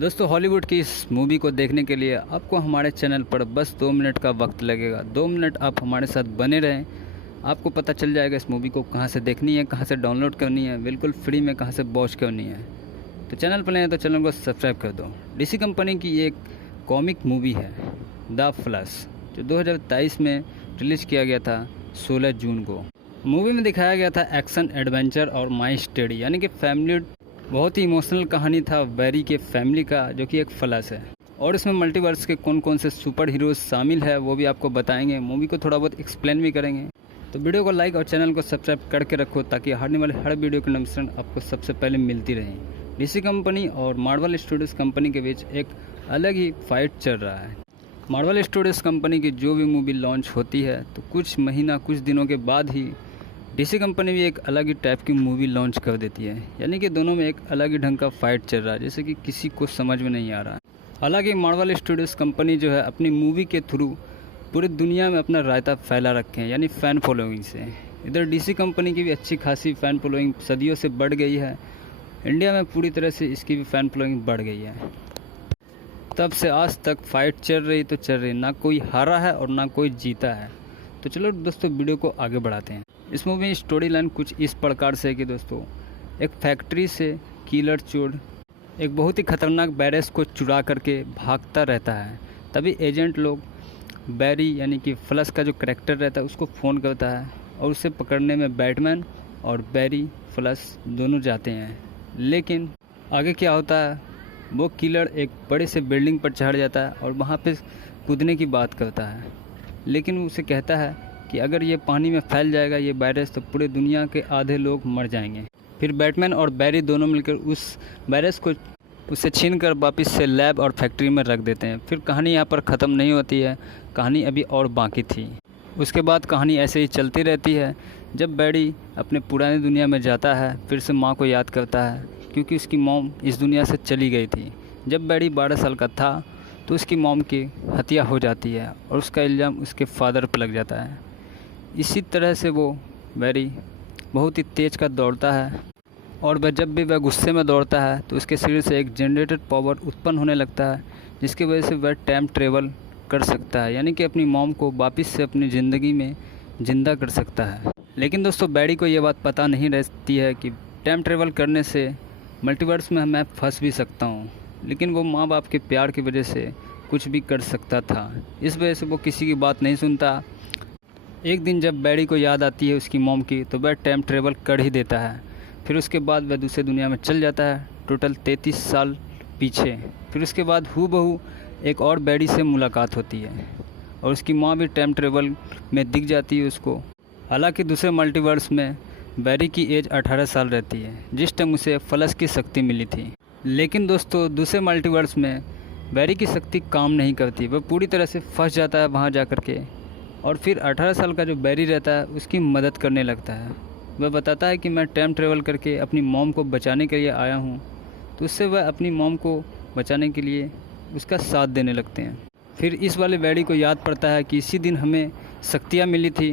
दोस्तों हॉलीवुड की इस मूवी को देखने के लिए आपको हमारे चैनल पर बस 2 मिनट का वक्त लगेगा। 2 मिनट आप हमारे साथ बने रहें, आपको पता चल जाएगा इस मूवी को कहाँ से देखनी है, कहाँ से डाउनलोड करनी है, बिल्कुल फ्री में कहाँ से वॉच करनी है। तो चैनल पर नए हैं तो चैनल को सब्सक्राइब कर दो। डीसी कंपनी की एक कॉमिक मूवी है द फ्लैश, जो 2023 में रिलीज़ किया गया था 16 जून को। मूवी में दिखाया गया था एक्शन एडवेंचर और माई स्टडी, यानी कि फैमिली, बहुत ही इमोशनल कहानी था बैरी के फैमिली का, जो कि एक फ्लैश है। और इसमें मल्टीवर्स के कौन कौन से सुपर हीरोज शामिल है वो भी आपको बताएंगे, मूवी को थोड़ा बहुत एक्सप्लेन भी करेंगे। तो वीडियो को लाइक और चैनल को सब्सक्राइब करके रखो ताकि आने वाले हर वीडियो की नोटिफिकेशन आपको सबसे पहले मिलती रहे। डीसी कंपनी और मार्वल स्टूडियोज़ कंपनी के बीच एक अलग ही फाइट चल रहा है। मार्वल स्टूडियोज़ कंपनी की जो भी मूवी लॉन्च होती है तो कुछ दिनों के बाद ही डीसी कंपनी भी एक अलग ही टाइप की मूवी लॉन्च कर देती है, यानी कि दोनों में एक अलग ही ढंग का फाइट चल रहा है, जैसे कि किसी को समझ में नहीं आ रहा है। हालांकि मार्वल स्टूडियोज़ कंपनी जो है अपनी मूवी के थ्रू पूरी दुनिया में अपना रायता फैला रखे हैं, यानी फ़ैन फॉलोइंग से। इधर डीसी कंपनी की भी अच्छी खासी फ़ैन फॉलोइंग सदियों से बढ़ गई है। इंडिया में पूरी तरह से इसकी भी फ़ैन फॉलोइंग बढ़ गई है। तब से आज तक फाइट चल रही, ना कोई हारा है और ना कोई जीता है। तो चलो दोस्तों वीडियो को आगे बढ़ाते हैं। इस मूवी में स्टोरी लाइन कुछ इस प्रकार से है कि दोस्तों, एक फैक्ट्री से किलर चोर एक बहुत ही खतरनाक बैरस को चुरा करके भागता रहता है। तभी एजेंट लोग बैरी यानी कि फ्लैश का जो करेक्टर रहता है उसको फ़ोन करता है और उसे पकड़ने में बैटमैन और बैरी फ्लैश दोनों जाते हैं। लेकिन आगे क्या होता है, वो किलर एक बड़े से बिल्डिंग पर चढ़ जाता है और वहाँ पे कूदने की बात करता है, लेकिन उसे कहता है कि अगर ये पानी में फैल जाएगा ये वायरस तो पूरे दुनिया के आधे लोग मर जाएंगे। फिर बैटमैन और बैरी दोनों मिलकर उस वायरस को उसे छीन कर वापस से लैब और फैक्ट्री में रख देते हैं। फिर कहानी यहाँ पर ख़त्म नहीं होती है, कहानी अभी और बाकी थी। उसके बाद कहानी ऐसे ही चलती रहती है। जब बैरी अपने पुरानी दुनिया में जाता है, फिर से माँ को याद करता है, क्योंकि उसकी मॉम इस दुनिया से चली गई थी। जब बैरी 12 साल का था तो उसकी मॉम की हत्या हो जाती है और उसका इल्ज़ाम उसके फादर पर लग जाता है। इसी तरह से वो बैरी बहुत ही तेज़ का दौड़ता है और जब भी वह गुस्से में दौड़ता है तो उसके शरीर से एक जनरेटेड पावर उत्पन्न होने लगता है, जिसकी वजह से वह टाइम ट्रेवल कर सकता है, यानी कि अपनी मॉम को वापस से अपनी ज़िंदगी में ज़िंदा कर सकता है। लेकिन दोस्तों बैरी को ये बात पता नहीं रहती है कि टाइम ट्रेवल करने से मल्टीवर्स में मैं फंस भी सकता हूँ, लेकिन वो माँ बाप के प्यार की वजह से कुछ भी कर सकता था। इस वजह से वो किसी की बात नहीं सुनता। एक दिन जब बैरी को याद आती है उसकी मॉम की, तो वह टाइम ट्रेवल कर ही देता है। फिर उसके बाद वह दूसरे दुनिया में चल जाता है, टोटल 33 साल पीछे। फिर उसके बाद हूबहू एक और बैरी से मुलाकात होती है और उसकी माँ भी टाइम ट्रेवल में दिख जाती है उसको। हालांकि दूसरे मल्टीवर्स में बैरी की एज 18 साल रहती है, जिस टाइम उसे फ्लैश की शक्ति मिली थी। लेकिन दोस्तों दूसरे मल्टीवर्स में बैरी की शक्ति काम नहीं करती, वह पूरी तरह से फंस जाता है वहाँ जा कर के। और फिर 18 साल का जो बैरी रहता है उसकी मदद करने लगता है। वह बताता है कि मैं टाइम ट्रेवल करके अपनी मॉम को बचाने के लिए आया हूँ, तो उससे वह अपनी मॉम को बचाने के लिए उसका साथ देने लगते हैं। फिर इस वाले बैरी को याद पड़ता है कि इसी दिन हमें शक्तियाँ मिली थी,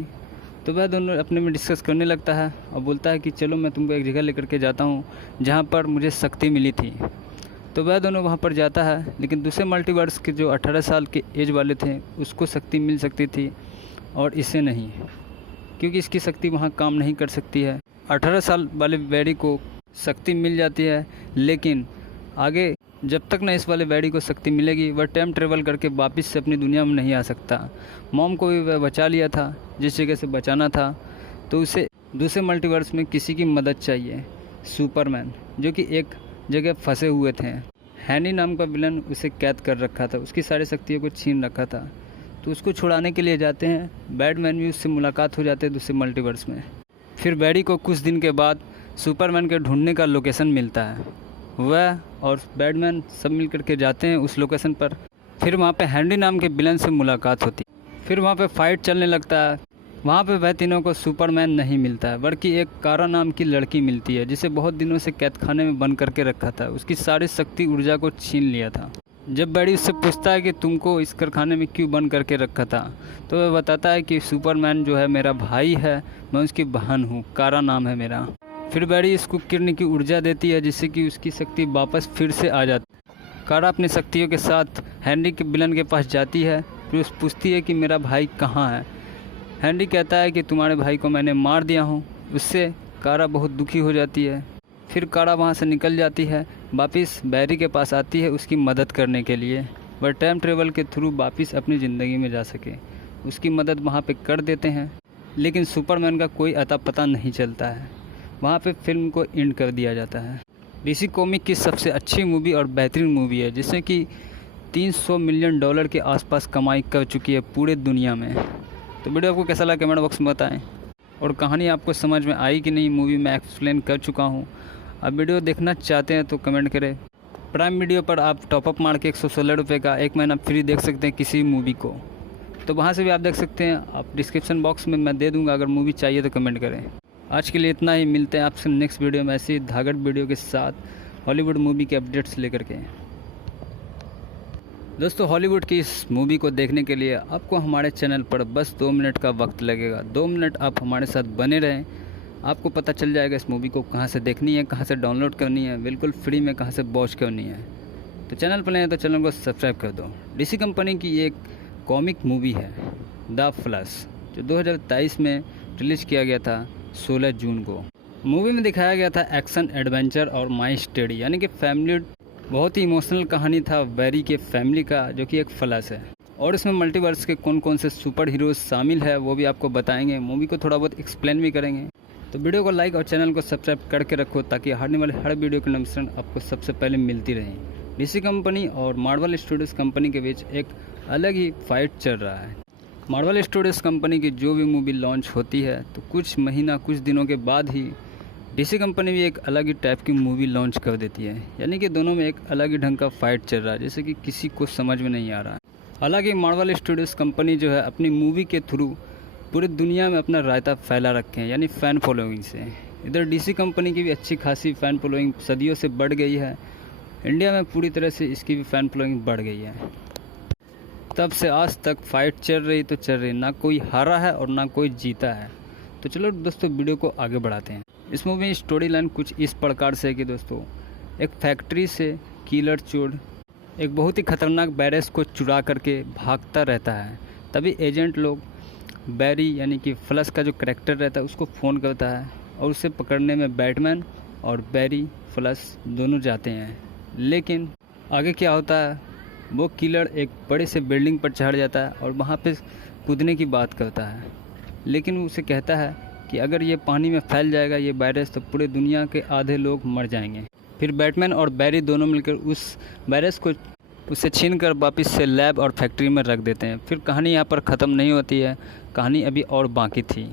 तो वह दोनों अपने में डिस्कस करने लगता है और बोलता है कि चलो मैं तुमको एक जगह लेकर के जाता हूँ जहाँ पर मुझे शक्ति मिली थी। तो वह दोनों वहाँ पर जाता है, लेकिन दूसरे मल्टीवर्स के जो 18 साल के एज वाले थे उसको शक्ति मिल सकती थी और इसे नहीं, क्योंकि इसकी शक्ति वहाँ काम नहीं कर सकती है। 18 साल वाले बैरी को शक्ति मिल जाती है, लेकिन आगे जब तक न इस वाले बैरी को शक्ति मिलेगी वह टाइम ट्रेवल करके वापस से अपनी दुनिया में नहीं आ सकता। मॉम को भी वह बचा लिया था जिस जगह से बचाना था, तो उसे दूसरे मल्टीवर्स में किसी की मदद चाहिए। सुपरमैन जो कि एक जगह फंसे हुए थे, हैनी नाम का विलन उसे कैद कर रखा था, उसकी सारी शक्तियों को छीन रखा था, तो उसको छुड़ाने के लिए जाते हैं। बैटमैन भी उससे मुलाकात हो जाते हैं दूसरे मल्टीवर्स में। फिर बैरी को कुछ दिन के बाद सुपरमैन के ढूंढने का लोकेशन मिलता है, वह और बैटमैन सब मिल कर के जाते हैं उस लोकेशन पर। फिर वहाँ पे हैंडी नाम के विलन से मुलाकात होती है। फिर वहाँ पे फाइट चलने लगता है। वहाँ पे वह तीनों को सुपरमैन नहीं मिलता है, बल्कि एक कारा नाम की लड़की मिलती है, जिसे बहुत दिनों से कैद खाने में बंद करके रखा था, उसकी सारी शक्ति ऊर्जा को छीन लिया था। जब बैरी उससे पूछता है कि तुमको इस कारखाने में क्यों बंद करके रखा था, तो वह बताता है कि सुपरमैन जो है मेरा भाई है, मैं उसकी बहन हूँ, कारा नाम है मेरा। फिर बैरी इसको किरण की ऊर्जा देती है, जिससे कि उसकी शक्ति वापस फिर से आ जाती है। कारा अपनी शक्तियों के साथ हेनरी के विलन के पास जाती है। फिर उस पूछती है कि मेरा भाई कहाँ है। हेनरी कहता है कि तुम्हारे भाई को मैंने मार दिया हूँ। उससे कारा बहुत दुखी हो जाती है। फिर कारा वहाँ से निकल जाती है, वापस बैरी के पास आती है उसकी मदद करने के लिए। वह टाइम ट्रेवल के थ्रू वापस अपनी ज़िंदगी में जा सके, उसकी मदद वहाँ पे कर देते हैं। लेकिन सुपरमैन का कोई अता पता नहीं चलता है। वहाँ पे फिल्म को एंड कर दिया जाता है। डीसी कॉमिक की सबसे अच्छी मूवी और बेहतरीन मूवी है, जिससे कि $300 मिलियन के आसपास कमाई कर चुकी है पूरे दुनिया में। तो वीडियो आपको कैसा लगा कमेंट बॉक्स में बताएं, और कहानी आपको समझ में आई कि नहीं। मूवी मैं एक्सप्लेन कर चुका हूँ। अब वीडियो देखना चाहते हैं तो कमेंट करें। प्राइम वीडियो पर आप टॉपअप मार के 116 रुपये का 1 महीना फ्री देख सकते हैं किसी मूवी को, तो वहाँ से भी आप देख सकते हैं। आप डिस्क्रिप्शन बॉक्स में मैं दे दूँगा, अगर मूवी चाहिए तो कमेंट करें। आज के लिए इतना ही, मिलते हैं आपसे नेक्स्ट वीडियो में ऐसी धागड़ वीडियो के साथ हॉलीवुड मूवी के अपडेट्स लेकर के। दोस्तों, हॉलीवुड की इस मूवी को देखने के लिए आपको हमारे चैनल पर बस 2 मिनट का वक्त लगेगा। 2 मिनट आप हमारे साथ बने रहें, आपको पता चल जाएगा इस मूवी को कहाँ से देखनी है, कहाँ से डाउनलोड करनी है, बिल्कुल फ्री में कहाँ से वॉच करनी है। तो चैनल पर नहीं तो चैनल को सब्सक्राइब कर दो। डीसी कंपनी की एक कॉमिक मूवी है द फ्लैश, जो 2023 में रिलीज़ किया गया था 16 जून को। मूवी में दिखाया गया था एक्शन, एडवेंचर और माई स्टडी, यानी कि फैमिली। बहुत ही इमोशनल कहानी था बैरी के फैमिली का, जो कि एक फ्लैश है। और इसमें मल्टीवर्स के कौन कौन से सुपर हीरोज शामिल है वो भी आपको बताएंगे। मूवी को थोड़ा बहुत एक्सप्लेन भी करेंगे। तो वीडियो को लाइक और चैनल को सब्सक्राइब करके रखो, ताकि आने वाले हर वीडियो की नोटिफिकेशन आपको सबसे पहले मिलती रहे। डीसी कंपनी और मार्वल स्टूडियोज कंपनी के बीच एक अलग ही फाइट चल रहा है। मार्वल स्टूडियोज कंपनी की जो भी मूवी लॉन्च होती है, तो कुछ दिनों के बाद ही डीसी कंपनी भी एक अलग ही टाइप की मूवी लॉन्च कर देती है। यानी कि दोनों में एक अलग ही ढंग का फाइट चल रहा है, जैसे कि किसी को समझ में नहीं आ रहा है। हालांकि मार्वल स्टूडियोज कंपनी जो है अपनी मूवी के थ्रू पूरी दुनिया में अपना रायता फैला रखे हैं, यानी फ़ैन फॉलोइंग से। इधर डीसी कंपनी की भी अच्छी खासी फ़ैन फॉलोइंग सदियों से बढ़ गई है। इंडिया में पूरी तरह से इसकी भी फ़ैन फॉलोइंग बढ़ गई है। तब से आज तक फाइट चल रही, ना कोई हारा है और ना कोई जीता है। तो चलो दोस्तों, वीडियो को आगे बढ़ाते हैं। इस मूवी में स्टोरी लाइन कुछ इस प्रकार से है कि दोस्तों, एक फैक्ट्री से किलर चोर एक बहुत ही खतरनाक वायरस को चुरा करके भागता रहता है। तभी एजेंट लोग बैरी यानी कि फ्लैश का जो करैक्टर रहता है उसको फ़ोन करता है, और उसे पकड़ने में बैटमैन और बैरी फ्लैश दोनों जाते हैं। लेकिन आगे क्या होता है, वो किलर एक बड़े से बिल्डिंग पर चढ़ जाता है और वहाँ पे कूदने की बात करता है। लेकिन उसे कहता है कि अगर ये पानी में फैल जाएगा ये वायरस, तो पूरे दुनिया के आधे लोग मर जाएंगे। फिर बैटमैन और बैरी दोनों मिलकर उस वायरस को उससे छीन कर वापस से लैब और फैक्ट्री में रख देते हैं। फिर कहानी यहाँ पर ख़त्म नहीं होती है, कहानी अभी और बाकी थी।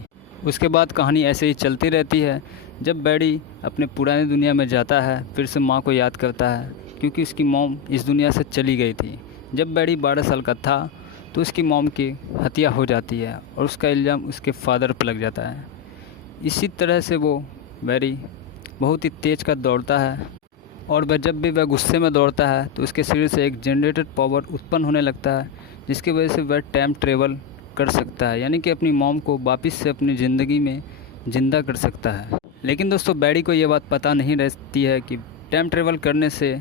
उसके बाद कहानी ऐसे ही चलती रहती है। जब बैरी अपने पुरानी दुनिया में जाता है, फिर से माँ को याद करता है, क्योंकि उसकी मॉम इस दुनिया से चली गई थी। जब बैरी 12 साल का था तो उसकी मॉम की हत्या हो जाती है, और उसका इल्ज़ाम उसके फादर पर लग जाता है। इसी तरह से वो बैरी बहुत ही तेज़ का दौड़ता है, और वह जब भी वह गुस्से में दौड़ता है तो उसके शरीर से एक जनरेटेड पावर उत्पन्न होने लगता है, जिसकी वजह से वह टाइम ट्रेवल कर सकता है, यानी कि अपनी मॉम को वापस से अपनी ज़िंदगी में ज़िंदा कर सकता है। लेकिन दोस्तों, बैरी को ये बात पता नहीं रहती है कि टाइम ट्रेवल करने से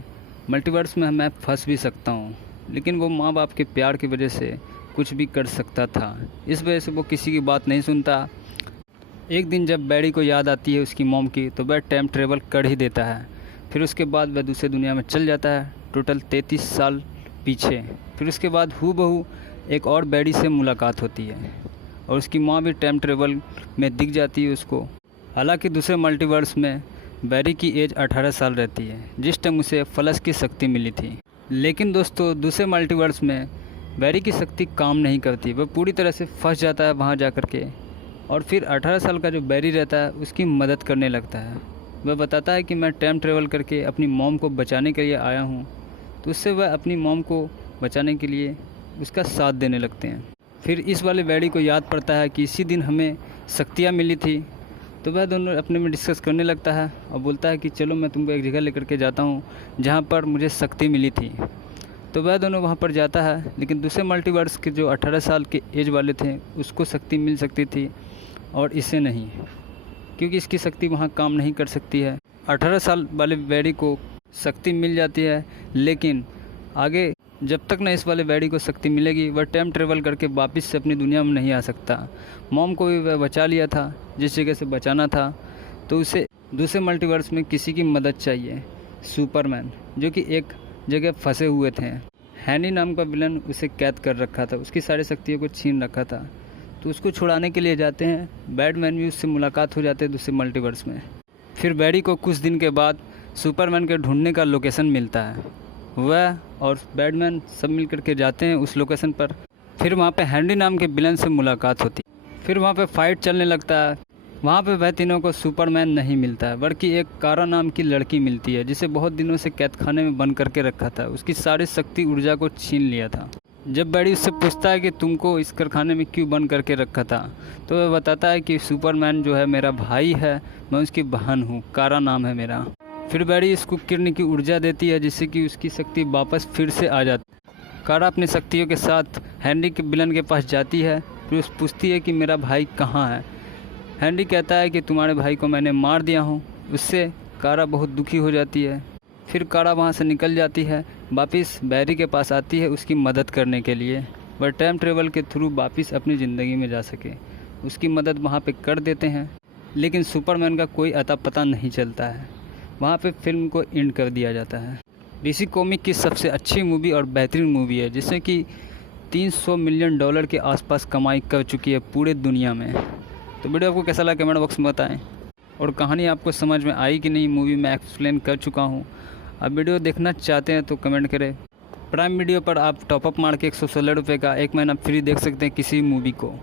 मल्टीवर्स में मैं फंस भी सकता हूँ। लेकिन वो माँ बाप के प्यार की वजह से कुछ भी कर सकता था, इस वजह से वो किसी की बात नहीं सुनता। एक दिन जब बैरी को याद आती है उसकी मॉम की, तो वह टाइम ट्रेवल कर ही देता है। फिर उसके बाद वह दूसरे दुनिया में चल जाता है, टोटल 33 साल पीछे। फिर उसके बाद हूबहू एक और बैरी से मुलाकात होती है, और उसकी माँ भी टाइम ट्रेवल में दिख जाती है उसको। हालांकि दूसरे मल्टीवर्स में बैरी की एज 18 साल रहती है, जिस टाइम उसे फ्लैश की शक्ति मिली थी। लेकिन दोस्तों, दूसरे मल्टीवर्स में बैरी की शक्ति काम नहीं करती, वह पूरी तरह से फंस जाता है वहाँ जा कर के। और फिर 18 साल का जो बैरी रहता है उसकी मदद करने लगता है। वह बताता है कि मैं टाइम ट्रेवल करके अपनी मॉम को बचाने के लिए आया हूँ, तो उससे वह अपनी मॉम को बचाने के लिए उसका साथ देने लगते हैं। फिर इस वाले बैरी को याद पड़ता है कि इसी दिन हमें शक्तियाँ मिली थी, तो वह दोनों अपने में डिस्कस करने लगता है और बोलता है कि चलो मैं तुमको एक जगह लेकर के जाता हूँ जहाँ पर मुझे शक्ति मिली थी। तो वह दोनों वहाँ पर जाता है, लेकिन दूसरे मल्टीवर्स के जो 18 साल के एज वाले थे उसको शक्ति मिल सकती थी और इसे नहीं, क्योंकि इसकी शक्ति वहाँ काम नहीं कर सकती है। 18 साल वाले बैरी को शक्ति मिल जाती है, लेकिन आगे जब तक ना इस वाले बैडी को शक्ति मिलेगी वह टाइम ट्रेवल करके वापस से अपनी दुनिया में नहीं आ सकता। मॉम को भी वह बचा लिया था जिस जगह से बचाना था, तो उसे दूसरे मल्टीवर्स में किसी की मदद चाहिए। सुपरमैन जो कि एक जगह फंसे हुए थे, हैनी नाम का विलन उसे कैद कर रखा था, उसकी सारी शक्तियों को छीन रखा था, तो उसको छुड़ाने के लिए जाते हैं। बैटमैन भी उससे मुलाकात हो जाते हैं दूसरे मल्टीवर्स में। फिर बैडी को कुछ दिन के बाद सुपरमैन के ढूंढने का लोकेशन मिलता है। वह और बैटमैन सब मिल करके जाते हैं उस लोकेशन पर। फिर वहाँ पे हैंडी नाम के विलन से मुलाकात होती है। फिर वहाँ पे फाइट चलने लगता है। वहाँ पे वह तीनों को सुपरमैन नहीं मिलता है, बल्कि एक कारा नाम की लड़की मिलती है जिसे बहुत दिनों से कैद खाने में बंद करके रखा था, उसकी सारी शक्ति ऊर्जा को छीन लिया था। जब बैडी उससे पूछता है कि तुमको इस कारखाने में क्यों बंद करके रखा था, तो वह बताता है कि सुपरमैन जो है मेरा भाई है, मैं उसकी बहन हूँ, कारा नाम है मेरा। फिर बैडी इसको किरण की ऊर्जा देती है जिससे कि उसकी शक्ति वापस फिर से आ जाती है। कारा अपनी शक्तियों के साथ हैंडी के विलन के पास जाती है। फिर उस पूछती है कि मेरा भाई कहाँ है। हैंडी कहता है कि तुम्हारे भाई को मैंने मार दिया हूँ। उससे कारा बहुत दुखी हो जाती है। फिर कारा वहाँ से निकल जाती है, वापस बैरी के पास आती है उसकी मदद करने के लिए। वह टाइम ट्रेवल के थ्रू वापस अपनी ज़िंदगी में जा सके, उसकी मदद वहाँ पे कर देते हैं। लेकिन सुपरमैन का कोई अता पता नहीं चलता है। वहाँ पे फिल्म को एंड कर दिया जाता है। डीसी कॉमिक की सबसे अच्छी मूवी और बेहतरीन मूवी है, जिससे कि $300 मिलियन के आसपास कमाई कर चुकी है पूरे दुनिया में। तो वीडियो आपको कैसा लगा कमेंट बॉक्स में बताएं, और कहानी आपको समझ में आई कि नहीं मूवी में एक्सप्लेन कर चुका हूँ। आप वीडियो देखना चाहते हैं तो कमेंट करें। प्राइम वीडियो पर आप टॉपअप मार के 116 रुपये का 1 महीना फ्री देख सकते हैं किसी मूवी को,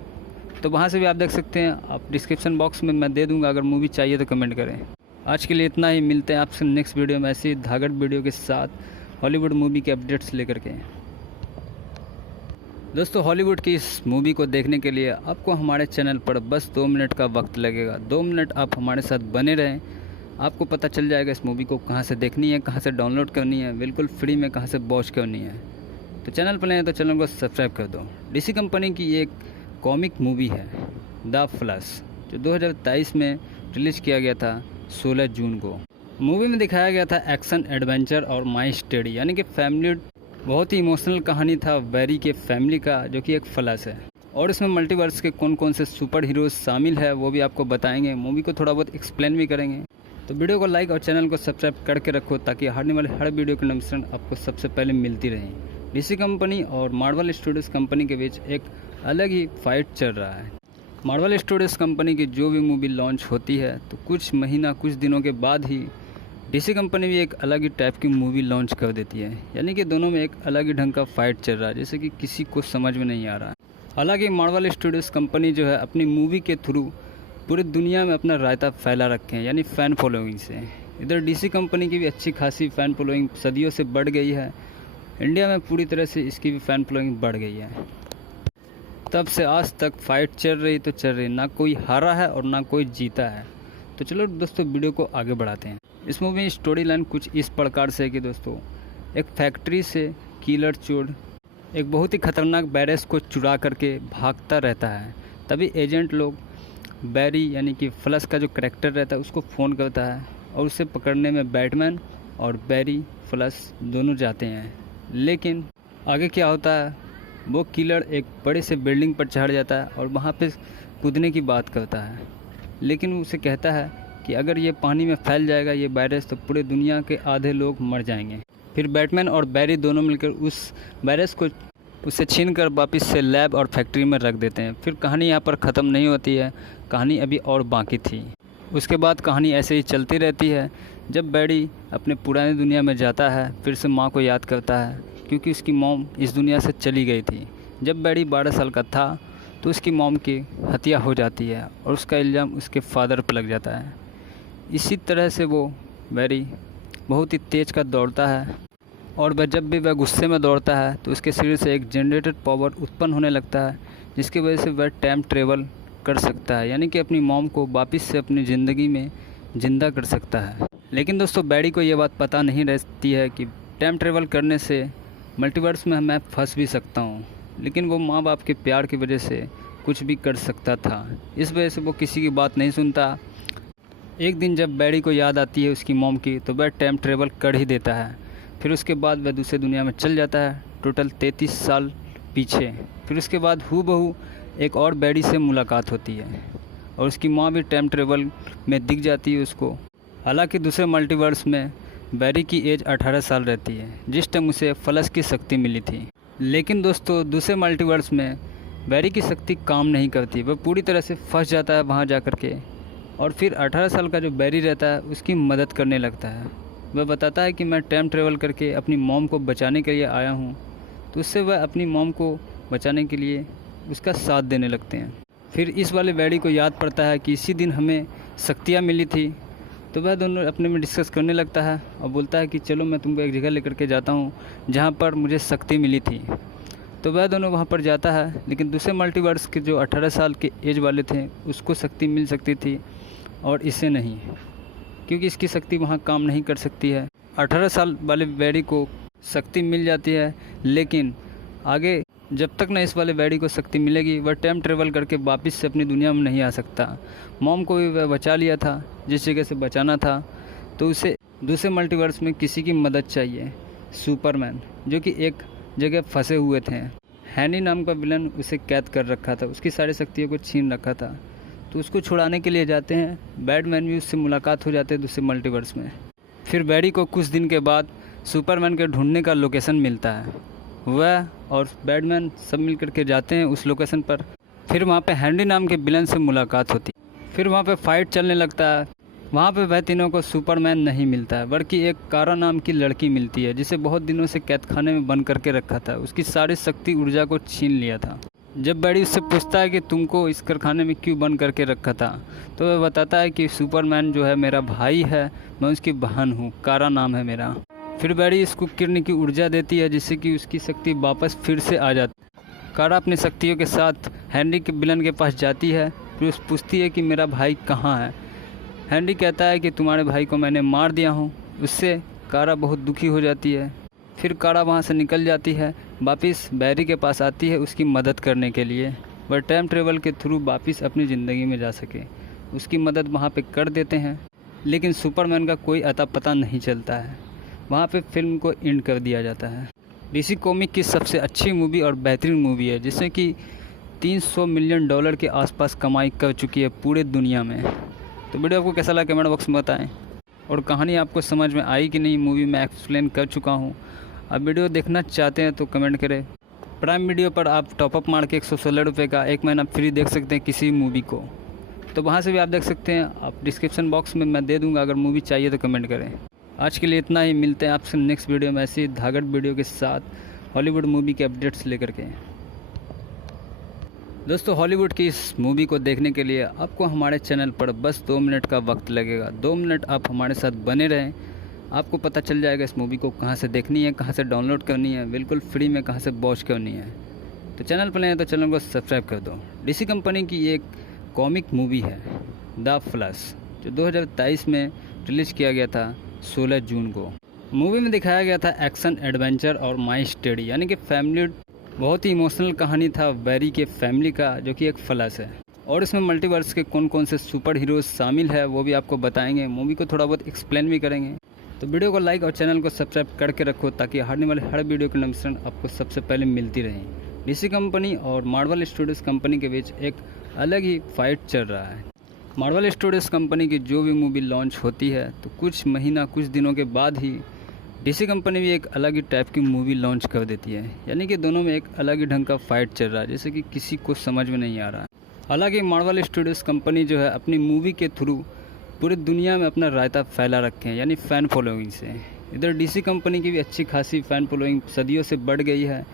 तो वहाँ से भी आप देख सकते हैं। आप डिस्क्रिप्शन बॉक्स में मैं दे दूँगा, अगर मूवी चाहिए तो कमेंट करें। आज के लिए इतना ही, मिलते हैं आपसे नेक्स्ट वीडियो में ऐसी धागड़ वीडियो के साथ हॉलीवुड मूवी के अपडेट्स लेकर के। दोस्तों, हॉलीवुड की इस मूवी को देखने के लिए आपको हमारे चैनल पर बस 2 मिनट का वक्त लगेगा। 2 मिनट आप हमारे साथ बने रहें, आपको पता चल जाएगा इस मूवी को कहाँ से देखनी है, कहाँ से डाउनलोड करनी है, बिल्कुल फ्री में कहाँ से वॉच करनी है। तो चैनल पर नहीं है तो चैनल को सब्सक्राइब कर दो। डीसी कंपनी की एक कॉमिक मूवी है द फ्लैश, जो 2023 में रिलीज़ किया गया था 16 जून को। मूवी में दिखाया गया था एक्शन, एडवेंचर और माई स्टडी, यानी कि फैमिली। बहुत ही इमोशनल कहानी था बैरी के फैमिली का, जो कि एक फ्लैश है। और इसमें मल्टीवर्स के कौन कौन से सुपर हीरोज शामिल है वो भी आपको बताएंगे, मूवी को थोड़ा बहुत एक्सप्लेन भी करेंगे। तो वीडियो को लाइक और चैनल को सब्सक्राइब करके रखो, ताकि आने वाले हर वीडियो की नोटिफिकेशन आपको सबसे पहले मिलती रहे। डीसी कंपनी और मार्वल स्टूडियोज़ कंपनी के बीच एक अलग ही फाइट चल रहा है। मार्वल स्टूडियोज़ कंपनी की जो भी मूवी लॉन्च होती है तो कुछ दिनों के बाद ही डीसी कंपनी भी एक अलग ही टाइप की मूवी लॉन्च कर देती है, यानी कि दोनों में एक अलग ही ढंग का फाइट चल रहा है, जैसे कि किसी को समझ में नहीं आ रहा है। हालांकि मार्वल स्टूडियोज़ कंपनी जो है अपनी मूवी के थ्रू पूरी दुनिया में अपना रायता फैला रखे हैं, यानी फ़ैन फॉलोइंग से। इधर डीसी कंपनी की भी अच्छी खासी फ़ैन फॉलोइंग सदियों से बढ़ गई है। इंडिया में पूरी तरह से इसकी भी फ़ैन फॉलोइंग बढ़ गई है। तब से आज तक फाइट चल रही तो चल रही, ना कोई हारा है और ना कोई जीता है। तो चलो दोस्तों, वीडियो को आगे बढ़ाते हैं। इस मूवी में स्टोरी लाइन कुछ इस प्रकार से है कि दोस्तों, एक फैक्ट्री से किलर चोर एक बहुत ही खतरनाक वायरस को चुरा करके भागता रहता है। तभी एजेंट लोग बैरी यानी कि फ्लैश का जो करैक्टर रहता है उसको फ़ोन करता है, और उसे पकड़ने में बैटमैन और बैरी फ्लैश दोनों जाते हैं। लेकिन आगे क्या होता है, वो किलर एक बड़े से बिल्डिंग पर चढ़ जाता है और वहाँ पे कूदने की बात करता है। लेकिन उसे कहता है कि अगर ये पानी में फैल जाएगा ये वायरस, तो पूरे दुनिया के आधे लोग मर जाएंगे। फिर बैटमैन और बैरी दोनों मिलकर उस वायरस को उससे छीन कर वापस से लैब और फैक्ट्री में रख देते हैं। फिर कहानी यहाँ पर ख़त्म नहीं होती है, कहानी अभी और बाकी थी। उसके बाद कहानी ऐसे ही चलती रहती है। जब बैरी अपने पुरानी दुनिया में जाता है, फिर से माँ को याद करता है, क्योंकि उसकी मॉम इस दुनिया से चली गई थी। जब बैरी 12 साल का था तो उसकी मॉम की हत्या हो जाती है और उसका इल्ज़ाम उसके फादर पर लग जाता है। इसी तरह से वो बैरी बहुत ही तेज़ का दौड़ता है, और वह जब भी वह गुस्से में दौड़ता है तो उसके शरीर से एक जनरेटेड पावर उत्पन्न होने लगता है, जिसकी वजह से वह टाइम ट्रेवल कर सकता है, यानी कि अपनी मॉम को वापस से अपनी ज़िंदगी में ज़िंदा कर सकता है। लेकिन दोस्तों, बैरी को ये बात पता नहीं रहती है कि टाइम ट्रेवल करने से मल्टीवर्स में मैं फंस भी सकता हूँ। लेकिन वो माँ बाप के प्यार की वजह से कुछ भी कर सकता था, इस वजह से वो किसी की बात नहीं सुनता। एक दिन जब बैरी को याद आती है उसकी मॉम की, तो वह टाइम ट्रेवल कर ही देता है। फिर उसके बाद वह दूसरे दुनिया में चल जाता है टोटल 33 साल पीछे। फिर उसके बाद हूबहू एक और बैरी से मुलाकात होती है और उसकी माँ भी टाइम ट्रेवल में दिख जाती है उसको। हालांकि दूसरे मल्टीवर्स में बैरी की एज 18 साल रहती है जिस टाइम उसे फ्लश की शक्ति मिली थी। लेकिन दोस्तों दूसरे मल्टीवर्स में बैरी की शक्ति काम नहीं करती, वह पूरी तरह से फंस जाता है वहाँ जा कर के। और फिर 18 साल का जो बैरी रहता है उसकी मदद करने लगता है। वह बताता है कि मैं टाइम ट्रेवल करके अपनी मॉम को बचाने के लिए आया हूँ, तो उससे वह अपनी मॉम को बचाने के लिए उसका साथ देने लगते हैं। फिर इस वाले बैरी को याद पड़ता है कि इसी दिन हमें शक्तियाँ मिली थी, तो वह दोनों अपने में डिस्कस करने लगता है और बोलता है कि चलो मैं तुमको एक जगह लेकर के जाता हूँ जहाँ पर मुझे शक्ति मिली थी। तो वह दोनों वहाँ पर जाता है, लेकिन दूसरे मल्टीवर्स के जो 18 साल के एज वाले थे उसको शक्ति मिल सकती थी और इसे नहीं, क्योंकि इसकी शक्ति वहाँ काम नहीं कर सकती है। 18 साल वाले बैरी को शक्ति मिल जाती है, लेकिन आगे जब तक न इस वाले बैरी को शक्ति मिलेगी वह टाइम ट्रेवल करके वापस से अपनी दुनिया में नहीं आ सकता। मॉम को भी वह बचा लिया था जिस जगह से बचाना था, तो उसे दूसरे मल्टीवर्स में किसी की मदद चाहिए। सुपरमैन जो कि एक जगह फंसे हुए थे, हैनी नाम का विलन उसे कैद कर रखा था, उसकी सारी शक्तियों को छीन रखा था, तो उसको छुड़ाने के लिए जाते हैं। बैटमैन भी उससे मुलाकात हो जाते हैं दूसरे मल्टीवर्स में। फिर बैरी को कुछ दिन के बाद सुपरमैन के ढूंढने का लोकेशन मिलता है, वह और बैटमैन सब मिल कर के जाते हैं उस लोकेशन पर। फिर वहाँ पे हैंडी नाम के विलन से मुलाकात होती है। फिर वहाँ पे फाइट चलने लगता है। वहाँ पे वह तीनों को सुपरमैन नहीं मिलता है, बल्कि एक कारा नाम की लड़की मिलती है जिसे बहुत दिनों से कैद खाने में बंद करके रखा था, उसकी सारी शक्ति ऊर्जा को छीन लिया था। जब बैरी उससे पूछता है कि तुमको इस कारखाने में क्यों बंद करके रखा था, तो वह बताता है कि सुपरमैन जो है मेरा भाई है, मैं उसकी बहन हूँ, कारा नाम है मेरा। फिर बैरी इसको किरण की ऊर्जा देती है जिससे कि उसकी शक्ति वापस फिर से आ जाती। कारा अपनी शक्तियों के साथ हैंडी के विलन के पास जाती है, फिर उस पूछती है कि मेरा भाई कहाँ है। हैंडी कहता है कि तुम्हारे भाई को मैंने मार दिया हूँ। उससे कारा बहुत दुखी हो जाती है। फिर कारा वहाँ से निकल जाती है, वापस बैरी के पास आती है उसकी मदद करने के लिए। वह टाइम ट्रेवल के थ्रू वापस अपनी ज़िंदगी में जा सके, उसकी मदद वहाँ पे कर देते हैं। लेकिन सुपरमैन का कोई अता पता नहीं चलता है। वहाँ पे फिल्म को एंड कर दिया जाता है। डीसी कॉमिक की सबसे अच्छी मूवी और बेहतरीन मूवी है, जिससे कि $300 मिलियन के आसपास कमाई कर चुकी है पूरे दुनिया में। तो वीडियो आपको कैसा लगा कमेंट बॉक्स में बताएं, और कहानी आपको समझ में आई कि नहीं, मूवी में एक्सप्लेन कर चुका हूँ। आप वीडियो देखना चाहते हैं तो कमेंट करें। प्राइम वीडियो पर आप टॉपअप मार के 116 रुपये का 1 महीना फ्री देख सकते हैं किसी मूवी को, तो वहाँ से भी आप देख सकते हैं। आप डिस्क्रिप्शन बॉक्स में मैं दे दूँगा, अगर मूवी चाहिए तो कमेंट करें। आज के लिए इतना ही, मिलते हैं आपसे नेक्स्ट वीडियो में ऐसी धागड़ वीडियो के साथ हॉलीवुड मूवी के अपडेट्स लेकर के। दोस्तों हॉलीवुड की इस मूवी को देखने के लिए आपको हमारे चैनल पर बस 2 मिनट का वक्त लगेगा। 2 मिनट आप हमारे साथ बने रहें, आपको पता चल जाएगा इस मूवी को कहाँ से देखनी है, कहाँ से डाउनलोड करनी है, बिल्कुल फ्री में कहाँ से वॉच करनी है। तो चैनल पर नए हैं तो चैनल को सब्सक्राइब कर दो। डीसी कंपनी की एक कॉमिक मूवी है द फ्लैश, जो 2023 में रिलीज़ किया गया था 16 जून को। मूवी में दिखाया गया था एक्शन, एडवेंचर और माई स्टडी, यानी कि फैमिली। बहुत ही इमोशनल कहानी था बैरी के फैमिली का, जो कि एक फ्लैश है। और इसमें मल्टीवर्स के कौन कौन से सुपर हीरोज शामिल है वो भी आपको बताएंगे, मूवी को थोड़ा बहुत एक्सप्लेन भी करेंगे। तो वीडियो को लाइक और चैनल को सब्सक्राइब करके रखो, ताकि आने वाले हर वीडियो की नोटिफिकेशन आपको सबसे पहले मिलती रहे। डीसी कंपनी और मार्वल स्टूडियोज़ कंपनी के बीच एक अलग ही फाइट चल रहा है। मार्वल स्टूडियोज़ कंपनी की जो भी मूवी लॉन्च होती है तो कुछ दिनों के बाद ही डीसी कंपनी भी एक अलग ही टाइप की मूवी लॉन्च कर देती है, यानी कि दोनों में एक अलग ही ढंग का फाइट चल रहा है, जैसे कि किसी को समझ में नहीं आ रहा है। हालांकि मार्वल स्टूडियोज़ कंपनी जो है अपनी मूवी के थ्रू पूरी दुनिया में अपना रायता फैला रखे हैं, यानी फ़ैन फॉलोइंग से। इधर डीसी कंपनी की भी अच्छी खासी फ़ैन फॉलोइंग सदियों से बढ़ गई है।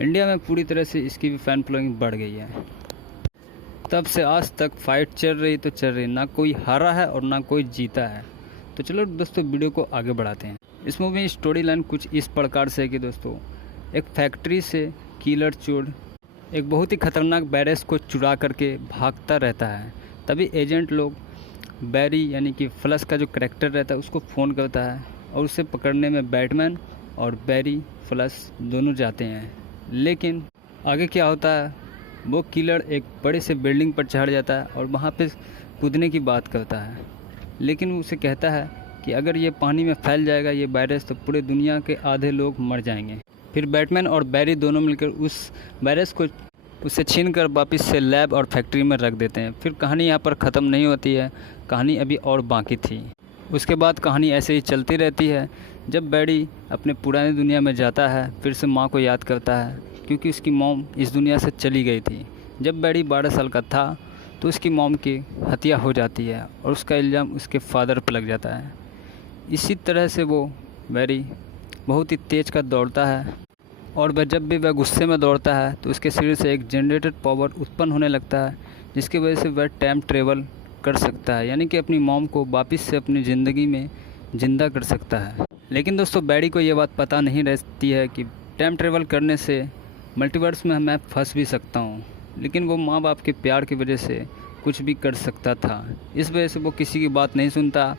इंडिया में पूरी तरह से इसकी भी फ़ैन फॉलोइंग बढ़ गई है। तब से आज तक फाइट चल रही तो चल रही, ना कोई हारा है और ना कोई जीता है। तो चलो दोस्तों वीडियो को आगे बढ़ाते हैं। इस मूवी में स्टोरी लाइन कुछ इस प्रकार से है कि दोस्तों एक फैक्ट्री से किलर चोर एक बहुत ही खतरनाक बैरेज को चुरा करके भागता रहता है। तभी एजेंट लोग बैरी यानी कि फ्लैश का जो करैक्टर रहता है उसको फ़ोन करता है, और उसे पकड़ने में बैटमैन और बैरी फ्लैश दोनों जाते हैं। लेकिन आगे क्या होता है, वो किलर एक बड़े से बिल्डिंग पर चढ़ जाता है और वहाँ पे कूदने की बात करता है, लेकिन उसे कहता है कि अगर ये पानी में फैल जाएगा ये वायरस तो पूरे दुनिया के आधे लोग मर जाएंगे। फिर बैटमैन और बैरी दोनों मिलकर उस वायरस को उसे छीनकर वापस से लैब और फैक्ट्री में रख देते हैं। फिर कहानी यहाँ पर ख़त्म नहीं होती है, कहानी अभी और बाकी थी। उसके बाद कहानी ऐसे ही चलती रहती है। जब बैरी अपने पुरानी दुनिया में जाता है फिर से माँ को याद करता है, क्योंकि उसकी मॉम इस दुनिया से चली गई थी। जब बैरी 12 साल का था तो उसकी मॉम की हत्या हो जाती है और उसका इल्ज़ाम उसके फादर पर लग जाता है। इसी तरह से वो बैरी बहुत ही तेज़ का दौड़ता है और जब भी वह गुस्से में दौड़ता है तो उसके शरीर से एक जनरेटेड पावर उत्पन्न होने लगता है, जिसकी वजह से वह टाइम ट्रेवल कर सकता है, यानी कि अपनी मॉम को वापस से अपनी ज़िंदगी में ज़िंदा कर सकता है। लेकिन दोस्तों बैरी को ये बात पता नहीं रहती है कि टाइम ट्रेवल करने से मल्टीवर्स में मैं फंस भी सकता हूँ, लेकिन वो माँ बाप के प्यार की वजह से कुछ भी कर सकता था। इस वजह से वो किसी की बात नहीं सुनता।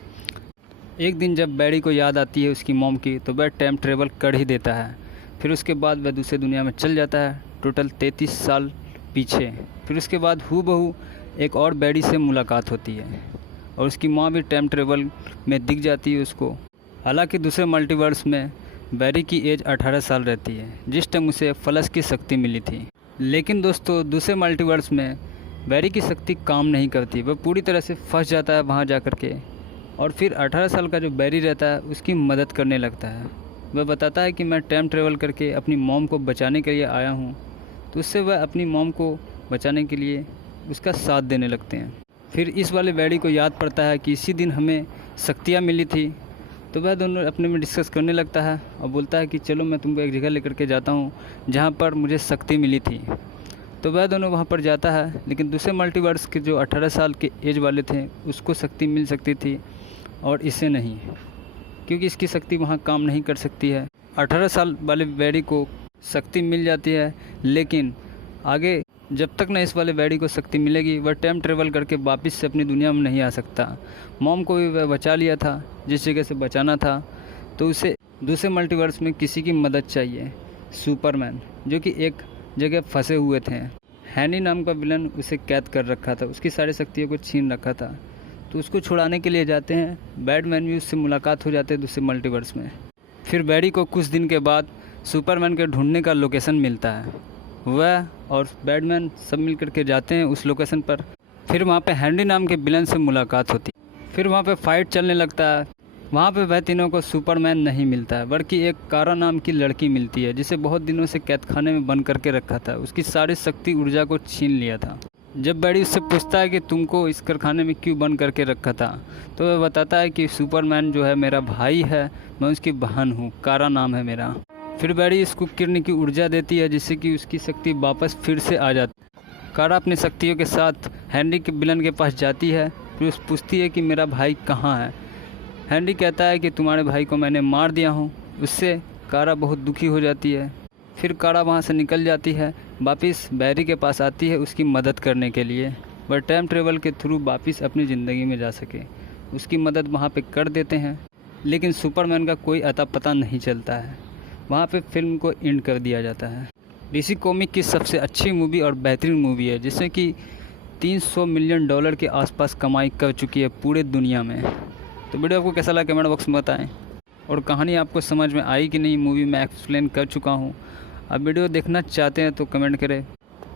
एक दिन जब बैरी को याद आती है उसकी मॉम की तो वह टाइम ट्रेवल कर ही देता है। फिर उसके बाद वह दूसरे दुनिया में चल जाता है, टोटल 33 साल पीछे। फिर उसके बाद हूबहू एक और बैरी से मुलाकात होती है और उसकी माँ भी टाइम ट्रेवल में दिख जाती है उसको। हालांकि दूसरे मल्टीवर्स में बैरी की एज 18 साल रहती है, जिस टाइम उसे फ्लश की शक्ति मिली थी। लेकिन दोस्तों दूसरे मल्टीवर्स में बैरी की शक्ति काम नहीं करती, वह पूरी तरह से फंस जाता है वहाँ जा कर के। और फिर 18 साल का जो बैरी रहता है उसकी मदद करने लगता है। वह बताता है कि मैं टाइम ट्रेवल करके अपनी मॉम को बचाने के लिए आया हूँ, तो उससे वह अपनी मॉम को बचाने के लिए उसका साथ देने लगते हैं। फिर इस वाले बैरी को याद पड़ता है कि इसी दिन हमें शक्तियाँ मिली थी, तो वह दोनों अपने में डिस्कस करने लगता है और बोलता है कि चलो मैं तुमको एक जगह लेकर के जाता हूँ जहाँ पर मुझे शक्ति मिली थी। तो वह दोनों वहाँ पर जाता है, लेकिन दूसरे मल्टीवर्स के जो 18 साल के एज वाले थे उसको शक्ति मिल सकती थी और इसे नहीं, क्योंकि इसकी शक्ति वहाँ काम नहीं कर सकती है। 18 साल वाले बैरी को शक्ति मिल जाती है, लेकिन आगे जब तक न इस वाले बैरी को शक्ति मिलेगी वह टाइम ट्रेवल करके वापस से अपनी दुनिया में नहीं आ सकता। मॉम को भी वह बचा लिया था जिस जगह से बचाना था, तो उसे दूसरे मल्टीवर्स में किसी की मदद चाहिए। सुपरमैन जो कि एक जगह फंसे हुए थे, हैनी नाम का विलन उसे कैद कर रखा था, उसकी सारी शक्तियों को छीन रखा था, तो उसको छुड़ाने के लिए जाते हैं। बैटमैन भी उससे मुलाकात हो जाते हैं दूसरे मल्टीवर्स में। फिर बैरी को कुछ दिन के बाद सुपरमैन के ढूंढने का लोकेशन मिलता है। वह और बैटमैन सब मिल कर के जाते हैं उस लोकेशन पर। फिर वहाँ पे हैंडी नाम के विलन से मुलाकात होती है। फिर वहाँ पे फाइट चलने लगता है। वहाँ पे वह तीनों को सुपरमैन नहीं मिलता है, बल्कि एक कारा नाम की लड़की मिलती है, जिसे बहुत दिनों से कैद खाने में बंद करके रखा था, उसकी सारी शक्ति ऊर्जा को छीन लिया था। जब बैरी उससे पूछता है कि तुमको इस कारखाने में क्यों बंद करके रखा था, तो वह बताता है कि सुपरमैन जो है मेरा भाई है, मैं उसकी बहन हूँ, कारा नाम है मेरा। फिर बैरी इसको किरण की ऊर्जा देती है, जिससे कि उसकी शक्ति वापस फिर से आ जाती। कारा अपनी शक्तियों के साथ हैंडी के विलन के पास जाती है। फिर उस पूछती है कि मेरा भाई कहाँ है। हैंडी कहता है कि तुम्हारे भाई को मैंने मार दिया हूँ। उससे कारा बहुत दुखी हो जाती है। फिर कारा वहाँ से निकल जाती है, वापस बैरी के पास आती है उसकी मदद करने के लिए। वह टाइम ट्रेवल के थ्रू वापस अपनी ज़िंदगी में जा सके, उसकी मदद वहाँ पे कर देते हैं। लेकिन सुपरमैन का कोई अता पता नहीं चलता है। वहाँ पे फिल्म को एंड कर दिया जाता है। डीसी कॉमिक की सबसे अच्छी मूवी और बेहतरीन मूवी है, जिससे कि $300 मिलियन के आसपास कमाई कर चुकी है पूरे दुनिया में। तो वीडियो आपको कैसा लगा कमेंट बॉक्स में बताएं, और कहानी आपको समझ में आई कि नहीं। मूवी मैं एक्सप्लेन कर चुका हूँ। अब वीडियो देखना चाहते हैं तो कमेंट करें।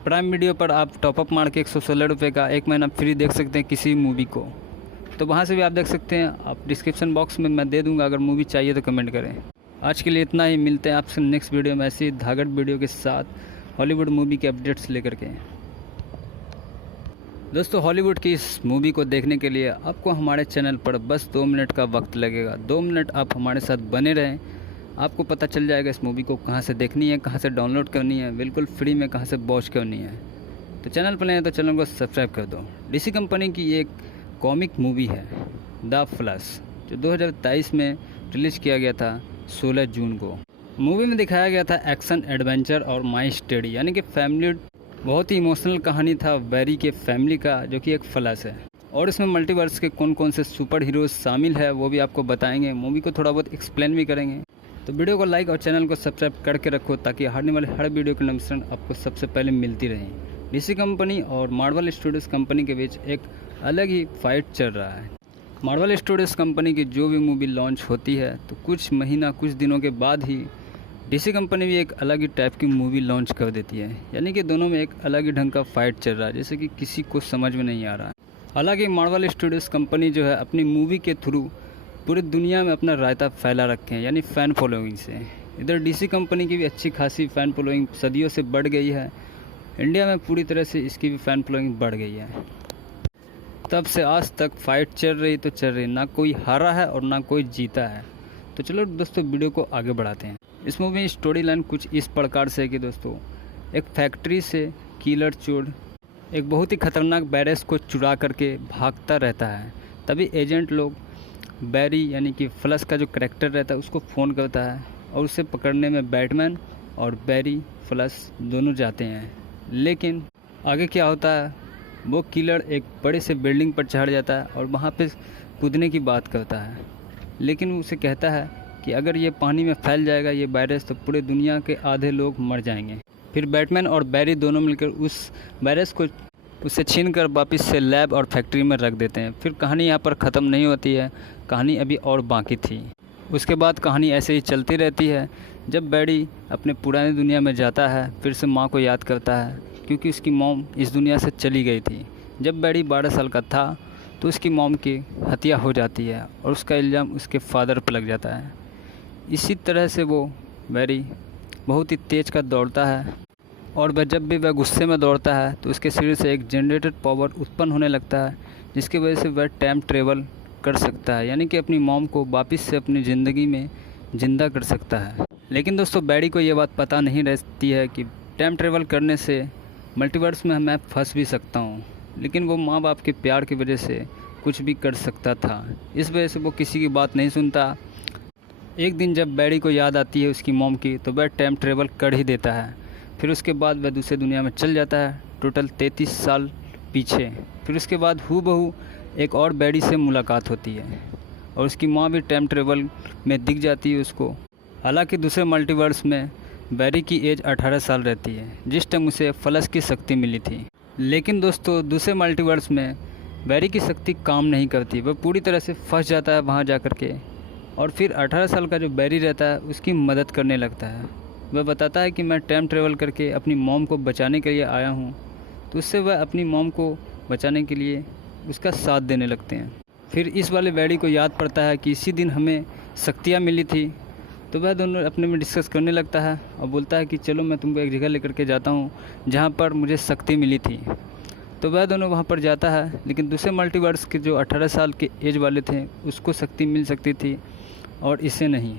प्राइम वीडियो पर आप टॉपअप मार के 116 रुपये का 1 महीना फ्री देख सकते हैं किसी मूवी को, तो वहाँ से भी आप देख सकते हैं। आप डिस्क्रिप्शन बॉक्स में मैं दे दूँगा, अगर मूवी चाहिए तो कमेंट करें। आज के लिए इतना ही, मिलते हैं आपसे नेक्स्ट वीडियो में ऐसी धागड़ वीडियो के साथ हॉलीवुड मूवी के अपडेट्स लेकर के। दोस्तों हॉलीवुड की इस मूवी को देखने के लिए आपको हमारे चैनल पर बस 2 मिनट का वक्त लगेगा। 2 मिनट आप हमारे साथ बने रहें, आपको पता चल जाएगा इस मूवी को कहाँ से देखनी है, कहाँ से डाउनलोड करनी है, बिल्कुल फ्री में कहाँ से वॉच करनी है। तो चैनल पर नए हैं तो चैनल को सब्सक्राइब कर दो। डीसी कंपनी की एक कॉमिक मूवी है द फ्लैश, जो 2023 में रिलीज़ किया गया था 16 जून को। मूवी में दिखाया गया था एक्शन एडवेंचर और माई स्टडी, यानी कि फैमिली, बहुत ही इमोशनल कहानी था बैरी के फैमिली का, जो कि एक फ्लैश है। और इसमें मल्टीवर्स के कौन कौन से सुपर हीरोज शामिल है वो भी आपको बताएंगे, मूवी को थोड़ा बहुत एक्सप्लेन भी करेंगे। तो वीडियो को लाइक और चैनल को सब्सक्राइब करके रखो, ताकि आने वाले हर वीडियो की नोटिफिकेशन आपको सबसे पहले मिलती रहे। डीसी कंपनी और मार्वल स्टूडियोज कंपनी के बीच एक अलग ही फाइट चल रहा है। मार्वल स्टूडियोज़ कंपनी की जो भी मूवी लॉन्च होती है तो कुछ दिनों के बाद ही डीसी कंपनी भी एक अलग ही टाइप की मूवी लॉन्च कर देती है। यानी कि दोनों में एक अलग ही ढंग का फाइट चल रहा है, जैसे कि किसी को समझ में नहीं आ रहा है। हालांकि मार्वल स्टूडियोज़ कंपनी जो है अपनी मूवी के थ्रू पूरी दुनिया में अपना रायता फैला रखे हैं, यानी फ़ैन फॉलोइंग से। इधर डीसी कंपनी की भी अच्छी खासी फ़ैन फॉलोइंग सदियों से बढ़ गई है। इंडिया में पूरी तरह से इसकी भी फ़ैन फॉलोइंग बढ़ गई है। तब से आज तक फाइट चल रही, ना कोई हारा है और ना कोई जीता है। तो चलो दोस्तों वीडियो को आगे बढ़ाते हैं। इस मूवी में स्टोरी लाइन कुछ इस प्रकार से है कि दोस्तों एक फैक्ट्री से किलर चोर एक बहुत ही ख़तरनाक बैरस को चुरा करके भागता रहता है। तभी एजेंट लोग बैरी यानी कि फ्लश का जो करैक्टर रहता है उसको फ़ोन करता है और उसे पकड़ने में बैटमैन और बैरी फ्लश दोनों जाते हैं। लेकिन आगे क्या होता है, वो किलर एक बड़े से बिल्डिंग पर चढ़ जाता है और वहाँ पे कूदने की बात करता है। लेकिन उसे कहता है कि अगर ये पानी में फैल जाएगा ये वायरस तो पूरे दुनिया के आधे लोग मर जाएंगे। फिर बैटमैन और बैरी दोनों मिलकर उस वायरस को उससे छीन कर वापस से लैब और फैक्ट्री में रख देते हैं। फिर कहानी यहाँ पर ख़त्म नहीं होती है, कहानी अभी और बाकी थी। उसके बाद कहानी ऐसे ही चलती रहती है। जब बैरी अपने पुरानी दुनिया में जाता है फिर से माँ को याद करता है, क्योंकि उसकी मॉम इस दुनिया से चली गई थी। जब बैरी 12 साल का था तो उसकी मॉम की हत्या हो जाती है और उसका इल्ज़ाम उसके फादर पर लग जाता है। इसी तरह से वो बैरी बहुत ही तेज़ का दौड़ता है और जब भी वह गुस्से में दौड़ता है तो उसके शरीर से एक जनरेटेड पावर उत्पन्न होने लगता है, जिसकी वजह से वह टाइम ट्रेवल कर सकता है, यानी कि अपनी मॉम को वापस से अपनी ज़िंदगी में ज़िंदा कर सकता है। लेकिन दोस्तों बैरी को ये बात पता नहीं रहती है कि टाइम ट्रेवल करने से मल्टीवर्स में मैं फंस भी सकता हूँ। लेकिन वो माँ बाप के प्यार की वजह से कुछ भी कर सकता था, इस वजह से वो किसी की बात नहीं सुनता। एक दिन जब बैरी को याद आती है उसकी मॉम की तो वह टाइम ट्रेवल कर ही देता है। फिर उसके बाद वह दूसरे दुनिया में चल जाता है, टोटल 33 साल पीछे। फिर उसके बाद हूबहू एक और बैरी से मुलाकात होती है और उसकी माँ भी टाइम ट्रेवल में दिख जाती है उसको। हालांकि दूसरे मल्टीवर्स में बैरी की एज 18 साल रहती है, जिस टाइम उसे फ्लश की शक्ति मिली थी। लेकिन दोस्तों दूसरे मल्टीवर्स में बैरी की शक्ति काम नहीं करती, वह पूरी तरह से फंस जाता है वहाँ जा कर के। और फिर 18 साल का जो बैरी रहता है उसकी मदद करने लगता है। वह बताता है कि मैं टाइम ट्रेवल करके अपनी मॉम को बचाने के लिए आया हूँ, तो उससे वह अपनी मॉम को बचाने के लिए उसका साथ देने लगते हैं। फिर इस वाले बैरी को याद पड़ता है कि इसी दिन हमें शक्तियाँ मिली थी, तो वह दोनों अपने में डिस्कस करने लगता है और बोलता है कि चलो मैं तुमको एक जगह लेकर के जाता हूँ जहाँ पर मुझे शक्ति मिली थी। तो वह दोनों वहाँ पर जाता है, लेकिन दूसरे मल्टीवर्स के जो 18 साल के एज वाले थे उसको शक्ति मिल सकती थी और इसे नहीं,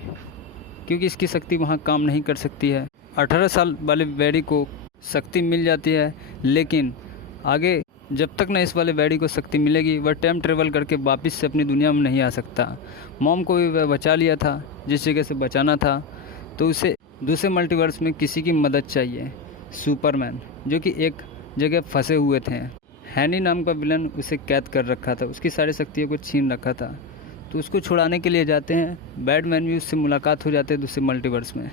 क्योंकि इसकी शक्ति वहाँ काम नहीं कर सकती है। 18 साल वाले बैरी को शक्ति मिल जाती है, लेकिन आगे जब तक ना इस वाले बैरी को शक्ति मिलेगी वह टाइम ट्रेवल करके वापस से अपनी दुनिया में नहीं आ सकता। मॉम को भी वह बचा लिया था जिस जगह से बचाना था, तो उसे दूसरे मल्टीवर्स में किसी की मदद चाहिए। सुपरमैन जो कि एक जगह फंसे हुए थे, हैनी नाम का विलन उसे कैद कर रखा था, उसकी सारी शक्तियों को छीन रखा था, तो उसको छुड़ाने के लिए जाते हैं। बैटमैन भी उससे मुलाकात हो जाते हैं दूसरे मल्टीवर्स में।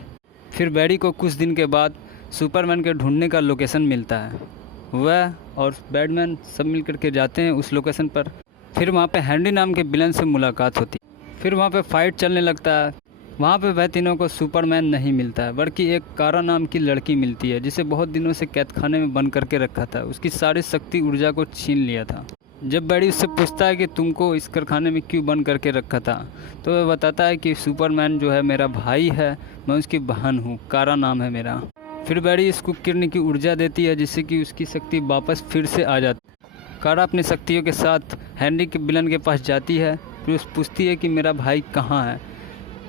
फिर बैरी को कुछ दिन के बाद सुपरमैन के ढूंढने का लोकेशन मिलता है। वह और बैटमैन सब मिल करके जाते हैं उस लोकेशन पर। फिर वहाँ पे हैंडी नाम के विलन से मुलाकात होती है। फिर वहाँ पे फाइट चलने लगता है। वहाँ पे वह तीनों को सुपरमैन नहीं मिलता है, बल्कि एक कारा नाम की लड़की मिलती है, जिसे बहुत दिनों से कैदखाने में बंद करके रखा था। उसकी सारी शक्ति ऊर्जा को छीन लिया था। जब बैरी उससे पूछता है कि तुमको इस कारखाने में क्यों बंद करके रखा था, तो वह बताता है कि सुपरमैन जो है मेरा भाई है, मैं उसकी बहन हूँ, कारा नाम है मेरा। फिर बैरी इसको किरण की ऊर्जा देती है, जिससे कि उसकी शक्ति वापस फिर से आ जाती है। कारा अपनी शक्तियों के साथ हैंडी के विलन के पास जाती है। फिर उस पूछती है कि मेरा भाई कहाँ है।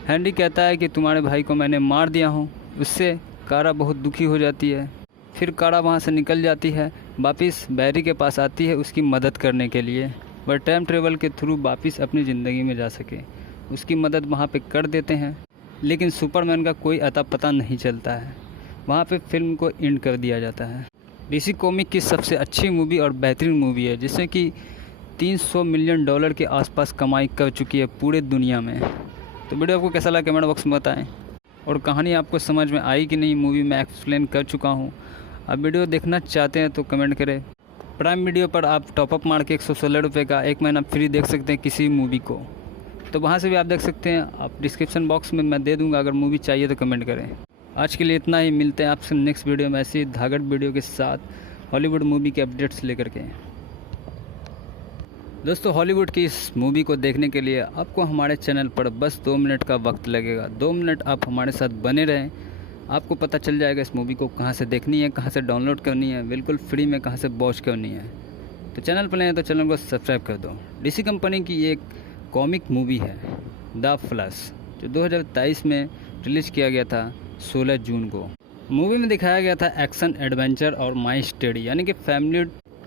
हैंडी कहता है कि तुम्हारे भाई को मैंने मार दिया हूँ। उससे कारा बहुत दुखी हो जाती है। फिर कारा वहाँ से निकल जाती है, वापस बैरी के पास आती है उसकी मदद करने के लिए। वह टाइम ट्रेवल के थ्रू वापस अपनी ज़िंदगी में जा सके, उसकी मदद वहाँ पे कर देते हैं। लेकिन सुपरमैन का कोई अता पता नहीं चलता है। वहाँ पे फिल्म को एंड कर दिया जाता है। डीसी कॉमिक की सबसे अच्छी मूवी और बेहतरीन मूवी है, जिससे कि $300 मिलियन के आसपास कमाई कर चुकी है पूरे दुनिया में। तो वीडियो आपको कैसा लगा कमेंट बॉक्स में बताएं, और कहानी आपको समझ में आई कि नहीं। मूवी मैं एक्सप्लेन कर चुका हूँ। आप वीडियो देखना चाहते हैं तो कमेंट करें। प्राइम वीडियो पर आप टॉपअप मार के 116 रुपये का 1 महीना फ्री देख सकते हैं किसी मूवी को। तो वहाँ से भी आप देख सकते हैं। आप डिस्क्रिप्शन बॉक्स में मैं दे दूँगा, अगर मूवी चाहिए तो कमेंट करें। आज के लिए इतना ही, मिलते हैं आपसे नेक्स्ट वीडियो में ऐसी धागड़ वीडियो के साथ हॉलीवुड मूवी के अपडेट्स लेकर के। दोस्तों, हॉलीवुड की इस मूवी को देखने के लिए आपको हमारे चैनल पर बस 2 मिनट का वक्त लगेगा। 2 मिनट आप हमारे साथ बने रहें, आपको पता चल जाएगा इस मूवी को कहाँ से देखनी है, कहाँ से डाउनलोड करनी है, बिल्कुल फ्री में कहाँ से वॉच करनी है। तो चैनल पर नहीं है तो चैनल को सब्सक्राइब कर दो। डीसी कंपनी की एक कॉमिक मूवी है द फ्लैश, जो 2023 में रिलीज़ किया गया था 16 जून को। मूवी में दिखाया गया था एक्शन, एडवेंचर और माई स्टडी, यानी कि फैमिली,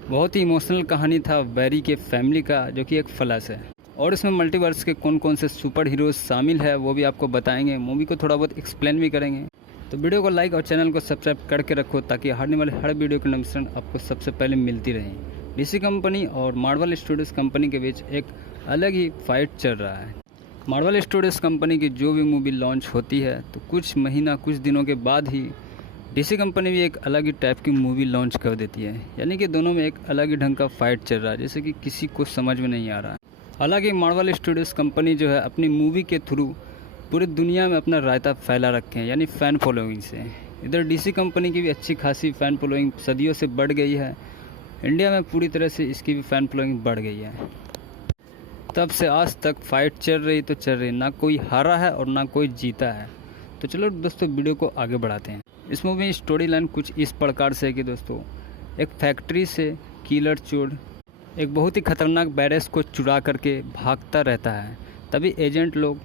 बहुत ही इमोशनल कहानी था बैरी के फैमिली का, जो कि एक फ्लैश है। और इसमें मल्टीवर्स के कौन कौन से सुपर हीरोज शामिल है वो भी आपको बताएंगे, मूवी को थोड़ा बहुत एक्सप्लेन भी करेंगे। तो वीडियो को लाइक और चैनल को सब्सक्राइब करके रखो, ताकि आने वाले हर वीडियो की नोटिफिकेशन आपको सबसे पहले मिलती रहे। डीसी कंपनी और मार्वल स्टूडियोज़ कंपनी के बीच एक अलग ही फाइट चल रहा है। मार्वल स्टूडियोज़ कंपनी की जो भी मूवी लॉन्च होती है तो कुछ दिनों के बाद ही डीसी कंपनी भी एक अलग ही टाइप की मूवी लॉन्च कर देती है, यानी कि दोनों में एक अलग ही ढंग का फाइट चल रहा है, जैसे कि किसी को समझ में नहीं आ रहा है। हालांकि मार्वल स्टूडियोज़ कंपनी जो है अपनी मूवी के थ्रू पूरी दुनिया में अपना रायता फैला रखे हैं, यानी फ़ैन फॉलोइंग से। इधर डीसी कंपनी की भी अच्छी खासी फ़ैन फॉलोइंग सदियों से बढ़ गई है। इंडिया में पूरी तरह से इसकी भी फ़ैन फॉलोइंग बढ़ गई है। तब से आज तक फाइट चल रही तो चल रही, ना कोई हारा है और ना कोई जीता है। तो चलो दोस्तों, वीडियो को आगे बढ़ाते हैं। इस मूवी में स्टोरी लाइन कुछ इस प्रकार से है कि दोस्तों, एक फैक्ट्री से किलर चोर एक बहुत ही खतरनाक बैरस को चुरा करके भागता रहता है। तभी एजेंट लोग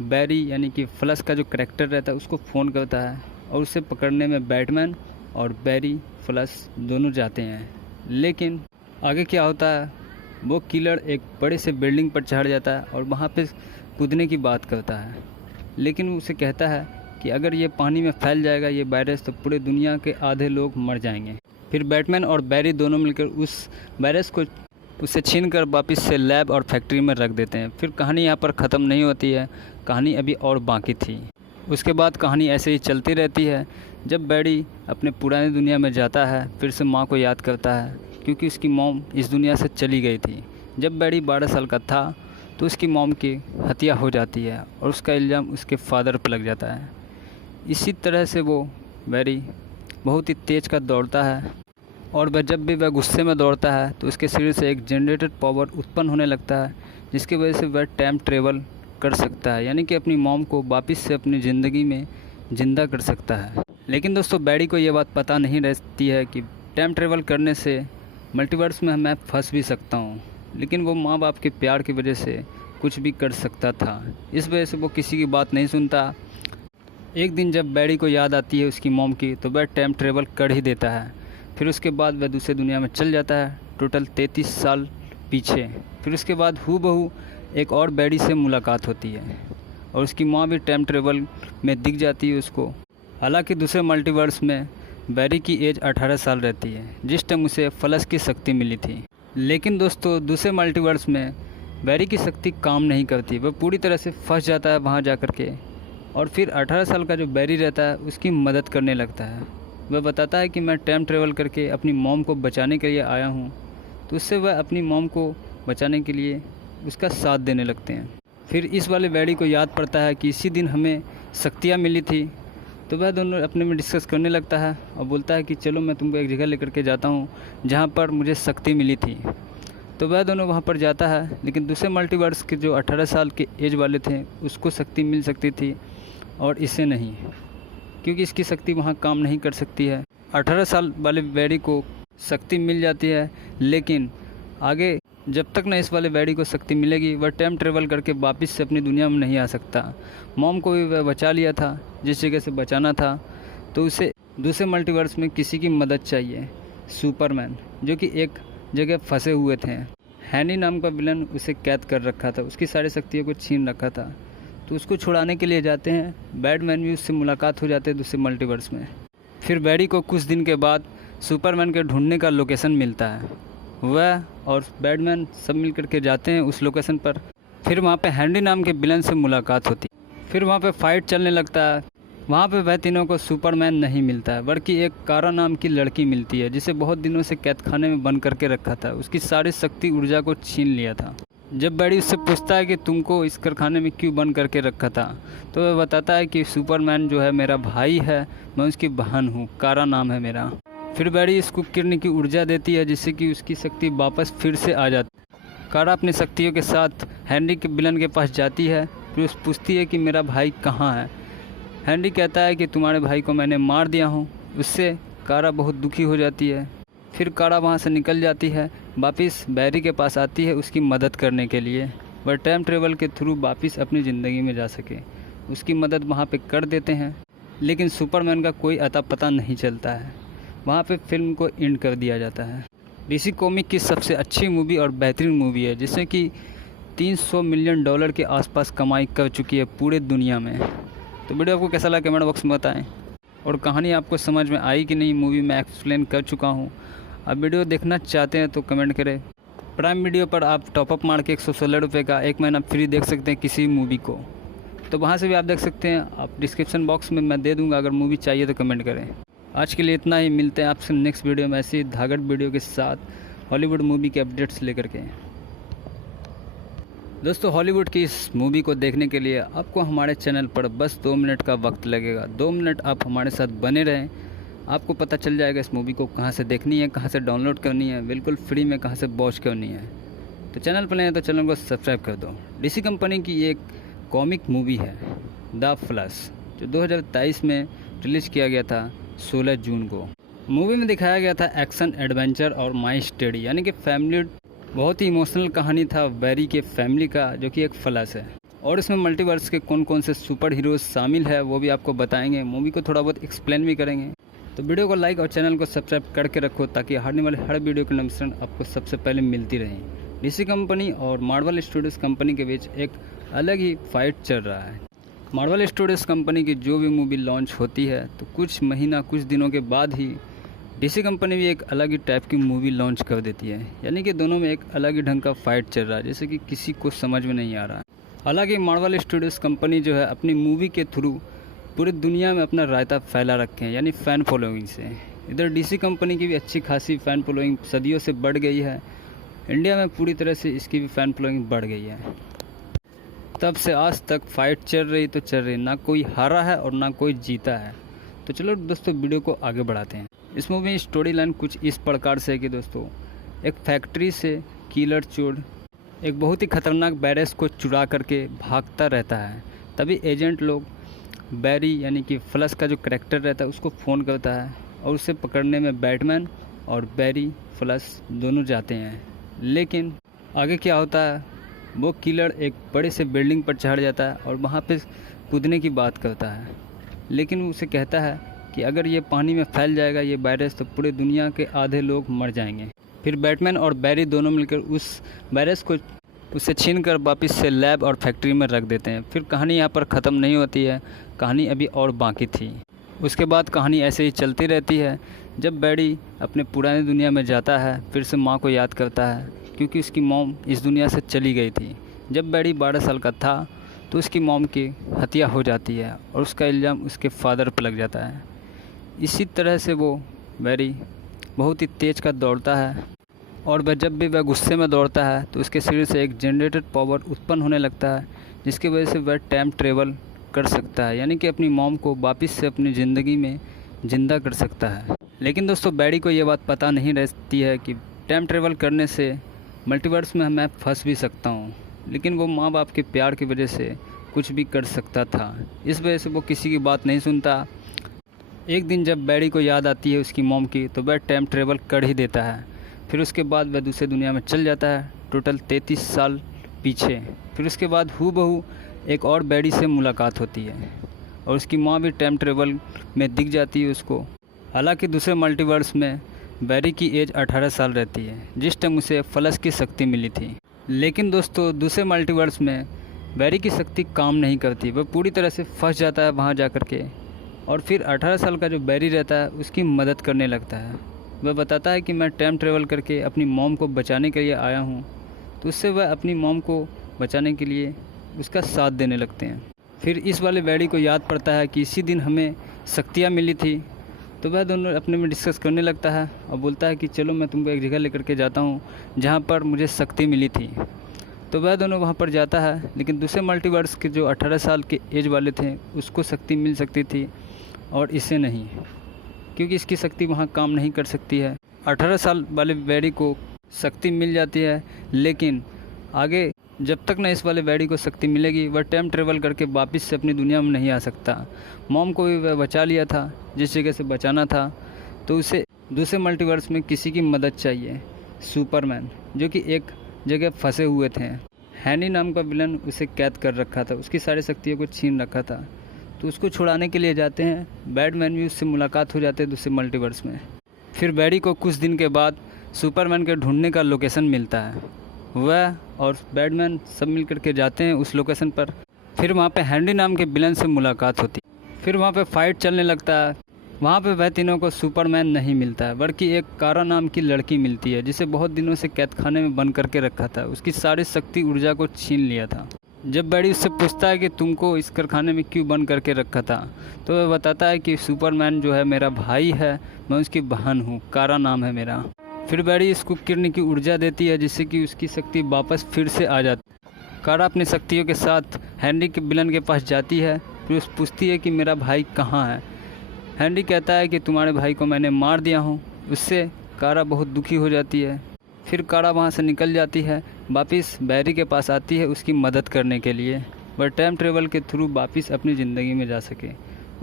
बैरी यानी कि फ्लैश का जो करैक्टर रहता है उसको फ़ोन करता है, और उसे पकड़ने में बैटमैन और बैरी फ्लैश दोनों जाते हैं। लेकिन आगे क्या होता है, वो किलर एक बड़े से बिल्डिंग पर चढ़ जाता है और वहाँ पे कूदने की बात करता है। लेकिन वो उसे कहता है कि अगर ये पानी में फैल जाएगा ये वायरस, तो पूरे दुनिया के आधे लोग मर जाएंगे। फिर बैटमैन और बैरी दोनों मिलकर उस वायरस को उससे छीन कर वापस से लैब और फैक्ट्री में रख देते हैं। फिर कहानी यहाँ पर ख़त्म नहीं होती है, कहानी अभी और बाकी थी। उसके बाद कहानी ऐसे ही चलती रहती है। जब बैरी अपने पुरानी दुनिया में जाता है, फिर से माँ को याद करता है, क्योंकि उसकी मॉम इस दुनिया से चली गई थी। जब बैरी 12 साल का था तो उसकी मॉम की हत्या हो जाती है और उसका इल्ज़ाम उसके फादर पर लग जाता है। इसी तरह से वो बैरी बहुत ही तेज़ का दौड़ता है, और जब भी वह गुस्से में दौड़ता है तो उसके शरीर से एक जनरेटेड पावर उत्पन्न होने लगता है, जिसकी वजह से वह टाइम ट्रेवल कर सकता है, यानी कि अपनी मॉम को वापस से अपनी ज़िंदगी में ज़िंदा कर सकता है। लेकिन दोस्तों, बैरी को ये बात पता नहीं रहती है कि टाइम ट्रेवल करने से मल्टीवर्स में मैं फंस भी सकता हूँ। लेकिन वो माँ बाप के प्यार की वजह से कुछ भी कर सकता था, इस वजह से वो किसी की बात नहीं सुनता। एक दिन जब बैरी को याद आती है उसकी मॉम की, तो वह टाइम ट्रेवल कर ही देता है। फिर उसके बाद वह दूसरे दुनिया में चल जाता है, टोटल 33 साल पीछे। फिर उसके बाद हूबहू एक और बैरी से मुलाकात होती है, और उसकी माँ भी टाइम ट्रेवल में दिख जाती है उसको। हालांकि दूसरे मल्टीवर्स में बैरी की एज 18 साल रहती है, जिस टाइम उसे फ्लैश की शक्ति मिली थी। लेकिन दोस्तों, दूसरे मल्टीवर्स में बैरी की शक्ति काम नहीं करती, वह पूरी तरह से फंस जाता है वहाँ जा कर के। और फिर 18 साल का जो बैरी रहता है उसकी मदद करने लगता है। वह बताता है कि मैं टाइम ट्रेवल करके अपनी मॉम को बचाने के लिए आया हूँ, तो उससे वह अपनी मॉम को बचाने के लिए उसका साथ देने लगते हैं। फिर इस वाले बैरी को याद पड़ता है कि इसी दिन हमें शक्तियाँ मिली थी, तो वह दोनों अपने में डिस्कस करने लगता है और बोलता है कि चलो मैं तुमको एक जगह लेकर के जाता हूँ जहाँ पर मुझे शक्ति मिली थी। तो वह दोनों वहाँ पर जाता है, लेकिन दूसरे मल्टीवर्स के जो 18 साल के एज वाले थे उसको शक्ति मिल सकती थी और इसे नहीं, क्योंकि इसकी शक्ति वहाँ काम नहीं कर सकती है। 18 साल वाले बैरी को शक्ति मिल जाती है, लेकिन आगे जब तक न इस वाले बैरी को शक्ति मिलेगी वह टाइम ट्रेवल करके वापस से अपनी दुनिया में नहीं आ सकता। मॉम को भी वह बचा लिया था जिस जगह से बचाना था, तो उसे दूसरे मल्टीवर्स में किसी की मदद चाहिए। सुपरमैन, जो कि एक जगह फंसे हुए थे, हैनी नाम का विलन उसे कैद कर रखा था, उसकी सारी शक्तियों को छीन रखा था, तो उसको छुड़ाने के लिए जाते हैं। बैटमैन भी उससे मुलाकात हो जाते हैं दूसरे मल्टीवर्स में। फिर बैरी को कुछ दिन के बाद सुपरमैन के ढूंढने का लोकेशन मिलता है, वह और बैटमैन सब मिल कर के जाते हैं उस लोकेशन पर। फिर वहाँ पे हैंडी नाम के विलन से मुलाकात होती है। फिर वहाँ पे फाइट चलने लगता है। वहाँ पे वह तीनों को सुपरमैन नहीं मिलता है, बल्कि एक कारा नाम की लड़की मिलती है जिसे बहुत दिनों से कैदखाने में बंद करके रखा था। उसकी सारी शक्ति ऊर्जा को छीन लिया था। जब बैडी उससे पूछता है कि तुमको इस कारखाने में क्यों बंद करके रखा था, तो वह बताता है कि सुपरमैन जो है मेरा भाई है, मैं उसकी बहन हूँ, कारा नाम है मेरा। फिर बैडी इसको किरण की ऊर्जा देती है जिससे कि उसकी शक्ति वापस फिर से आ जाती है। कारा अपनी शक्तियों के साथ हेनरी के विलन के पास जाती है। फिर उस पूछती है कि मेरा भाई कहाँ है। हेनरी कहता है कि तुम्हारे भाई को मैंने मार दिया हूँ। उससे कारा बहुत दुखी हो जाती है। फिर कारा वहाँ से निकल जाती है, वापस बैरी के पास आती है उसकी मदद करने के लिए। वह टाइम ट्रेवल के थ्रू वापस अपनी ज़िंदगी में जा सके, उसकी मदद वहाँ पे कर देते हैं। लेकिन सुपरमैन का कोई अता पता नहीं चलता है। वहाँ पे फिल्म को एंड कर दिया जाता है। डीसी कॉमिक की सबसे अच्छी मूवी और बेहतरीन मूवी है, जिससे कि $300 मिलियन के आसपास कमाई कर चुकी है पूरे दुनिया में। तो वीडियो आपको कैसा लगा कमेंट बॉक्स में बताएं। और कहानी आपको समझ में आई कि नहीं, मूवी में एक्सप्लेन कर चुका हूँ। आप वीडियो देखना चाहते हैं तो कमेंट करें। प्राइम वीडियो पर आप टॉपअप मार के 116 रुपये का 1 महीना फ्री देख सकते हैं किसी मूवी को। तो वहाँ से भी आप देख सकते हैं। आप डिस्क्रिप्शन बॉक्स में मैं दे दूँगा, अगर मूवी चाहिए तो कमेंट करें। आज के लिए इतना ही, मिलते हैं आपसे नेक्स्ट वीडियो में ऐसी धागड़ वीडियो के साथ हॉलीवुड मूवी के अपडेट्स लेकर के। दोस्तों, हॉलीवुड की इस मूवी को देखने के लिए आपको हमारे चैनल पर बस 2 मिनट का वक्त लगेगा। 2 मिनट आप हमारे साथ बने रहें, आपको पता चल जाएगा इस मूवी को कहाँ से देखनी है, कहाँ से डाउनलोड करनी है, बिल्कुल फ्री में कहाँ से वॉच करनी है। तो चैनल पर नए हैं तो चैनल को सब्सक्राइब कर दो। डीसी कंपनी की एक कॉमिक मूवी है द फ्लैश, जो 2023 में रिलीज़ किया गया था 16 जून को। मूवी में दिखाया गया था एक्शन, एडवेंचर और माई स्टडी, यानी कि फैमिली। बहुत ही इमोशनल कहानी था बैरी के फैमिली का, जो कि एक फ्लैश है। और इसमें मल्टीवर्स के कौन कौन से सुपर हीरोज शामिल है वो भी आपको बताएंगे। मूवी को थोड़ा बहुत एक्सप्लेन भी करेंगे। तो वीडियो को लाइक और चैनल को सब्सक्राइब करके रखो, ताकि आने वाले हर वीडियो की नोटिफिकेशन आपको सबसे पहले मिलती रहे। डीसी कंपनी और मार्वल स्टूडियोज़ कंपनी के बीच एक अलग ही फाइट चल रहा है। मार्वल स्टूडियोज़ कंपनी की जो भी मूवी लॉन्च होती है तो कुछ दिनों के बाद ही डीसी कंपनी भी एक अलग ही टाइप की मूवी लॉन्च कर देती है। यानी कि दोनों में एक अलग ही ढंग का फाइट चल रहा है, जैसे कि किसी को समझ में नहीं आ रहा है। हालांकि मार्वल स्टूडियोज़ कंपनी जो है अपनी मूवी के थ्रू पूरी दुनिया में अपना रायता फैला रखे हैं, यानी फ़ैन फॉलोइंग से। इधर डीसी कंपनी की भी अच्छी खासी फ़ैन फॉलोइंग सदियों से बढ़ गई है। इंडिया में पूरी तरह से इसकी भी फ़ैन फॉलोइंग बढ़ गई है। तब से आज तक फाइट चल रही, ना कोई हारा है और ना कोई जीता है। तो चलो दोस्तों, वीडियो को आगे बढ़ाते हैं। इस मूवी में स्टोरी लाइन कुछ इस प्रकार से है कि दोस्तों, एक फैक्ट्री से किलर चोर एक बहुत ही खतरनाक वायरस को चुरा करके भागता रहता है। तभी एजेंट लोग बैरी यानी कि फ्लैश का जो करैक्टर रहता है उसको फ़ोन करता है, और उसे पकड़ने में बैटमैन और बैरी फ्लैश दोनों जाते हैं। लेकिन आगे क्या होता है, वो किलर एक बड़े से बिल्डिंग पर चढ़ जाता है और वहाँ पे कूदने की बात करता है। लेकिन उसे कहता है कि अगर ये पानी में फैल जाएगा ये वायरस, तो पूरे दुनिया के आधे लोग मर जाएंगे। फिर बैटमैन और बैरी दोनों मिलकर उस वायरस को उसे छीन कर वापस से लैब और फैक्ट्री में रख देते हैं। फिर कहानी यहाँ पर ख़त्म नहीं होती है, कहानी अभी और बाकी थी। उसके बाद कहानी ऐसे ही चलती रहती है। जब बैरी अपने पुरानी दुनिया में जाता है, फिर से माँ को याद करता है, क्योंकि उसकी मॉम इस दुनिया से चली गई थी। जब बैरी 12 साल का था तो उसकी मॉम की हत्या हो जाती है और उसका इल्ज़ाम उसके फादर पर लग जाता है। इसी तरह से वो बैरी बहुत ही तेज़ का दौड़ता है, और जब भी वह गुस्से में दौड़ता है तो उसके शरीर से एक जनरेटेड पावर उत्पन्न होने लगता है, जिसकी वजह से वह टाइम ट्रेवल कर सकता है, यानी कि अपनी मॉम को वापस से अपनी ज़िंदगी में ज़िंदा कर सकता है। लेकिन दोस्तों, बैरी को ये बात पता नहीं रहती है कि टाइम ट्रेवल करने से मल्टीवर्स में मैं फंस भी सकता हूँ। लेकिन वो माँ बाप के प्यार की वजह से कुछ भी कर सकता था, इस वजह से वो किसी की बात नहीं सुनता। एक दिन जब बैरी को याद आती है उसकी मॉम की, तो वह टाइम ट्रेवल कर ही देता है। फिर उसके बाद वह दूसरे दुनिया में चल जाता है, टोटल 33 साल पीछे। फिर उसके बाद हूबहू एक और बैरी से मुलाकात होती है, और उसकी माँ भी टाइम ट्रेवल में दिख जाती है उसको। हालांकि दूसरे मल्टीवर्स में बैरी की एज 18 साल रहती है, जिस टाइम उसे फ्लैश की शक्ति मिली थी। लेकिन दोस्तों, दूसरे मल्टीवर्स में बैरी की शक्ति काम नहीं करती, वह पूरी तरह से फंस जाता है वहाँ जा कर के। और फिर 18 साल का जो बैरी रहता है उसकी मदद करने लगता है। वह बताता है कि मैं टाइम ट्रेवल करके अपनी मॉम को बचाने के लिए आया हूँ। तो उससे वह अपनी मॉम को बचाने के लिए उसका साथ देने लगते हैं। फिर इस वाले बैरी को याद पड़ता है कि इसी दिन हमें शक्तियाँ मिली थी। तो वह दोनों अपने में डिस्कस करने लगता है और बोलता है कि चलो मैं तुमको एक जगह लेकर के जाता हूँ जहाँ पर मुझे शक्ति मिली थी। तो वह दोनों वहाँ पर जाता है, लेकिन दूसरे मल्टीवर्स के जो 18 साल के एज वाले थे उसको शक्ति मिल सकती थी और इसे नहीं, क्योंकि इसकी शक्ति वहाँ काम नहीं कर सकती है। 18 साल वाले बैरी को शक्ति मिल जाती है, लेकिन आगे जब तक न इस वाले बैरी को शक्ति मिलेगी वह टाइम ट्रेवल करके वापस से अपनी दुनिया में नहीं आ सकता। मॉम को भी वह बचा लिया था जिस जगह से बचाना था, तो उसे दूसरे मल्टीवर्स में किसी की मदद चाहिए, सुपरमैन, जो कि एक जगह फंसे हुए थे। हैनी नाम का विलन उसे कैद कर रखा था, उसकी सारी शक्तियों को छीन रखा था। तो उसको छुड़ाने के लिए जाते हैं, बैटमैन भी उससे मुलाकात हो जाते हैं दूसरे मल्टीवर्स में। फिर बैरी को कुछ दिन के बाद सुपरमैन के ढूंढने का लोकेशन मिलता है। वह और बैटमैन सब मिल कर के जाते हैं उस लोकेशन पर। फिर वहाँ पे हैंडी नाम के विलन से मुलाकात होती है। फिर वहाँ पे फाइट चलने लगता है। वहाँ पे वह तीनों को सुपरमैन नहीं मिलता है, बल्कि एक कारा नाम की लड़की मिलती है जिसे बहुत दिनों से कैद खाने में बंद करके रखा था। उसकी सारी शक्ति ऊर्जा को छीन लिया था। जब बैरी उससे पूछता है कि तुमको इस कारखाने में क्यों बंद करके रखा था, तो वह बताता है कि सुपरमैन जो है मेरा भाई है, मैं उसकी बहन हूँ, कारा नाम है मेरा। फिर बैरी इसको किरण की ऊर्जा देती है जिससे कि उसकी शक्ति वापस फिर से आ जाती। कारा अपनी शक्तियों के साथ हैंडी के विलन के पास जाती है। फिर उस पूछती है कि मेरा भाई कहाँ है। हैंडी कहता है कि तुम्हारे भाई को मैंने मार दिया हूँ। उससे कारा बहुत दुखी हो जाती है। फिर कारा वहाँ से निकल जाती है, वापस बैरी के पास आती है उसकी मदद करने के लिए। वह टाइम ट्रेवल के थ्रू वापस अपनी ज़िंदगी में जा सके,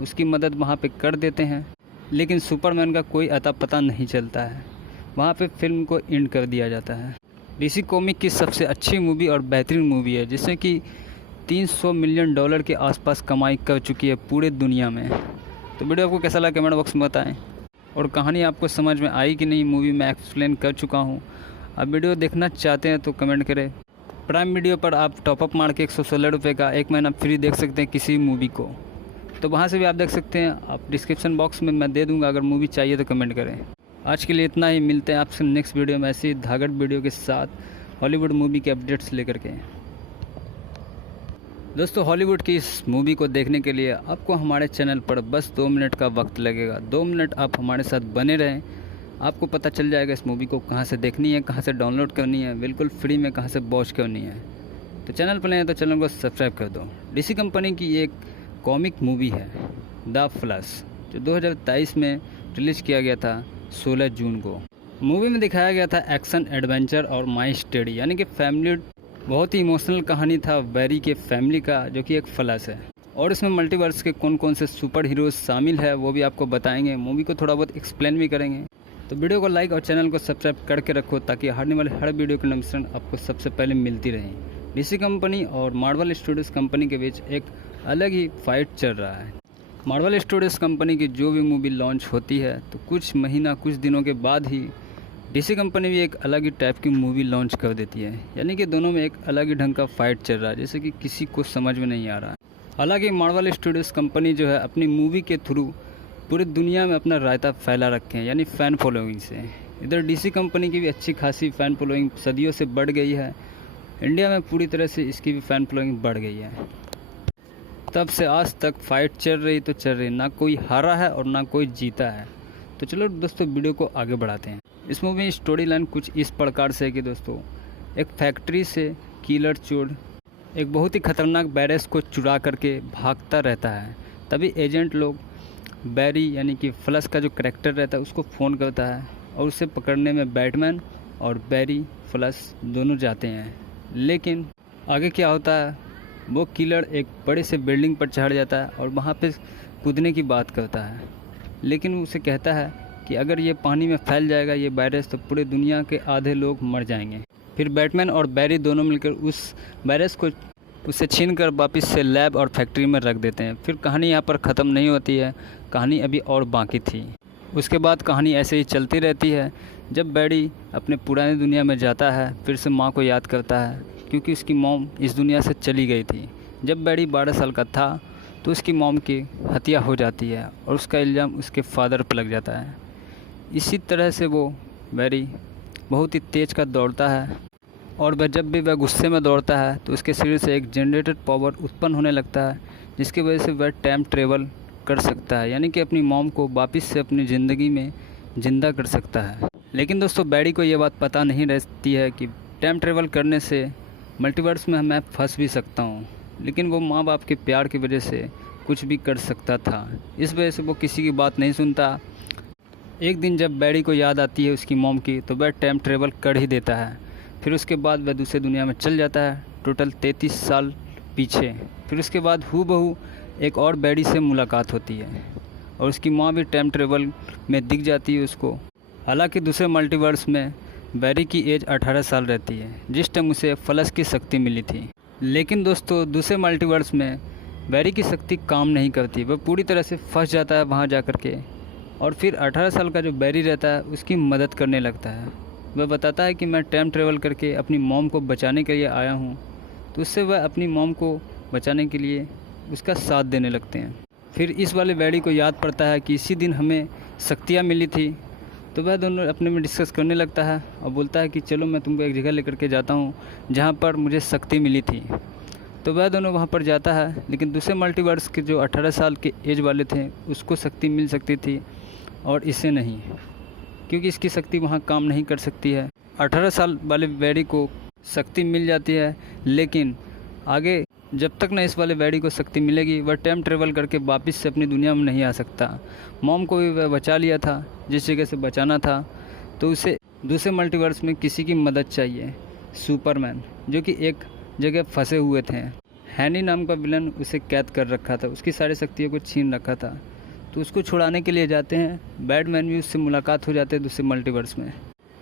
उसकी मदद वहाँ पे कर देते हैं। लेकिन सुपरमैन का कोई अता पता नहीं चलता है। वहाँ पे फिल्म को एंड कर दिया जाता है। डीसी कॉमिक की सबसे अच्छी मूवी और बेहतरीन मूवी है, जिससे कि $300 मिलियन के आसपास कमाई कर चुकी है पूरे दुनिया में। तो वीडियो आपको कैसा लगा कमेंट बॉक्स में बताएं, और कहानी आपको समझ में आई कि नहीं। मूवी मैं एक्सप्लेन कर चुका हूँ। अब वीडियो देखना चाहते हैं तो कमेंट करें। प्राइम वीडियो पर आप टॉपअप मार के $116 का 1 महीना फ्री देख सकते हैं किसी मूवी को, तो वहाँ से भी आप देख सकते हैं। आप डिस्क्रिप्शन बॉक्स में मैं दे दूँगा, अगर मूवी चाहिए तो कमेंट करें। आज के लिए इतना ही, मिलते हैं आपसे नेक्स्ट वीडियो में ऐसी धागड़ वीडियो के साथ हॉलीवुड मूवी के अपडेट्स लेकर के। दोस्तों, हॉलीवुड की इस मूवी को देखने के लिए आपको हमारे चैनल पर बस 2 मिनट का वक्त लगेगा। 2 मिनट आप हमारे साथ बने रहें, आपको पता चल जाएगा इस मूवी को कहाँ से देखनी है, कहाँ से डाउनलोड करनी है, बिल्कुल फ्री में कहाँ से वॉच करनी है। तो चैनल पर नहीं तो चैनल को सब्सक्राइब कर दो। डीसी कंपनी की एक कॉमिक मूवी है द फ्लैश, जो 2023 में रिलीज़ किया गया था 16 जून को। मूवी में दिखाया गया था एक्शन, एडवेंचर और माई स्टडी, यानी कि फैमिली। बहुत ही इमोशनल कहानी था बैरी के फैमिली का, जो कि एक फ्लैश है। और इसमें मल्टीवर्स के कौन कौन से सुपर हीरोज शामिल है वो भी आपको बताएंगे। मूवी को थोड़ा बहुत एक्सप्लेन भी करेंगे। तो वीडियो को लाइक और चैनल को सब्सक्राइब करके रखो, ताकि आने वाले हर वीडियो की नोटिफिकेशन आपको सबसे पहले मिलती रहे। डीसी कंपनी और मार्वल स्टूडियोज कंपनी के बीच एक अलग ही फाइट चल रहा है। मार्वल स्टूडियोज कंपनी की जो भी मूवी लॉन्च होती है, तो कुछ दिनों के बाद ही डीसी कंपनी भी एक अलग ही टाइप की मूवी लॉन्च कर देती है। यानी कि दोनों में एक अलग ही ढंग का फाइट चल रहा है, जैसे कि किसी को समझ में नहीं आ रहा है। हालांकि मार्वल स्टूडियोज कंपनी जो है अपनी मूवी के थ्रू पूरी दुनिया में अपना रायता फैला रखे हैं, यानी फ़ैन फॉलोइंग से। इधर डीसी कंपनी की भी अच्छी खासी फ़ैन फॉलोइंग सदियों से बढ़ गई है। इंडिया में पूरी तरह से इसकी भी फ़ैन फॉलोइंग बढ़ गई है। तब से आज तक फाइट चल रही, ना कोई हारा है और ना कोई जीता है। तो चलो दोस्तों, वीडियो को आगे बढ़ाते हैं। इस मूवी में स्टोरी लाइन कुछ इस प्रकार से है कि दोस्तों, एक फैक्ट्री से किलर चोर एक बहुत ही खतरनाक वायरस को चुरा करके भागता रहता है। तभी एजेंट लोग बैरी यानी कि फ्लैश का जो करैक्टर रहता है उसको फ़ोन करता है, और उसे पकड़ने में बैटमैन और बैरी फ्लैश दोनों जाते हैं। लेकिन आगे क्या होता है, वो किलर एक बड़े से बिल्डिंग पर चढ़ जाता है और वहाँ पे कूदने की बात करता है। लेकिन उसे कहता है कि अगर ये पानी में फैल जाएगा ये वायरस, तो पूरे दुनिया के आधे लोग मर जाएंगे। फिर बैटमैन और बैरी दोनों मिलकर उस वायरस को उससे छीन कर वापस से लैब और फैक्ट्री में रख देते हैं। फिर कहानी यहाँ पर ख़त्म नहीं होती है, कहानी अभी और बाकी थी। उसके बाद कहानी ऐसे ही चलती रहती है। जब बैरी अपने पुरानी दुनिया में जाता है, फिर से माँ को याद करता है, क्योंकि उसकी मॉम इस दुनिया से चली गई थी। जब बैरी 12 साल का था तो उसकी मॉम की हत्या हो जाती है और उसका इल्ज़ाम उसके फादर पर लग जाता है। इसी तरह से वो बैरी बहुत ही तेज़ का दौड़ता है, और वह जब भी वह गुस्से में दौड़ता है तो उसके शरीर से एक जनरेटेड पावर उत्पन्न होने लगता है, जिसकी वजह से वह टाइम ट्रेवल कर सकता है, यानी कि अपनी मॉम को वापस से अपनी ज़िंदगी में ज़िंदा कर सकता है। लेकिन दोस्तों बैरी को ये बात पता नहीं रहती है कि टाइम ट्रेवल करने से मल्टीवर्स में मैं फंस भी सकता हूँ, लेकिन वो माँ बाप के प्यार की वजह से कुछ भी कर सकता था। इस वजह से वो किसी की बात नहीं सुनता। एक दिन जब बैरी को याद आती है उसकी मॉम की, तो वह टाइम ट्रेवल कर ही देता है। फिर उसके बाद वह दूसरे दुनिया में चल जाता है, टोटल 33 साल पीछे। फिर उसके बाद हूबहू एक और बैरी से मुलाकात होती है और उसकी माँ भी टाइम ट्रेवल में दिख जाती है उसको। हालांकि दूसरे मल्टीवर्स में बैरी की एज 18 साल रहती है, जिस टाइम उसे फ्लश की शक्ति मिली थी। लेकिन दोस्तों दूसरे मल्टीवर्स में बैरी की शक्ति काम नहीं करती, वह पूरी तरह से फंस जाता है वहाँ जा कर के। और फिर 18 साल का जो बैरी रहता है उसकी मदद करने लगता है। वह बताता है कि मैं टाइम ट्रेवल करके अपनी मॉम को बचाने के लिए आया हूँ, तो उससे वह अपनी मॉम को बचाने के लिए उसका साथ देने लगते हैं। फिर इस वाले बैरी को याद पड़ता है कि इसी दिन हमें शक्तियाँ मिली थी, तो वह दोनों अपने में डिस्कस करने लगता है और बोलता है कि चलो मैं तुमको एक जगह लेकर के जाता हूँ जहाँ पर मुझे शक्ति मिली थी। तो वह दोनों वहाँ पर जाता है, लेकिन दूसरे मल्टीवर्स के जो 18 साल के एज वाले थे उसको शक्ति मिल सकती थी और इसे नहीं, क्योंकि इसकी शक्ति वहाँ काम नहीं कर सकती है। 18 साल वाले बैरी को शक्ति मिल जाती है, लेकिन आगे जब तक न इस वाले बैरी को शक्ति मिलेगी वह टाइम ट्रेवल करके वापस से अपनी दुनिया में नहीं आ सकता। मॉम को भी वह बचा लिया था जिस जगह से बचाना था, तो उसे दूसरे मल्टीवर्स में किसी की मदद चाहिए। सुपरमैन जो कि एक जगह फंसे हुए थे, हैनी नाम का विलन उसे कैद कर रखा था, उसकी सारी शक्तियों को छीन रखा था, तो उसको छुड़ाने के लिए जाते हैं। बैटमैन भी उससे मुलाकात हो जाते हैं दूसरे मल्टीवर्स में।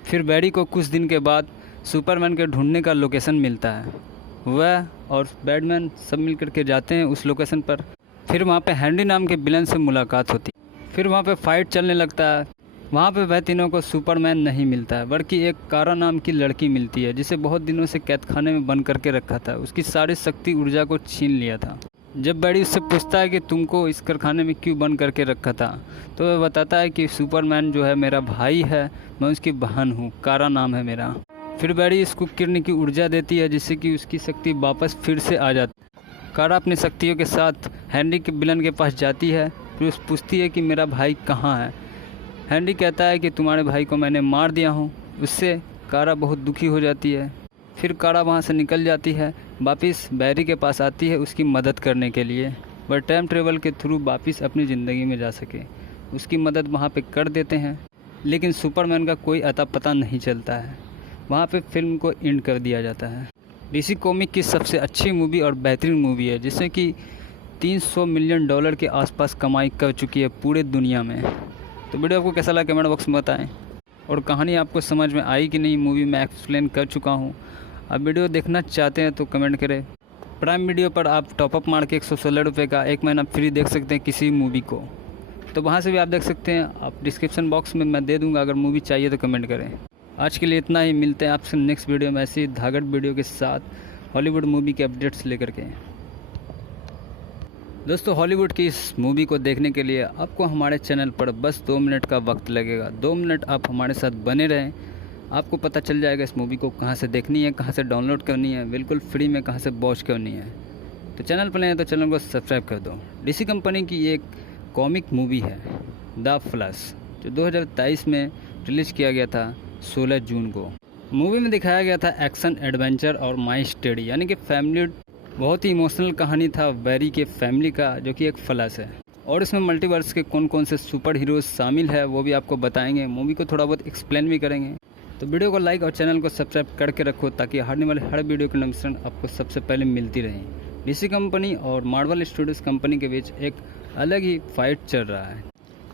फिर बैरी को कुछ दिन के बाद सुपरमैन के ढूंढने का लोकेशन मिलता है। वह और बैटमैन सब मिल करके जाते हैं उस लोकेशन पर। फिर वहाँ पे हैंडी नाम के विलन से मुलाकात होती है। फिर वहाँ पे फाइट चलने लगता है। वहाँ पे वह तीनों को सुपरमैन नहीं मिलता है, बल्कि एक कारा नाम की लड़की मिलती है, जिसे बहुत दिनों से कैद खाने में बंद करके रखा था। उसकी सारी शक्ति ऊर्जा को छीन लिया था। जब बैरी उससे पूछता है कि तुमको इस कारखाने में क्यों बंद करके रखा था, तो वह बताता है कि सुपरमैन जो है मेरा भाई है, मैं उसकी बहन हूँ, कारा नाम है मेरा। फिर बैरी इसको किरण की ऊर्जा देती है, जिससे कि उसकी शक्ति वापस फिर से आ जाती है। कारा अपनी शक्तियों के साथ हैंडी के विलन के पास जाती है। फिर उस पूछती है कि मेरा भाई कहाँ है। हैंडी कहता है कि तुम्हारे भाई को मैंने मार दिया हूँ। उससे कारा बहुत दुखी हो जाती है। फिर कारा वहाँ से निकल जाती है, वापस बैरी के पास आती है उसकी मदद करने के लिए। वह टाइम ट्रेवल के थ्रू वापस अपनी ज़िंदगी में जा सके, उसकी मदद वहाँ पे कर देते हैं। लेकिन सुपरमैन का कोई अता पता नहीं चलता है। वहाँ पे फिल्म को एंड कर दिया जाता है। डीसी कॉमिक की सबसे अच्छी मूवी और बेहतरीन मूवी है, जिससे कि $300 मिलियन के आसपास कमाई कर चुकी है पूरे दुनिया में। तो वीडियो आपको कैसा लगा कमेंट बॉक्स में बताएं, और कहानी आपको समझ में आई कि नहीं मूवी मैं एक्सप्लेन कर चुका हूँ। आप वीडियो देखना चाहते हैं तो कमेंट करें। प्राइम वीडियो पर आप टॉपअप मार के 116 रुपये का 1 महीना फ्री देख सकते हैं किसी मूवी को, तो वहाँ से भी आप देख सकते हैं। आप डिस्क्रिप्शन बॉक्स में मैं दे दूँगा, अगर मूवी चाहिए तो कमेंट करें। आज के लिए इतना ही, मिलते हैं आपसे नेक्स्ट वीडियो में ऐसी धागड़ वीडियो के साथ हॉलीवुड मूवी के अपडेट्स लेकर के। दोस्तों हॉलीवुड की इस मूवी को देखने के लिए आपको हमारे चैनल पर बस 2 मिनट का वक्त लगेगा। 2 मिनट आप हमारे साथ बने रहें, आपको पता चल जाएगा इस मूवी को कहाँ से देखनी है, कहाँ से डाउनलोड करनी है, बिल्कुल फ्री में कहाँ से वॉच करनी है। तो चैनल पर नहीं है तो चैनल को सब्सक्राइब कर दो। डीसी कंपनी की एक कॉमिक मूवी है द फ्लैश, जो 2023 में रिलीज़ किया गया था 16 जून को। मूवी में दिखाया गया था एक्शन, एडवेंचर और माई स्टडी, यानी कि फैमिली। बहुत ही इमोशनल कहानी था बैरी के फैमिली का, जो कि एक फ्लैश है। और इसमें मल्टीवर्स के कौन कौन से सुपर हीरोज शामिल है वो भी आपको बताएंगे। मूवी को थोड़ा बहुत एक्सप्लेन भी करेंगे। तो वीडियो को लाइक और चैनल को सब्सक्राइब करके रखो, ताकि आने वाले हर वीडियो की नोटिफिकेशन आपको सबसे पहले मिलती रहे। डीसी कंपनी और मार्वल स्टूडियोज कंपनी के बीच एक अलग ही फाइट चल रहा है।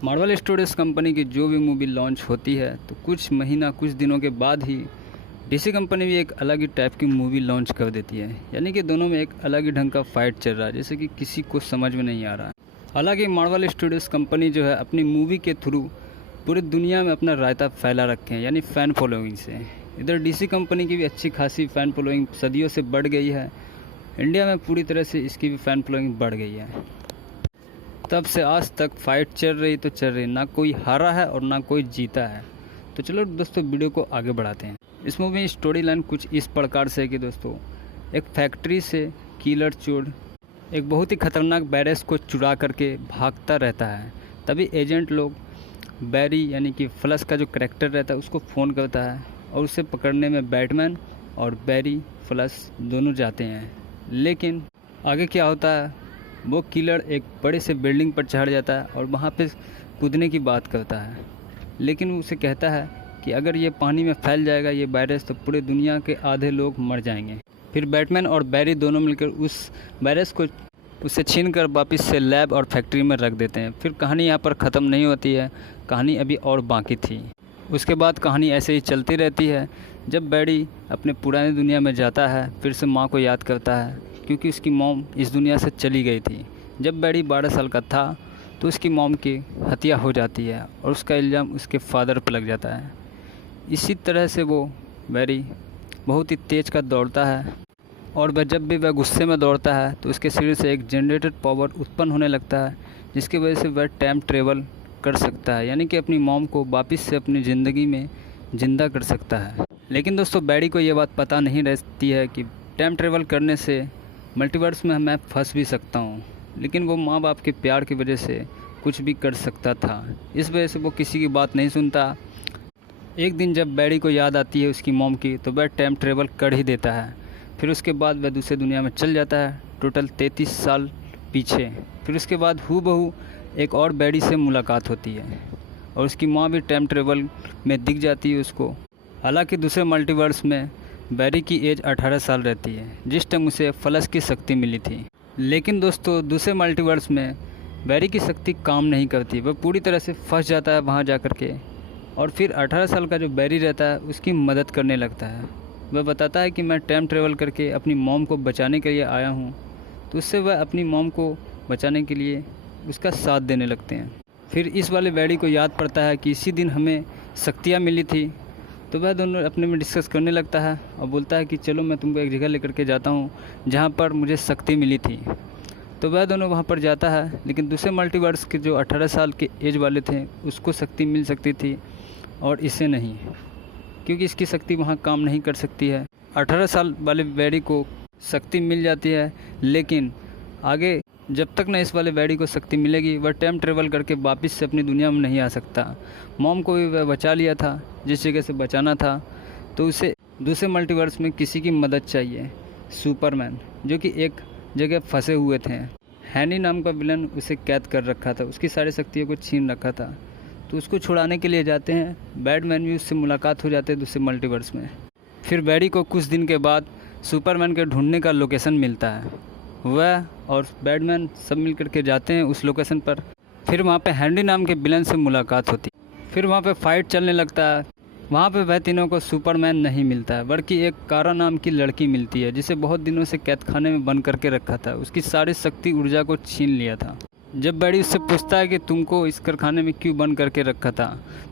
मार्वल स्टूडियोज कंपनी की जो भी मूवी लॉन्च होती है, तो कुछ दिनों के बाद ही डीसी कंपनी भी एक अलग ही टाइप की मूवी लॉन्च कर देती है। यानी कि दोनों में एक अलग ही ढंग का फाइट चल रहा है, जैसे कि किसी को समझ में नहीं आ रहा है। हालांकि मार्वल स्टूडियोज कंपनी जो है अपनी मूवी के थ्रू पूरी दुनिया में अपना रायता फैला रखे हैं, यानी फ़ैन फॉलोइंग से। इधर डीसी कंपनी की भी अच्छी खासी फ़ैन फॉलोइंग सदियों से बढ़ गई है। इंडिया में पूरी तरह से इसकी भी फ़ैन फॉलोइंग बढ़ गई है। तब से आज तक फाइट चल रही तो चल रही, ना कोई हारा है और ना कोई जीता है। तो चलो दोस्तों वीडियो को आगे बढ़ाते हैं। इस मूवी में स्टोरी लाइन कुछ इस प्रकार से है कि दोस्तों एक फैक्ट्री से किलर चोर एक बहुत ही खतरनाक बैरस को चुरा करके भागता रहता है। तभी एजेंट लोग बैरी यानी कि फ्लश का जो करेक्टर रहता है उसको फ़ोन करता है और उसे पकड़ने में बैटमैन और बैरी फ्लश दोनों जाते हैं। लेकिन आगे क्या होता है, वो किलर एक बड़े से बिल्डिंग पर चढ़ जाता है और वहाँ पे कूदने की बात करता है। लेकिन वो उसे कहता है कि अगर ये पानी में फैल जाएगा ये वायरस तो पूरे दुनिया के आधे लोग मर जाएंगे। फिर बैटमैन और बैरी दोनों मिलकर उस वायरस को उसे छीन कर वापस से लैब और फैक्ट्री में रख देते हैं। फिर कहानी यहाँ पर ख़त्म नहीं होती है, कहानी अभी और बाकी थी। उसके बाद कहानी ऐसे ही चलती रहती है। जब बैरी अपने पुरानी दुनिया में जाता है फिर से माँ को याद करता है, क्योंकि उसकी मॉम इस दुनिया से चली गई थी। जब बैरी 12 साल का था तो उसकी मॉम की हत्या हो जाती है और उसका इल्ज़ाम उसके फादर पर लग जाता है। इसी तरह से वो बैरी बहुत ही तेज़ का दौड़ता है और जब भी वह गुस्से में दौड़ता है तो उसके शरीर से एक जनरेटेड पावर उत्पन्न होने लगता है, जिसकी वजह से वह टाइम ट्रेवल कर सकता है, यानी कि अपनी मॉम को वापस से अपनी ज़िंदगी में ज़िंदा कर सकता है। लेकिन दोस्तों बैरी को ये बात पता नहीं रहती है कि टाइम ट्रेवल करने से मल्टीवर्स में मैं फंस भी सकता हूँ। लेकिन वो माँ बाप के प्यार की वजह से कुछ भी कर सकता था, इस वजह से वो किसी की बात नहीं सुनता। एक दिन जब बैरी को याद आती है उसकी मॉम की तो वह टाइम ट्रेवल कर ही देता है। फिर उसके बाद वह दूसरे दुनिया में चल जाता है, टोटल 33 साल पीछे। फिर उसके बाद हूबहू एक और बैरी से मुलाकात होती है और उसकी माँ भी टाइम ट्रेवल में दिख जाती है उसको। हालांकि दूसरे मल्टीवर्स में बैरी की एज 18 साल रहती है, जिस टाइम उसे फ्लश की शक्ति मिली थी। लेकिन दोस्तों दूसरे मल्टीवर्स में बैरी की शक्ति काम नहीं करती, वह पूरी तरह से फंस जाता है वहाँ जा कर के। और फिर 18 साल का जो बैरी रहता है उसकी मदद करने लगता है। वह बताता है कि मैं टाइम ट्रेवल करके अपनी मॉम को बचाने के लिए आया हूँ, तो उससे वह अपनी मॉम को बचाने के लिए उसका साथ देने लगते हैं। फिर इस वाले बैरी को याद पड़ता है कि इसी दिन हमें शक्तियाँ मिली थी, तो वह दोनों अपने में डिस्कस करने लगता है और बोलता है कि चलो मैं तुमको एक जगह लेकर के जाता हूँ जहाँ पर मुझे शक्ति मिली थी। तो वह दोनों वहाँ पर जाता है, लेकिन दूसरे मल्टीवर्स के जो 18 साल के एज वाले थे उसको शक्ति मिल सकती थी और इसे नहीं, क्योंकि इसकी शक्ति वहाँ काम नहीं कर सकती है। 18 साल वाले बैरी को शक्ति मिल जाती है, लेकिन आगे जब तक न इस वाले बैरी को शक्ति मिलेगी वह टाइम ट्रेवल करके वापस से अपनी दुनिया में नहीं आ सकता। मॉम को भी वह बचा लिया था जिस जगह से बचाना था, तो उसे दूसरे मल्टीवर्स में किसी की मदद चाहिए। सुपरमैन जो कि एक जगह फंसे हुए थे, हैनी नाम का विलन उसे कैद कर रखा था, उसकी सारी शक्तियों को छीन रखा था, तो उसको छुड़ाने के लिए जाते हैं। बैटमैन भी उससे मुलाकात हो जाते हैं दूसरे मल्टीवर्स में। फिर बैरी को कुछ दिन के बाद सुपरमैन के ढूंढने का लोकेशन मिलता है। वह और बैटमैन सब मिल कर के जाते हैं उस लोकेशन पर। फिर वहाँ पे हैंडी नाम के विलन से मुलाकात होती है। फिर वहाँ पे फाइट चलने लगता है। वहाँ पे वह तीनों को सुपरमैन नहीं मिलता है, बल्कि एक कारा नाम की लड़की मिलती है जिसे बहुत दिनों से कैद खाने में बंद करके रखा था, उसकी सारी शक्ति ऊर्जा को छीन लिया था। जब बैरी उससे पूछता है कि तुमको इस कारखाने में क्यों बंद करके रखा था,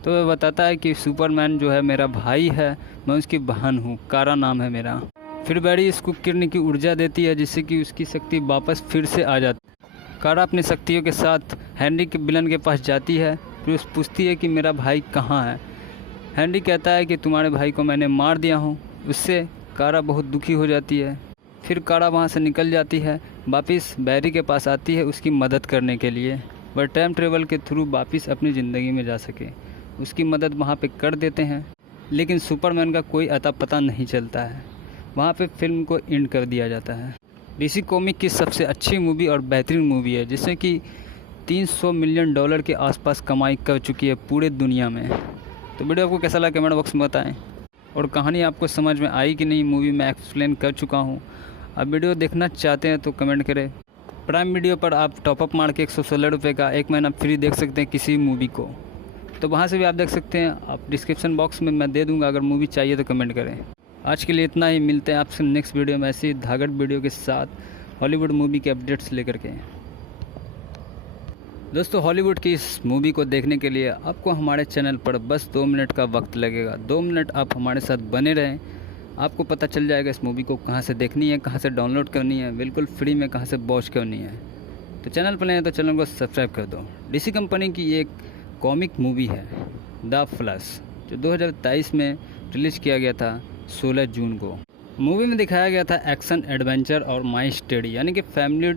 तो वह बताता है कि सुपरमैन जो है मेरा भाई है, मैं उसकी बहन हूँ, कारा नाम है मेरा। फिर बैरी इसको किरण की ऊर्जा देती है जिससे कि उसकी शक्ति वापस फिर से आ जाती। कारा अपनी शक्तियों के साथ हैंडी के विलन के पास जाती है। फिर उस पूछती है कि मेरा भाई कहाँ है। हैंडी कहता है कि तुम्हारे भाई को मैंने मार दिया हूँ। उससे कारा बहुत दुखी हो जाती है। फिर कारा वहाँ से निकल जाती है, वापस बैरी के पास आती है उसकी मदद करने के लिए। वह टाइम ट्रेवल के थ्रू वापस अपनी ज़िंदगी में जा सके, उसकी मदद वहाँ पे कर देते हैं। लेकिन सुपरमैन का कोई अता पता नहीं चलता है। वहाँ पे फिल्म को एंड कर दिया जाता है। डीसी कॉमिक की सबसे अच्छी मूवी और बेहतरीन मूवी है, जिससे कि $300 मिलियन के आसपास कमाई कर चुकी है पूरे दुनिया में। तो वीडियो आपको कैसा लगा कमेंट बॉक्स में बताएं, और कहानी आपको समझ में आई कि नहीं, मूवी में एक्सप्लेन कर चुका हूँ। आप वीडियो देखना चाहते हैं तो कमेंट करें। प्राइम वीडियो पर आप टॉपअप मार के 116 रुपये का 1 महीना फ्री देख सकते हैं किसी मूवी को, तो वहाँ से भी आप देख सकते हैं। आप डिस्क्रिप्शन बॉक्स में मैं दे दूँगा, अगर मूवी चाहिए तो कमेंट करें। आज के लिए इतना ही, मिलते हैं आपसे नेक्स्ट वीडियो में ऐसी धागड़ वीडियो के साथ हॉलीवुड मूवी के अपडेट्स लेकर के। दोस्तों हॉलीवुड की इस मूवी को देखने के लिए आपको हमारे चैनल पर बस 2 मिनट का वक्त लगेगा। 2 मिनट आप हमारे साथ बने रहें, आपको पता चल जाएगा इस मूवी को कहाँ से देखनी है, कहाँ से डाउनलोड करनी है, बिल्कुल फ्री में कहाँ से वॉच करनी है। तो चैनल पर नए हैं तो चैनल को सब्सक्राइब कर दो। डीसी कंपनी की एक कॉमिक मूवी है द फ्लैश, जो 2023 में रिलीज़ किया गया था 16 जून को। मूवी में दिखाया गया था एक्शन, एडवेंचर और माई स्टडी, यानी कि फैमिली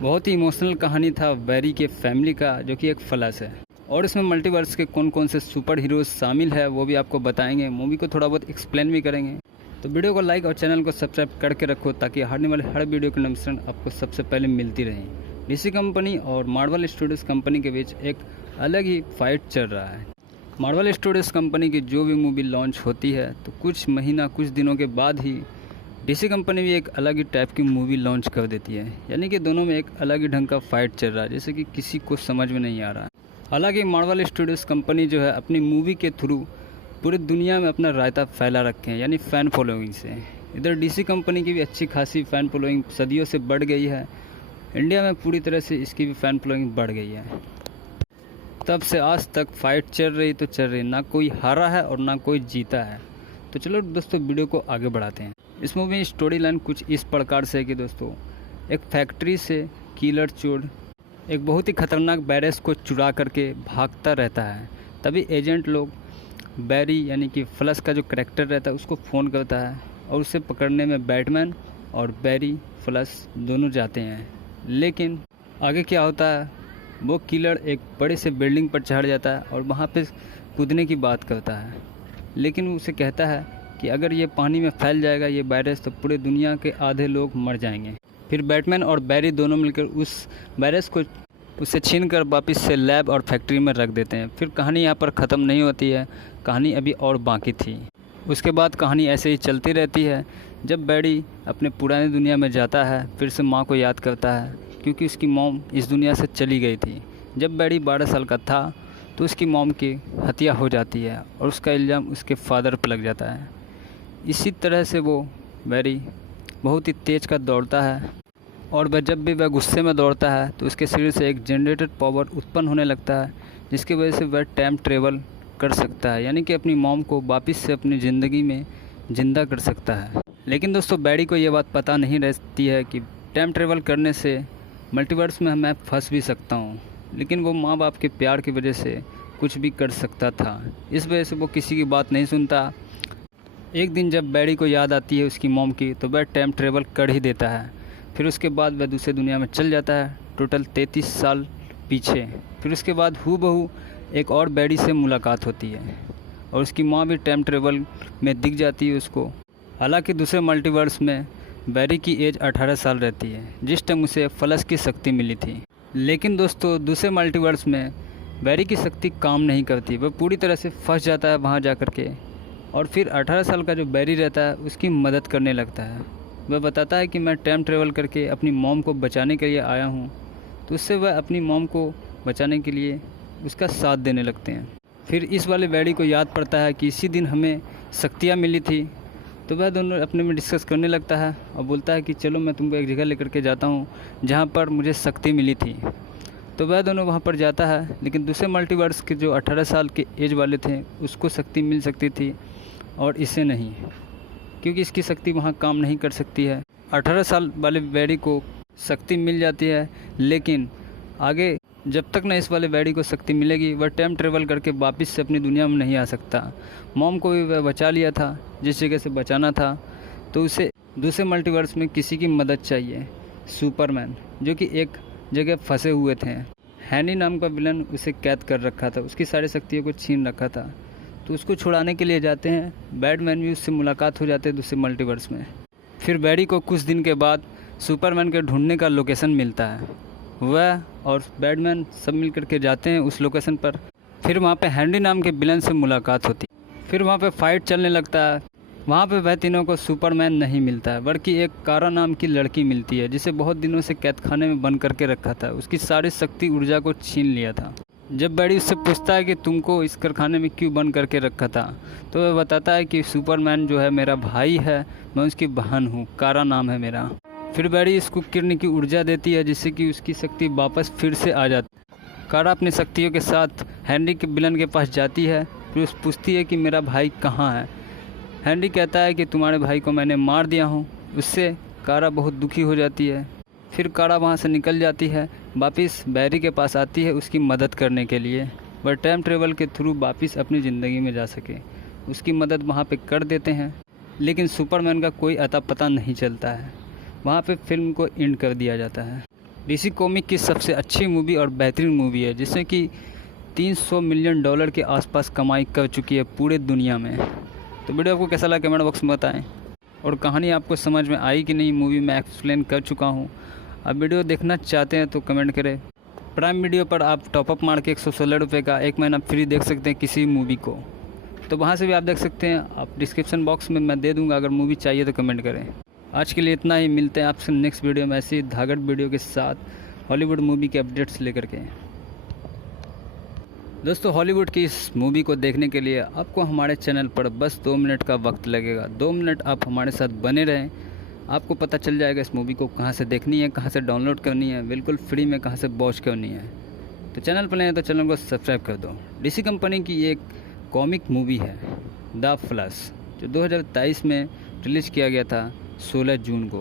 बहुत ही इमोशनल कहानी था बैरी के फैमिली का, जो कि एक फ्लैश है। और इसमें मल्टीवर्स के कौन कौन से सुपर हीरोज शामिल है वो भी आपको बताएंगे, मूवी को थोड़ा बहुत एक्सप्लेन भी करेंगे। तो वीडियो को लाइक और चैनल को सब्सक्राइब करके रखो ताकि आने वाले हर वीडियो की नोटिफिकेशन आपको सबसे पहले मिलती रहे। डीसी कंपनी और मार्वल स्टूडियोज़ कंपनी के बीच एक अलग ही फाइट चल रहा है। मार्वल स्टूडियोज़ कंपनी की जो भी मूवी लॉन्च होती है तो कुछ दिनों के बाद ही डीसी कंपनी भी एक अलग ही टाइप की मूवी लॉन्च कर देती है। यानी कि दोनों में एक अलग ही ढंग का फाइट चल रहा है, जैसे कि किसी को समझ में नहीं आ रहा है। हालांकि मार्वल स्टूडियोज़ कंपनी जो है अपनी मूवी के थ्रू पूरी दुनिया में अपना रायता फैला रखे हैं, यानी फ़ैन फॉलोइंग से। इधर डीसी कंपनी की भी अच्छी खासी फ़ैन फॉलोइंग सदियों से बढ़ गई है। इंडिया में पूरी तरह से इसकी भी फ़ैन फॉलोइंग बढ़ गई है। तब से आज तक फाइट चल रही, ना कोई हारा है और ना कोई जीता है। तो चलो दोस्तों वीडियो को आगे बढ़ाते हैं। इस मूवी में स्टोरी लाइन कुछ इस प्रकार से है कि दोस्तों, एक फैक्ट्री से किलर चोर एक बहुत ही खतरनाक बैरस को चुरा करके भागता रहता है। तभी एजेंट लोग बैरी यानी कि फ्लैश का जो करैक्टर रहता है उसको फ़ोन करता है और उसे पकड़ने में बैटमैन और बैरी फ्लैश दोनों जाते हैं। लेकिन आगे क्या होता है, वो किलर एक बड़े से बिल्डिंग पर चढ़ जाता है और वहाँ पे कूदने की बात करता है। लेकिन उसे कहता है कि अगर ये पानी में फैल जाएगा ये वायरस तो पूरे दुनिया के आधे लोग मर जाएंगे। फिर बैटमैन और बैरी दोनों मिलकर उस वायरस को उसे छीनकर वापस से लैब और फैक्ट्री में रख देते हैं। फिर कहानी यहाँ पर ख़त्म नहीं होती है, कहानी अभी और बाकी थी। उसके बाद कहानी ऐसे ही चलती रहती है। जब बैरी अपने पुरानी दुनिया में जाता है फिर से माँ को याद करता है, क्योंकि उसकी मॉम इस दुनिया से चली गई थी। जब बैरी 12 साल का था तो उसकी मॉम की हत्या हो जाती है और उसका इल्ज़ाम उसके फादर पर लग जाता है। इसी तरह से वो बैरी बहुत ही तेज़ का दौड़ता है और जब भी वह गुस्से में दौड़ता है तो उसके शरीर से एक जनरेटेड पावर उत्पन्न होने लगता है, जिसकी वजह से वह टाइम ट्रेवल कर सकता है, यानी कि अपनी मॉम को वापस से अपनी ज़िंदगी में ज़िंदा कर सकता है। लेकिन दोस्तों बैरी को ये बात पता नहीं रहती है कि टाइम ट्रेवल करने से मल्टीवर्स में मैं फंस भी सकता हूँ। लेकिन वो माँ बाप के प्यार की वजह से कुछ भी कर सकता था, इस वजह से वो किसी की बात नहीं सुनता। एक दिन जब बैरी को याद आती है उसकी मॉम की तो वह टाइम ट्रेवल कर ही देता है। फिर उसके बाद वह दूसरे दुनिया में चल जाता है, टोटल 33 साल पीछे। फिर उसके बाद हूबहू एक और बैरी से मुलाकात होती है और उसकी माँ भी टाइम ट्रेवल में दिख जाती है उसको। हालांकि दूसरे मल्टीवर्स में बैरी की एज 18 साल रहती है, जिस टाइम उसे फ्लैश की शक्ति मिली थी। लेकिन दोस्तों दूसरे मल्टीवर्स में बैरी की शक्ति काम नहीं करती, वह पूरी तरह से फंस जाता है वहाँ जा कर के। और फिर 18 साल का जो बैरी रहता है उसकी मदद करने लगता है। वह बताता है कि मैं टाइम ट्रेवल करके अपनी मॉम को बचाने के लिए आया हूँ, तो उससे वह अपनी मॉम को बचाने के लिए उसका साथ देने लगते हैं। फिर इस वाले बैरी को याद पड़ता है कि इसी दिन हमें शक्तियाँ मिली थी, तो वह दोनों अपने में डिस्कस करने लगता है और बोलता है कि चलो मैं तुमको एक जगह लेकर के जाता हूँ जहाँ पर मुझे शक्ति मिली थी। तो वह दोनों वहाँ पर जाता है, लेकिन दूसरे मल्टीवर्स के जो 18 साल के एज वाले थे उसको शक्ति मिल सकती थी और इसे नहीं, क्योंकि इसकी शक्ति वहाँ काम नहीं कर सकती है। 18 साल वाले बैरी को शक्ति मिल जाती है, लेकिन आगे जब तक न इस वाले बैरी को शक्ति मिलेगी वह टाइम ट्रेवल करके वापस से अपनी दुनिया में नहीं आ सकता। मॉम को भी वह बचा लिया था जिस जगह से बचाना था, तो उसे दूसरे मल्टीवर्स में किसी की मदद चाहिए। सुपरमैन जो कि एक जगह फंसे हुए थे, हैनी नाम का विलन उसे कैद कर रखा था, उसकी सारी शक्तियों को छीन रखा था, तो उसको छुड़ाने के लिए जाते हैं। बैटमैन भी उससे मुलाकात हो जाते हैं दूसरे मल्टीवर्स में। फिर बैरी को कुछ दिन के बाद सुपरमैन के ढूंढने का लोकेशन मिलता है। वह और बैटमैन सब मिल कर के जाते हैं उस लोकेशन पर। फिर वहाँ पे हैंडी नाम के विलन से मुलाकात होती है। फिर वहाँ पे फाइट चलने लगता है। वहाँ पे वह तीनों को सुपरमैन नहीं मिलता है, बल्कि एक कारा नाम की लड़की मिलती है, जिसे बहुत दिनों से कैद खाने में बंद करके रखा था, उसकी सारी शक्ति ऊर्जा को छीन लिया था। जब बैरी उससे पूछता है कि तुमको इस कारखाने में क्यों बंद करके रखा था, तो वह बताता है कि सुपरमैन जो है मेरा भाई है, मैं उसकी बहन हूँ, कारा नाम है मेरा। फिर बैरी इसको किरण की ऊर्जा देती है जिससे कि उसकी शक्ति वापस फिर से आ जाती। कारा अपनी शक्तियों के साथ हैंडी के विलन के पास जाती है। फिर उस पूछती है कि मेरा भाई कहाँ है। हैंडी कहता है कि तुम्हारे भाई को मैंने मार दिया हूँ। उससे कारा बहुत दुखी हो जाती है। फिर कारा वहाँ से निकल जाती है, वापस बैरी के पास आती है उसकी मदद करने के लिए। वह टाइम ट्रेवल के थ्रू वापस अपनी ज़िंदगी में जा सके, उसकी मदद वहाँ पे कर देते हैं। लेकिन सुपरमैन का कोई अता पता नहीं चलता है। वहाँ पे फिल्म को एंड कर दिया जाता है। डीसी कॉमिक की सबसे अच्छी मूवी और बेहतरीन मूवी है, जिससे कि $300 मिलियन के आसपास कमाई कर चुकी है पूरे दुनिया में। तो वीडियो आपको कैसा लगा कमेंट बॉक्स में बताएं, और कहानी आपको समझ में आई कि नहीं। मूवी मैं एक्सप्लेन कर चुका हूँ। अब वीडियो देखना चाहते हैं तो कमेंट करें। प्राइम वीडियो पर आप टॉपअप मार के 116 रुपये का 1 महीना फ्री देख सकते हैं किसी मूवी को, तो वहाँ से भी आप देख सकते हैं। आप डिस्क्रिप्शन बॉक्स में मैं दे दूँगा, अगर मूवी चाहिए तो कमेंट करें। आज के लिए इतना ही, मिलते हैं आपसे नेक्स्ट वीडियो में ऐसी धागड़ वीडियो के साथ हॉलीवुड मूवी के अपडेट्स लेकर के। दोस्तों, हॉलीवुड की इस मूवी को देखने के लिए आपको हमारे चैनल पर बस 2 मिनट का वक्त लगेगा। 2 मिनट आप हमारे साथ बने रहें, आपको पता चल जाएगा इस मूवी को कहाँ से देखनी है, कहाँ से डाउनलोड करनी है, बिल्कुल फ्री में कहाँ से वॉच करनी है। तो चैनल पर नहीं तो चैनल को सब्सक्राइब कर दो। डीसी कंपनी की एक कॉमिक मूवी है द फ्लैश, जो 2023 में रिलीज़ किया गया था 16 जून को।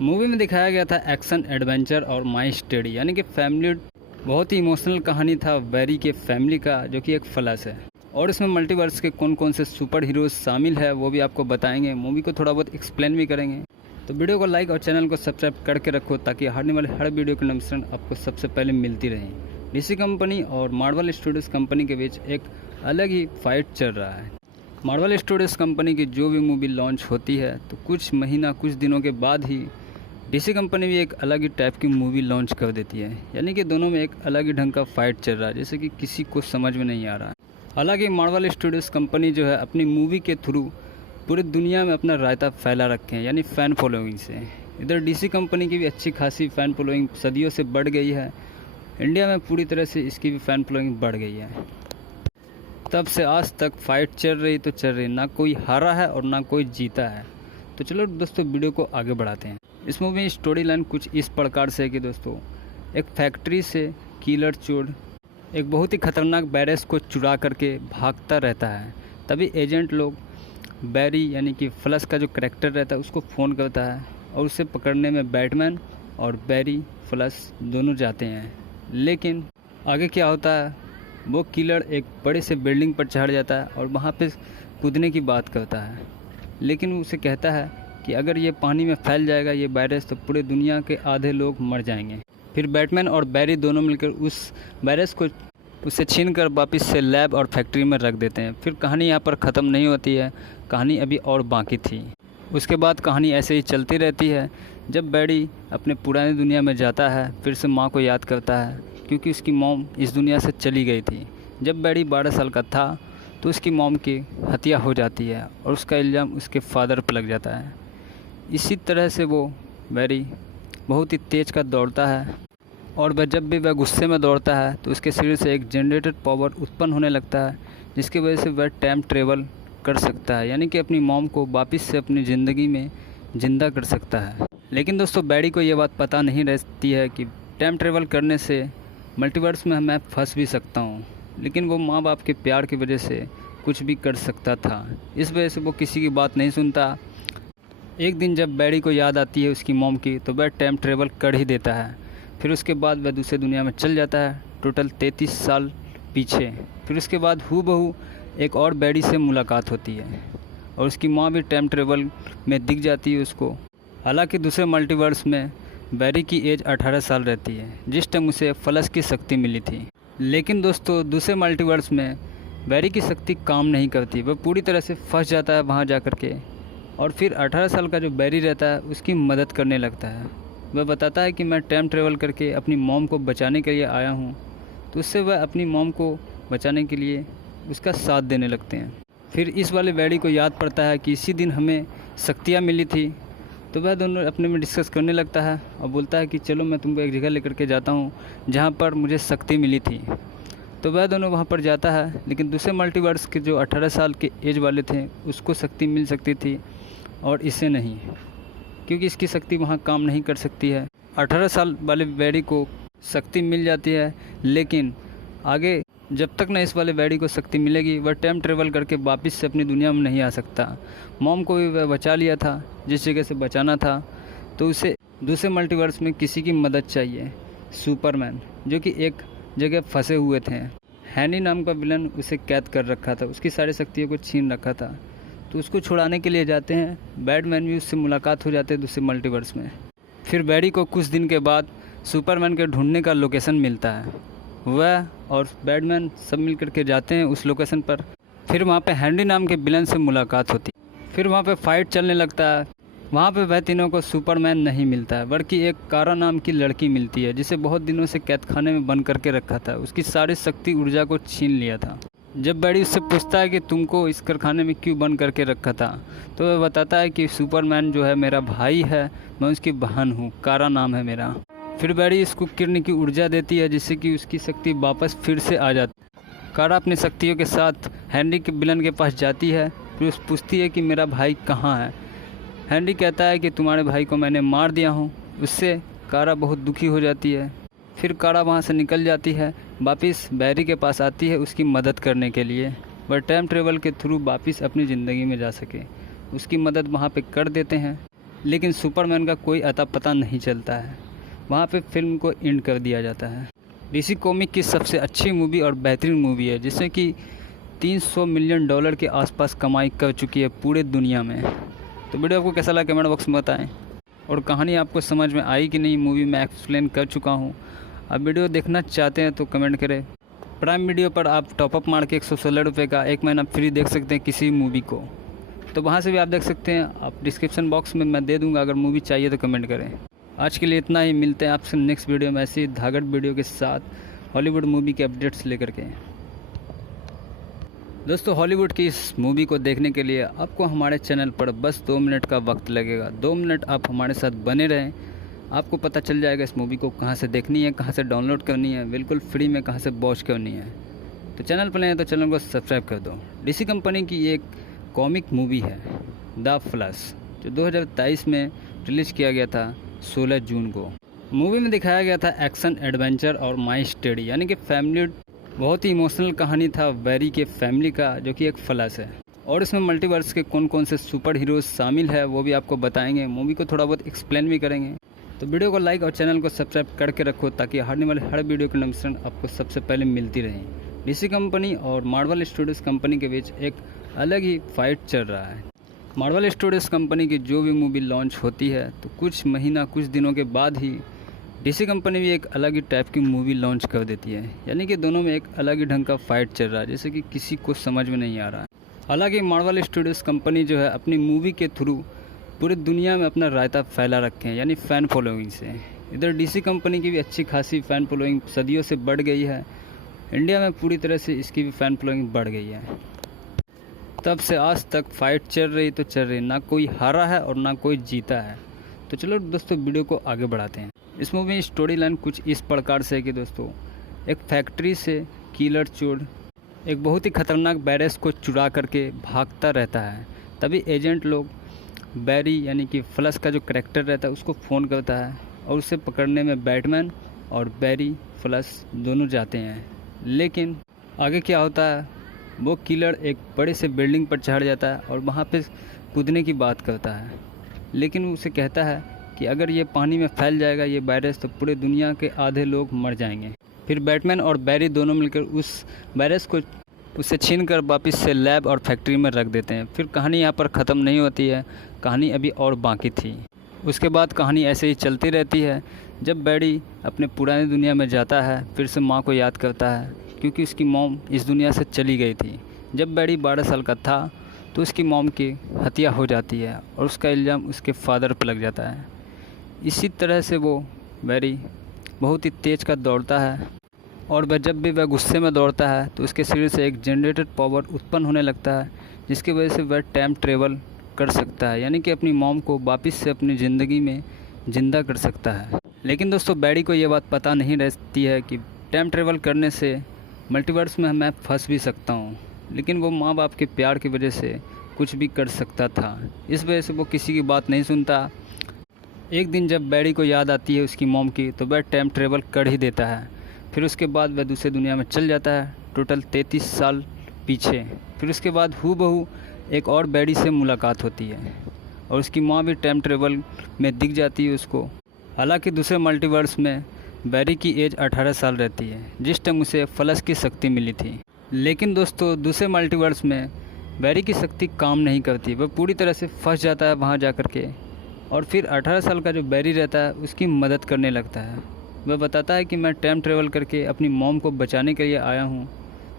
मूवी में दिखाया गया था एक्शन, एडवेंचर और माई स्टडी, यानी कि फैमिली। बहुत ही इमोशनल कहानी था बैरी के फैमिली का, जो कि एक फ्लैश है। और इसमें मल्टीवर्स के कौन कौन से सुपर हीरोज शामिल है वो भी आपको बताएंगे। मूवी को थोड़ा बहुत एक्सप्लेन भी करेंगे। तो वीडियो को लाइक और चैनल को सब्सक्राइब करके रखो, ताकि आने वाले हर वीडियो की नोटिफिकेशन आपको सबसे पहले मिलती रहे। डीसी कंपनी और मार्वल स्टूडियोज कंपनी के बीच एक अलग ही फाइट चल रहा है। मार्वल स्टूडियोज कंपनी की जो भी मूवी लॉन्च होती है, तो कुछ दिनों के बाद ही डीसी कंपनी भी एक अलग ही टाइप की मूवी लॉन्च कर देती है। यानी कि दोनों में एक अलग ही ढंग का फाइट चल रहा है, जैसे कि किसी को समझ में नहीं आ रहा है। हालांकि मार्वल स्टूडियोज़ कंपनी जो है अपनी मूवी के थ्रू पूरी दुनिया में अपना रायता फैला रखे हैं, यानी फ़ैन फॉलोइंग से। इधर डीसी कंपनी की भी अच्छी खासी फ़ैन फॉलोइंग सदियों से बढ़ गई है। इंडिया में पूरी तरह से इसकी भी फ़ैन फॉलोइंग बढ़ गई है। तब से आज तक फाइट चल रही, ना कोई हारा है और ना कोई जीता है। तो चलो दोस्तों, वीडियो को आगे बढ़ाते हैं। इस मूवी में स्टोरी लाइन कुछ इस प्रकार से है कि दोस्तों, एक फैक्ट्री से किलर चोर एक बहुत ही खतरनाक वायरस को चुरा करके भागता रहता है। तभी एजेंट लोग बैरी यानी कि फ्लैश का जो करैक्टर रहता है उसको फ़ोन करता है, और उसे पकड़ने में बैटमैन और बैरी फ्लैश दोनों जाते हैं। लेकिन आगे क्या होता है, वो किलर एक बड़े से बिल्डिंग पर चढ़ जाता है और वहाँ पे कूदने की बात करता है। लेकिन उसे कहता है कि अगर ये पानी में फैल जाएगा ये वायरस, तो पूरे दुनिया के आधे लोग मर जाएंगे। फिर बैटमैन और बैरी दोनों मिलकर उस वायरस को उससे छीन कर वापस से लैब और फैक्ट्री में रख देते हैं। फिर कहानी यहाँ पर ख़त्म नहीं होती है, कहानी अभी और बाकी थी। उसके बाद कहानी ऐसे ही चलती रहती है। जब बैरी अपने पुरानी दुनिया में जाता है, फिर से माँ को याद करता है, क्योंकि उसकी मॉम इस दुनिया से चली गई थी। जब बैरी 12 साल का था तो उसकी मॉम की हत्या हो जाती है, और उसका इल्ज़ाम उसके फादर पर लग जाता है। इसी तरह से वो बैरी बहुत ही तेज़ का दौड़ता है, और वह जब भी वह गुस्से में दौड़ता है तो उसके शरीर से एक जनरेटेड पावर उत्पन्न होने लगता है, जिसकी वजह से वह टाइम ट्रेवल कर सकता है, यानी कि अपनी मॉम को वापस से अपनी ज़िंदगी में ज़िंदा कर सकता है। लेकिन दोस्तों, बैरी को ये बात पता नहीं रहती है कि टाइम ट्रेवल करने से मल्टीवर्स में मैं फंस भी सकता हूँ। लेकिन वो माँ बाप के प्यार की वजह से कुछ भी कर सकता था, इस वजह से वो किसी की बात नहीं सुनता। एक दिन जब बैरी को याद आती है उसकी मॉम की, तो वह टाइम ट्रेवल कर ही देता है। फिर उसके बाद वह दूसरे दुनिया में चल जाता है, टोटल 33 साल पीछे। फिर उसके बाद हूबहू एक और बैरी से मुलाकात होती है, और उसकी माँ भी टाइम ट्रेवल में दिख जाती है उसको। हालांकि दूसरे मल्टीवर्स में बैरी की एज 18 साल रहती है, जिस टाइम उसे फ्लैश की शक्ति मिली थी। लेकिन दोस्तों, दूसरे मल्टीवर्स में बैरी की शक्ति काम नहीं करती, वह पूरी तरह से फंस जाता है वहाँ जा कर के। और फिर 18 साल का जो बैरी रहता है उसकी मदद करने लगता है। वह बताता है कि मैं टाइम ट्रेवल करके अपनी मॉम को बचाने के लिए आया हूँ, तो उससे वह अपनी मॉम को बचाने के लिए उसका साथ देने लगते हैं। फिर इस वाले बैरी को याद पड़ता है कि इसी दिन हमें शक्तियाँ मिली थी, तो वह दोनों अपने में डिस्कस करने लगता है और बोलता है कि चलो मैं तुमको एक जगह लेकर के जाता हूँ जहाँ पर मुझे शक्ति मिली थी। तो वह दोनों वहाँ पर जाता है, लेकिन दूसरे मल्टीवर्स के जो 18 साल के एज वाले थे उसको शक्ति मिल सकती थी और इसे नहीं, क्योंकि इसकी शक्ति वहाँ काम नहीं कर सकती है। 18 साल वाले बैरी को शक्ति मिल जाती है, लेकिन आगे जब तक ना इस वाले बैरी को शक्ति मिलेगी वह टाइम ट्रेवल करके वापस से अपनी दुनिया में नहीं आ सकता। मॉम को भी वह बचा लिया था जिस जगह से बचाना था, तो उसे दूसरे मल्टीवर्स में किसी की मदद चाहिए। सुपरमैन जो कि एक जगह फंसे हुए थे, हैनी नाम का विलन उसे कैद कर रखा था, उसकी सारी शक्तियों को छीन रखा था, तो उसको छुड़ाने के लिए जाते हैं। बैटमैन भी उससे मुलाकात हो जाते हैं दूसरे मल्टीवर्स में। फिर बैरी को कुछ दिन के बाद सुपरमैन के ढूंढने का लोकेशन मिलता है। वह और बैटमैन सब मिल कर के जाते हैं उस लोकेशन पर। फिर वहाँ पे हेनरी नाम के विलन से मुलाकात होती है। फिर वहाँ पे फाइट चलने लगता है। वहाँ पे वह तीनों को सुपरमैन नहीं मिलता है, बल्कि एक कारा नाम की लड़की मिलती है, जिसे बहुत दिनों से कैदखाने में बंद करके रखा था। उसकी सारी शक्ति ऊर्जा को छीन लिया था। जब बैडी उससे पूछता है कि तुमको इस कारखाने में क्यों बंद करके रखा था, तो वह बताता है कि सुपरमैन जो है मेरा भाई है, मैं उसकी बहन हूँ, कारा नाम है मेरा। फिर बैडी इसको किरण की ऊर्जा देती है, जिससे कि उसकी शक्ति वापस फिर से आ जाती है। कारा अपनी शक्तियों के साथ हेनरी के विलन के पास जाती है। फिर उस पूछती है कि मेरा भाई कहाँ है। हेनरी कहता है कि तुम्हारे भाई को मैंने मार दिया हूँ। उससे कारा बहुत दुखी हो जाती है। फिर कारा वहाँ से निकल जाती है, वापस बैरी के पास आती है उसकी मदद करने के लिए। वह टाइम ट्रेवल के थ्रू वापस अपनी ज़िंदगी में जा सके, उसकी मदद वहाँ पे कर देते हैं। लेकिन सुपरमैन का कोई अता पता नहीं चलता है। वहाँ पे फिल्म को एंड कर दिया जाता है। डीसी कॉमिक की सबसे अच्छी मूवी और बेहतरीन मूवी है, जिससे कि $300 मिलियन के आसपास कमाई कर चुकी है पूरे दुनिया में। तो वीडियो आपको कैसा लगा कमेंट बॉक्स में बताएं। और कहानी आपको समझ में आई कि नहीं, मूवी में एक्सप्लेन कर चुका हूँ। आप वीडियो देखना चाहते हैं तो कमेंट करें। प्राइम वीडियो पर आप टॉपअप मार के 116 रुपये का 1 महीना फ्री देख सकते हैं किसी मूवी को। तो वहाँ से भी आप देख सकते हैं। आप डिस्क्रिप्शन बॉक्स में मैं दे दूँगा, अगर मूवी चाहिए तो कमेंट करें। आज के लिए इतना ही। मिलते हैं आपसे नेक्स्ट वीडियो में ऐसी धागड़ वीडियो के साथ हॉलीवुड मूवी के अपडेट्स लेकर के। दोस्तों, हॉलीवुड की इस मूवी को देखने के लिए आपको हमारे चैनल पर बस 2 मिनट का वक्त लगेगा। 2 मिनट आप हमारे साथ बने रहें, आपको पता चल जाएगा इस मूवी को कहाँ से देखनी है, कहाँ से डाउनलोड करनी है, बिल्कुल फ्री में कहाँ से वॉच करनी है। तो चैनल पर नए हैं तो चैनल को सब्सक्राइब कर दो। डीसी कंपनी की एक कॉमिक मूवी है द फ्लैश, जो 2023 में रिलीज़ किया गया था 16 जून को। मूवी में दिखाया गया था एक्शन, एडवेंचर और माई स्टडी, यानी कि फैमिली। बहुत ही इमोशनल कहानी था बैरी के फैमिली का, जो कि एक फ्लैश है। और इसमें मल्टीवर्स के कौन कौन से सुपर हीरोज शामिल है वो भी आपको बताएंगे। मूवी को थोड़ा बहुत एक्सप्लेन भी करेंगे। तो वीडियो को लाइक और चैनल को सब्सक्राइब करके रखो, ताकि आने वाले हर वीडियो की नोटिफिकेशन आपको सबसे पहले मिलती रहे। डीसी कंपनी और मार्वल स्टूडियोज़ कंपनी के बीच एक अलग ही फाइट चल रहा है। मार्वल स्टूडियोज़ कंपनी की जो भी मूवी लॉन्च होती है, तो कुछ दिनों के बाद ही डीसी कंपनी भी एक अलग ही टाइप की मूवी लॉन्च कर देती है। यानी कि दोनों में एक अलग ही ढंग का फाइट चल रहा है, जैसे कि किसी को समझ में नहीं आ रहा है। हालांकि मार्वल स्टूडियोज़ कंपनी जो है अपनी मूवी के थ्रू पूरी दुनिया में अपना रायता फैला रखे हैं, यानी फ़ैन फॉलोइंग से। इधर डीसी कंपनी की भी अच्छी खासी फ़ैन फॉलोइंग सदियों से बढ़ गई है। इंडिया में पूरी तरह से इसकी भी फ़ैन फॉलोइंग बढ़ गई है। तब से आज तक फाइट चल रही तो चल रही, ना कोई हारा है और ना कोई जीता है। तो चलो दोस्तों, वीडियो को आगे बढ़ाते हैं। इस मूवी में स्टोरी लाइन कुछ इस प्रकार से है कि दोस्तों, एक फैक्ट्री से किलर चोर एक बहुत ही खतरनाक वायरस को चुरा करके भागता रहता है। तभी एजेंट लोग बैरी यानी कि फ्लैश का जो करेक्टर रहता है उसको फ़ोन करता है, और उसे पकड़ने में बैटमैन और बैरी फ्लैश दोनों जाते हैं। लेकिन आगे क्या होता है, वो किलर एक बड़े से बिल्डिंग पर चढ़ जाता है और वहाँ पे कूदने की बात करता है। लेकिन वो उसे कहता है कि अगर ये पानी में फैल जाएगा ये वायरस, तो पूरे दुनिया के आधे लोग मर जाएंगे। फिर बैटमैन और बैरी दोनों मिलकर उस वायरस को उससे छीन कर वापस से लैब और फैक्ट्री में रख देते हैं। फिर कहानी यहाँ पर ख़त्म नहीं होती है, कहानी अभी और बाकी थी। उसके बाद कहानी ऐसे ही चलती रहती है। जब बैरी अपने पुरानी दुनिया में जाता है, फिर से माँ को याद करता है, क्योंकि उसकी मॉम इस दुनिया से चली गई थी। जब बैरी 12 साल का था तो उसकी मॉम की हत्या हो जाती है, और उसका इल्ज़ाम उसके फादर पर लग जाता है। इसी तरह से वो बैरी बहुत ही तेज़ का दौड़ता है, और जब भी वह गुस्से में दौड़ता है तो उसके शरीर से एक जनरेटेड पावर उत्पन्न होने लगता है, जिसकी वजह से वह टाइम ट्रेवल कर सकता है, यानी कि अपनी मॉम को वापस से अपनी ज़िंदगी में ज़िंदा कर सकता है। लेकिन दोस्तों, बैरी को ये बात पता नहीं रहती है कि टाइम ट्रेवल करने से मल्टीवर्स में मैं फंस भी सकता हूँ। लेकिन वो माँ बाप के प्यार की वजह से कुछ भी कर सकता था, इस वजह से वो किसी की बात नहीं सुनता। एक दिन जब बैरी को याद आती है उसकी मॉम की, तो वह टाइम ट्रेवल कर ही देता है। फिर उसके बाद वह दूसरे दुनिया में चल जाता है, टोटल 33 साल पीछे। फिर उसके बाद हूबहू एक और बैरी से मुलाकात होती है, और उसकी माँ भी टाइम ट्रेवल में दिख जाती है उसको। हालांकि दूसरे मल्टीवर्स में बैरी की एज 18 साल रहती है, जिस टाइम उसे फ्लैश की शक्ति मिली थी। लेकिन दोस्तों, दूसरे मल्टीवर्स में बैरी की शक्ति काम नहीं करती, वह पूरी तरह से फंस जाता है वहाँ जा कर के। और फिर 18 साल का जो बैरी रहता है उसकी मदद करने लगता है। वह बताता है कि मैं टाइम ट्रेवल करके अपनी मॉम को बचाने के लिए आया हूँ।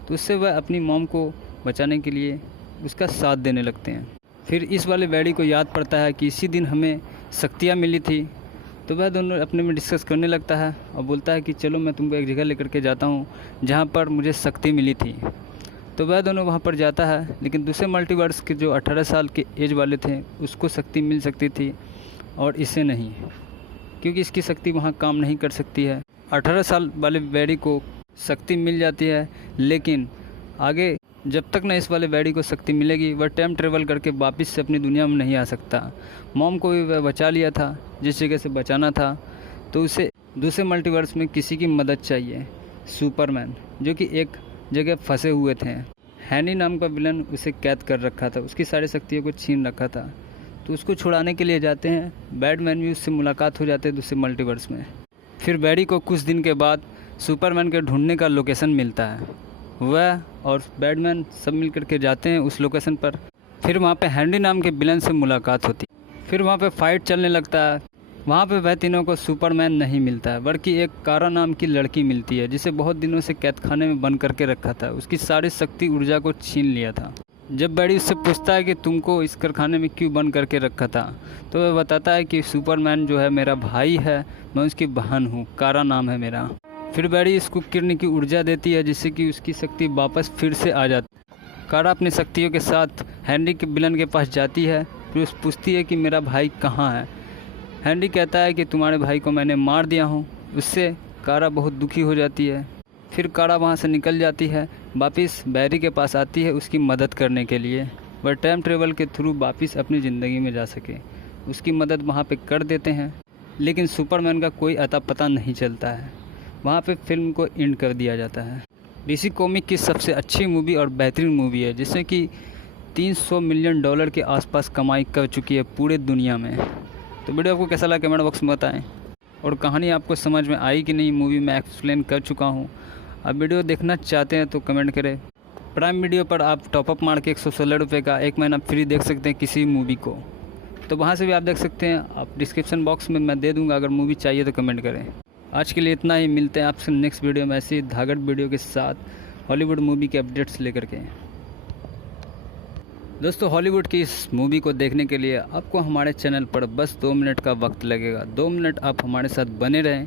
तो उससे वह अपनी मॉम को बचाने के लिए उसका साथ देने लगते हैं। फिर इस वाले बैडी को याद पड़ता है कि इसी दिन हमें शक्तियाँ मिली थी। तो वह दोनों अपने में डिस्कस करने लगता है और बोलता है कि चलो मैं तुमको एक जगह लेकर के जाता हूँ जहाँ पर मुझे शक्ति मिली थी। तो वह दोनों वहाँ पर जाता है, लेकिन दूसरे मल्टीवर्स के जो 18 साल के एज वाले थे उसको शक्ति मिल सकती थी और इसे नहीं, क्योंकि इसकी शक्ति वहाँ काम नहीं कर सकती है। 18 साल वाले बैडी को शक्ति मिल जाती है, लेकिन आगे जब तक न इस वाले बैडी को शक्ति मिलेगी वह टाइम ट्रेवल करके वापस से अपनी दुनिया में नहीं आ सकता। मॉम को भी वह बचा लिया था जिस जगह से बचाना था, तो उसे दूसरे मल्टीवर्स में किसी की मदद चाहिए। सुपरमैन जो कि एक जगह फंसे हुए थे, हैनी नाम का विलन उसे कैद कर रखा था, उसकी सारी शक्तियों को छीन रखा था। तो उसको छुड़ाने के लिए जाते हैं। बैटमैन भी उससे मुलाकात हो जाते हैं दूसरे मल्टीवर्स में। फिर बैडी को कुछ दिन के बाद सुपरमैन के ढूंढने का लोकेशन मिलता है। वह और बैटमैन सब मिल कर के जाते हैं उस लोकेशन पर। फिर वहाँ पे हैंडी नाम के विलन से मुलाकात होती है। फिर वहाँ पे फाइट चलने लगता है। वहाँ पे वह तीनों को सुपरमैन नहीं मिलता है, बल्कि एक कारा नाम की लड़की मिलती है जिसे बहुत दिनों से कैद खाने में बंद करके रखा था। उसकी सारी शक्ति ऊर्जा को छीन लिया था। जब बैडी उससे पूछता है कि तुमको इस कारखाने में क्यों बंद करके रखा था, तो वह बताता है कि सुपरमैन जो है मेरा भाई है, मैं उसकी बहन हूँ, कारा नाम है मेरा। फिर बैडी इसको किरण की ऊर्जा देती है जिससे कि उसकी शक्ति वापस फिर से आ जाती। कारा अपनी शक्तियों के साथ हैंडी के विलन के पास जाती है। फिर उस पूछती है कि मेरा भाई कहाँ है। हैंडी कहता है कि तुम्हारे भाई को मैंने मार दिया हूँ। उससे कारा बहुत दुखी हो जाती है। फिर कारा वहाँ से निकल जाती है, वापस बैरी के पास आती है उसकी मदद करने के लिए। वह टाइम ट्रेवल के थ्रू वापस अपनी ज़िंदगी में जा सके, उसकी मदद वहाँ पे कर देते हैं। लेकिन सुपरमैन का कोई अता पता नहीं चलता है। वहाँ पे फिल्म को एंड कर दिया जाता है। डीसी कॉमिक की सबसे अच्छी मूवी और बेहतरीन मूवी है, जिससे कि $300 मिलियन के आसपास कमाई कर चुकी है पूरे दुनिया में। तो वीडियो आपको कैसा लगा कमेंट बॉक्स में बताएं। और कहानी आपको समझ में आई कि नहीं, मूवी में एक्सप्लेन कर चुका हूँ। आप वीडियो देखना चाहते हैं तो कमेंट करें। प्राइम वीडियो पर आप टॉपअप मार के 116 रुपये का 1 महीना फ्री देख सकते हैं किसी मूवी को। तो वहाँ से भी आप देख सकते हैं। आप डिस्क्रिप्शन बॉक्स में मैं दे दूँगा, अगर मूवी चाहिए तो कमेंट करें। आज के लिए इतना ही, मिलते हैं आपसे नेक्स्ट वीडियो में ऐसी धागड़ वीडियो के साथ हॉलीवुड मूवी के अपडेट्स लेकर के। दोस्तों, हॉलीवुड की इस मूवी को देखने के लिए आपको हमारे चैनल पर बस 2 मिनट का वक्त लगेगा। 2 मिनट आप हमारे साथ बने रहें,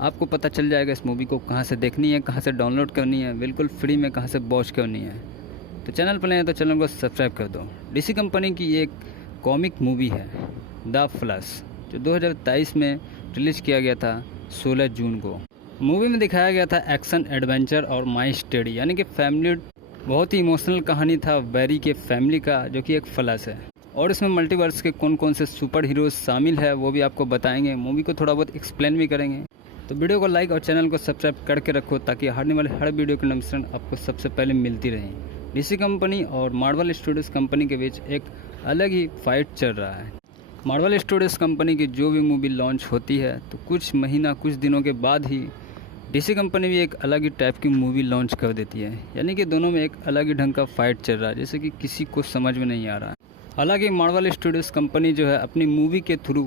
आपको पता चल जाएगा इस मूवी को कहाँ से देखनी है, कहाँ से डाउनलोड करनी है, बिल्कुल फ्री में कहाँ से वॉच करनी है। तो चैनल पर नहीं है तो चैनल को सब्सक्राइब कर दो। डीसी कंपनी की एक कॉमिक मूवी है द फ्लैश, जो 2023 में रिलीज़ किया गया था 16 जून को। मूवी में दिखाया गया था एक्शन, एडवेंचर और माई स्टडी, यानी कि फैमिली। बहुत ही इमोशनल कहानी था बैरी के फैमिली का, जो कि एक फ्लैश है। और इसमें मल्टीवर्स के कौन कौन से सुपर हीरोज शामिल है वो भी आपको बताएंगे। मूवी को थोड़ा बहुत एक्सप्लेन भी करेंगे। तो वीडियो को लाइक और चैनल को सब्सक्राइब करके रखो, ताकि आने वाले हर वीडियो की नोटिफिकेशन आपको सबसे पहले मिलती रहे। डीसी कंपनी और मार्वल स्टूडियोज़ कंपनी के बीच एक अलग ही फाइट चल रहा है। मार्वल स्टूडियोज़ कंपनी की जो भी मूवी लॉन्च होती है तो कुछ दिनों के बाद ही डीसी कंपनी भी एक अलग ही टाइप की मूवी लॉन्च कर देती है। यानी कि दोनों में एक अलग ही ढंग का फाइट चल रहा है, जैसे कि किसी को समझ में नहीं आ रहा है। हालांकि मार्वल स्टूडियोज़ कंपनी जो है अपनी मूवी के थ्रू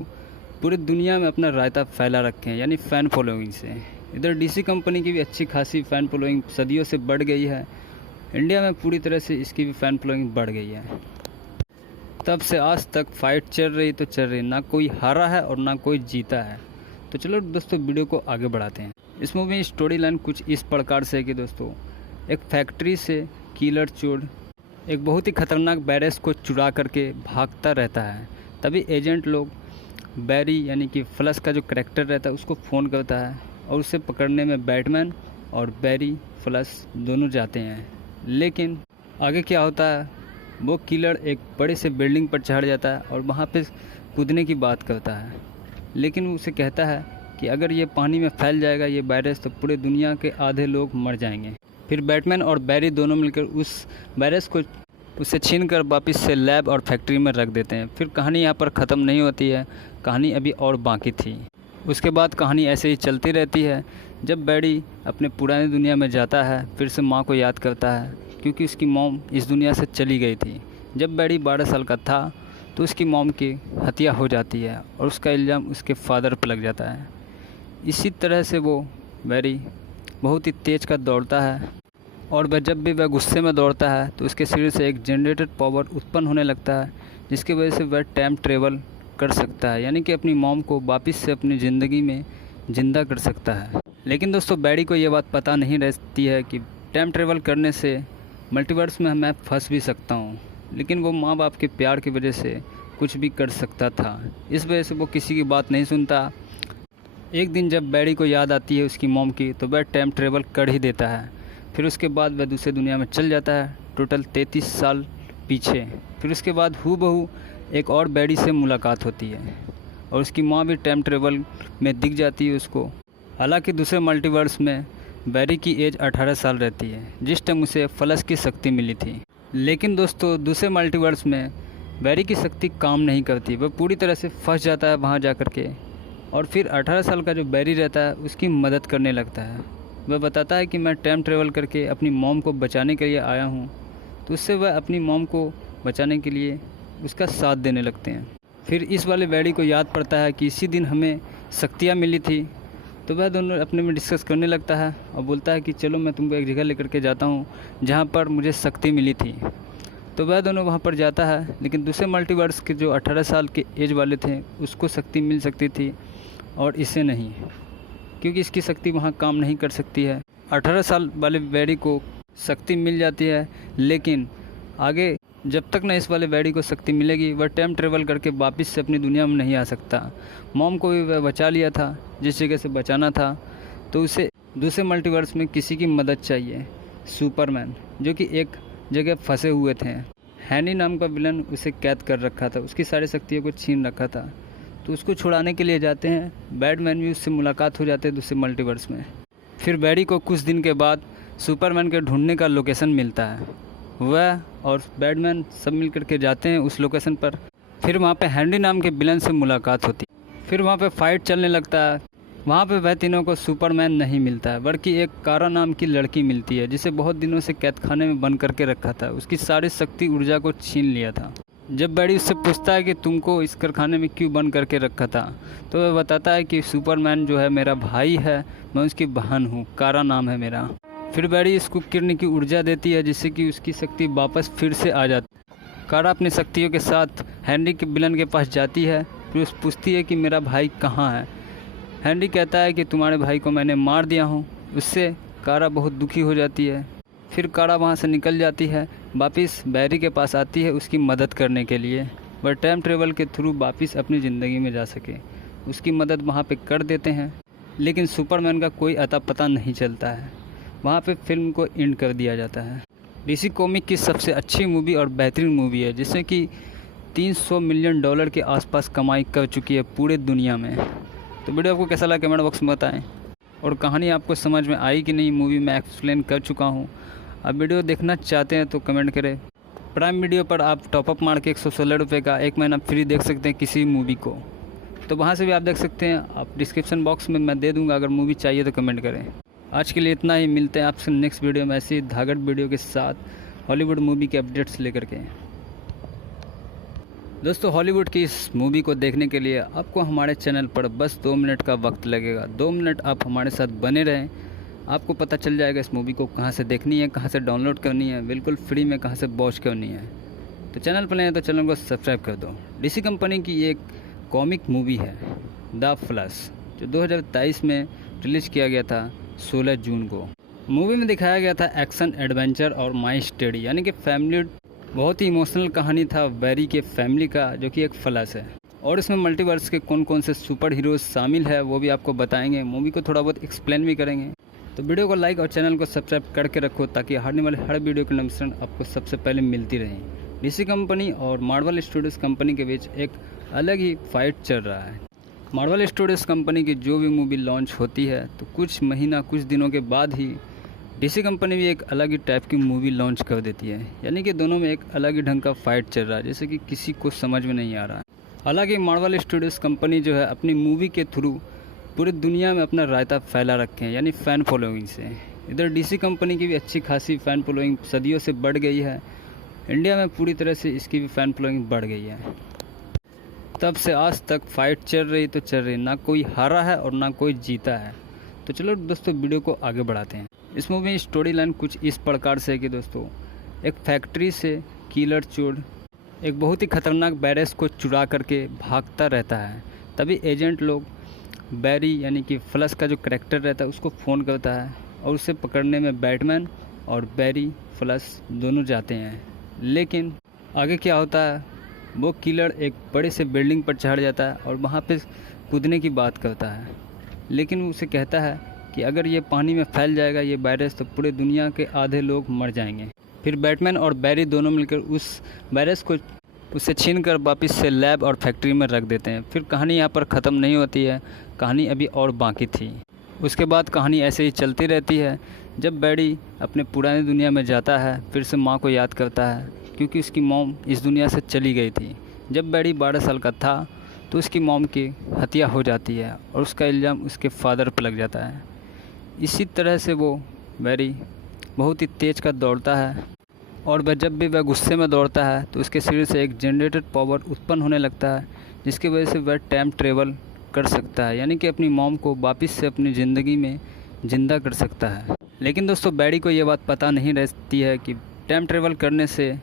पूरी दुनिया में अपना रायता फैला रखे हैं, यानी फ़ैन फॉलोइंग से। इधर डीसी कंपनी की भी अच्छी खासी फ़ैन फॉलोइंग सदियों से बढ़ गई है। इंडिया में पूरी तरह से इसकी भी फ़ैन फॉलोइंग बढ़ गई है। तब से आज तक फाइट चल रही तो चल रही, ना कोई हारा है और ना कोई जीता है। तो चलो दोस्तों, वीडियो को आगे बढ़ाते हैं। इस मूवी में स्टोरी लाइन कुछ इस प्रकार से है कि दोस्तों, एक फैक्ट्री से किलर चोर एक बहुत ही खतरनाक वायरस को चुरा करके भागता रहता है। तभी एजेंट लोग बैरी यानी कि फ्लैश का जो करैक्टर रहता है उसको फ़ोन करता है, और उसे पकड़ने में बैटमैन और बैरी फ्लैश दोनों जाते हैं। लेकिन आगे क्या होता है, वो किलर एक बड़े से बिल्डिंग पर चढ़ जाता है और वहाँ पे कूदने की बात करता है। लेकिन उसे कहता है कि अगर ये पानी में फैल जाएगा ये वायरस, तो पूरे दुनिया के आधे लोग मर जाएंगे। फिर बैटमैन और बैरी दोनों मिलकर उस वायरस को उसे छीन कर वापस से लैब और फैक्ट्री में रख देते हैं। फिर कहानी यहाँ पर ख़त्म नहीं होती है, कहानी अभी और बाकी थी। उसके बाद कहानी ऐसे ही चलती रहती है। जब बैरी अपने पुरानी दुनिया में जाता है, फिर से माँ को याद करता है, क्योंकि उसकी मॉम इस दुनिया से चली गई थी। जब बैरी 12 साल का था तो उसकी मॉम की हत्या हो जाती है और उसका इल्ज़ाम उसके फादर पर लग जाता है। इसी तरह से वो बैरी बहुत ही तेज़ का दौड़ता है और जब भी वह गुस्से में दौड़ता है तो उसके शरीर से एक जनरेटेड पावर उत्पन्न होने लगता है, जिसकी वजह से वह टाइम ट्रेवल कर सकता है, यानी कि अपनी मॉम को वापस से अपनी ज़िंदगी में ज़िंदा कर सकता है। लेकिन दोस्तों बैरी को ये बात पता नहीं रहती है कि टाइम ट्रेवल करने से मल्टीवर्स में मैं फंस भी सकता हूँ, लेकिन वो माँ बाप के प्यार की वजह से कुछ भी कर सकता था। इस वजह से वो किसी की बात नहीं सुनता। एक दिन जब बैरी को याद आती है उसकी मॉम की, तो वह टाइम ट्रेवल कर ही देता है। फिर उसके बाद वह दूसरे दुनिया में चल जाता है, टोटल 33 साल पीछे। फिर उसके बाद हूबहू एक और बैरी से मुलाकात होती है और उसकी माँ भी टाइम ट्रेवल में दिख जाती है उसको। हालांकि दूसरे मल्टीवर्स में बैरी की एज 18 साल रहती है, जिस टाइम उसे फ्लश की शक्ति मिली थी। लेकिन दोस्तों दूसरे मल्टीवर्स में बैरी की शक्ति काम नहीं करती, वह पूरी तरह से फंस जाता है वहाँ जा कर के। और फिर 18 साल का जो बैरी रहता है उसकी मदद करने लगता है। वह बताता है कि मैं टाइम ट्रेवल करके अपनी मॉम को बचाने के लिए आया हूँ, तो उससे वह अपनी मॉम को बचाने के लिए उसका साथ देने लगते हैं। फिर इस वाले बैरी को याद पड़ता है कि इसी दिन हमें शक्तियाँ मिली थी, तो वह दोनों अपने में डिस्कस करने लगता है और बोलता है कि चलो मैं तुमको एक जगह लेकर के जाता हूँ जहाँ पर मुझे शक्ति मिली थी। तो वह दोनों वहाँ पर जाता है, लेकिन दूसरे मल्टीवर्स के जो 18 साल के एज वाले थे उसको शक्ति मिल सकती थी और इसे नहीं, क्योंकि इसकी शक्ति वहाँ काम नहीं कर सकती है। 18 साल वाले बैरी को शक्ति मिल जाती है, लेकिन आगे जब तक न इस वाले बैरी को शक्ति मिलेगी वह टाइम ट्रेवल करके वापस से अपनी दुनिया में नहीं आ सकता। मॉम को भी वह बचा लिया था जिस जगह से बचाना था, तो उसे दूसरे मल्टीवर्स में किसी की मदद चाहिए। सुपरमैन जो कि एक जगह फंसे हुए थे, हैनी नाम का विलन उसे कैद कर रखा था, उसकी सारी शक्तियों को छीन रखा था, तो उसको छुड़ाने के लिए जाते हैं। बैटमैन भी उससे मुलाकात हो जाते हैं दूसरे मल्टीवर्स में। फिर बैरी को कुछ दिन के बाद सुपरमैन के ढूंढने का लोकेशन मिलता है। वह और बैटमैन सब मिल कर के जाते हैं उस लोकेशन पर। फिर वहाँ पे हैंडी नाम के विलन से मुलाकात होती है। फिर वहाँ पे फाइट चलने लगता है। वहाँ पे वह तीनों को सुपरमैन नहीं मिलता है, बल्कि एक कारा नाम की लड़की मिलती है, जिसे बहुत दिनों से कैद खाने में बंद करके रखा था। उसकी सारी शक्ति ऊर्जा को छीन लिया था। जब बैरी उससे पूछता है कि तुमको इस कारखाने में क्यों बंद करके रखा था, तो वह बताता है कि सुपरमैन जो है मेरा भाई है, मैं उसकी बहन हूँ, कारा नाम है मेरा। फिर बैरी इसको किरण की ऊर्जा देती है, जिससे कि उसकी शक्ति वापस फिर से आ जाती है। कारा अपनी शक्तियों के साथ हैंडी के विलन के पास जाती है। फिर उस पूछती है कि मेरा भाई कहाँ है। हैंडी कहता है कि तुम्हारे भाई को मैंने मार दिया हूँ। उससे कारा बहुत दुखी हो जाती है। फिर कारा वहाँ से निकल जाती है, वापस बैरी के पास आती है उसकी मदद करने के लिए। वह टाइम ट्रेवल के थ्रू वापस अपनी ज़िंदगी में जा सके, उसकी मदद वहाँ पे कर देते हैं। लेकिन सुपरमैन का कोई अता पता नहीं चलता है। वहाँ पे फिल्म को एंड कर दिया जाता है। डीसी कॉमिक की सबसे अच्छी मूवी और बेहतरीन मूवी है, जिससे कि $300 मिलियन के आसपास कमाई कर चुकी है पूरे दुनिया में। तो वीडियो आपको कैसा लगा कमेंट बॉक्स में बताएं, और कहानी आपको समझ में आई कि नहीं मूवी मैं एक्सप्लेन कर चुका हूँ। अब वीडियो देखना चाहते हैं तो कमेंट करें। प्राइम वीडियो पर आप टॉपअप मार के 116 रुपये का 1 महीना फ्री देख सकते हैं किसी मूवी को, तो वहाँ से भी आप देख सकते हैं। आप डिस्क्रिप्शन बॉक्स में मैं दे दूँगा, अगर मूवी चाहिए तो कमेंट करें। आज के लिए इतना ही, मिलते हैं आपसे नेक्स्ट वीडियो में ऐसी धागड़ वीडियो के साथ हॉलीवुड मूवी के अपडेट्स लेकर के। दोस्तों हॉलीवुड की इस मूवी को देखने के लिए आपको हमारे चैनल पर बस 2 मिनट का वक्त लगेगा। 2 मिनट आप हमारे साथ बने रहें, आपको पता चल जाएगा इस मूवी को कहाँ से देखनी है, कहाँ से डाउनलोड करनी है, बिल्कुल फ्री में कहाँ से वॉच करनी है। तो चैनल पर नहीं तो चैनल को सब्सक्राइब कर दो। डीसी कंपनी की एक कॉमिक मूवी है द फ्लैश, जो 2023 में रिलीज़ किया गया था 16 जून को। मूवी में दिखाया गया था एक्शन एडवेंचर और माई स्टडी, यानी कि फैमिली, बहुत ही इमोशनल कहानी था बैरी के फैमिली का, जो कि एक फ्लैश है। और इसमें मल्टीवर्स के कौन कौन से सुपर हीरोज शामिल है वो भी आपको बताएंगे, मूवी को थोड़ा बहुत एक्सप्लेन भी करेंगे। तो वीडियो को लाइक और चैनल को सब्सक्राइब करके रखो, ताकि आने वाले हर वीडियो की नोटिफिकेशन आपको सबसे पहले मिलती रहे। डीसी कंपनी और मार्वल स्टूडियोज कंपनी के बीच एक अलग ही फाइट चल रहा है। मार्वल स्टूडियोज कंपनी की जो भी मूवी लॉन्च होती है, तो कुछ दिनों के बाद ही डीसी कंपनी भी एक अलग ही टाइप की मूवी लॉन्च कर देती है। यानी कि दोनों में एक अलग ही ढंग का फाइट चल रहा है, जैसे कि किसी को समझ में नहीं आ रहा है। हालांकि मार्वल स्टूडियोज कंपनी जो है अपनी मूवी के थ्रू पूरी दुनिया में अपना रायता फैला रखे हैं, यानी फ़ैन फॉलोइंग से। इधर डीसी कंपनी की भी अच्छी खासी फ़ैन फॉलोइंग सदियों से बढ़ गई है। इंडिया में पूरी तरह से इसकी भी फ़ैन फॉलोइंग बढ़ गई है। तब से आज तक फाइट चल रही, ना कोई हारा है और ना कोई जीता है। तो चलो दोस्तों वीडियो को आगे बढ़ाते हैं। इस मूवी में स्टोरी लाइन कुछ इस प्रकार से है कि दोस्तों एक फैक्ट्री से किलर चोर एक बहुत ही खतरनाक बैरस को चुरा करके भागता रहता है। तभी एजेंट लोग बैरी यानी कि फ्लश का जो करेक्टर रहता है उसको फ़ोन करता है और उसे पकड़ने में बैटमैन और बैरी फ्लश दोनों जाते हैं। लेकिन आगे क्या होता है, वो किलर एक बड़े से बिल्डिंग पर चढ़ जाता है और वहाँ पे कूदने की बात करता है। लेकिन उसे कहता है कि अगर ये पानी में फैल जाएगा ये वायरस तो पूरे दुनिया के आधे लोग मर जाएंगे। फिर बैटमैन और बैरी दोनों मिलकर उस वायरस को उससे छीन कर वापस से लैब और फैक्ट्री में रख देते हैं। फिर कहानी यहाँ पर ख़त्म नहीं होती है, कहानी अभी और बाकी थी। उसके बाद कहानी ऐसे ही चलती रहती है। जब बैरी अपने पुरानी दुनिया में जाता है फिर से माँ को याद करता है क्योंकि उसकी मॉम इस दुनिया से चली गई थी। जब बैरी 12 साल का था तो उसकी मॉम की हत्या हो जाती है और उसका इल्ज़ाम उसके फादर पर लग जाता है। इसी तरह से वो बैरी बहुत ही तेज़ का दौड़ता है और जब भी वह गुस्से में दौड़ता है तो उसके शरीर से एक जनरेटेड पावर उत्पन्न होने लगता है जिसकी वजह से वह टाइम ट्रेवल कर सकता है, यानी कि अपनी मॉम को वापस से अपनी ज़िंदगी में ज़िंदा कर सकता है। लेकिन दोस्तों बैरी को ये बात पता नहीं रहती है कि टाइम ट्रेवल करने से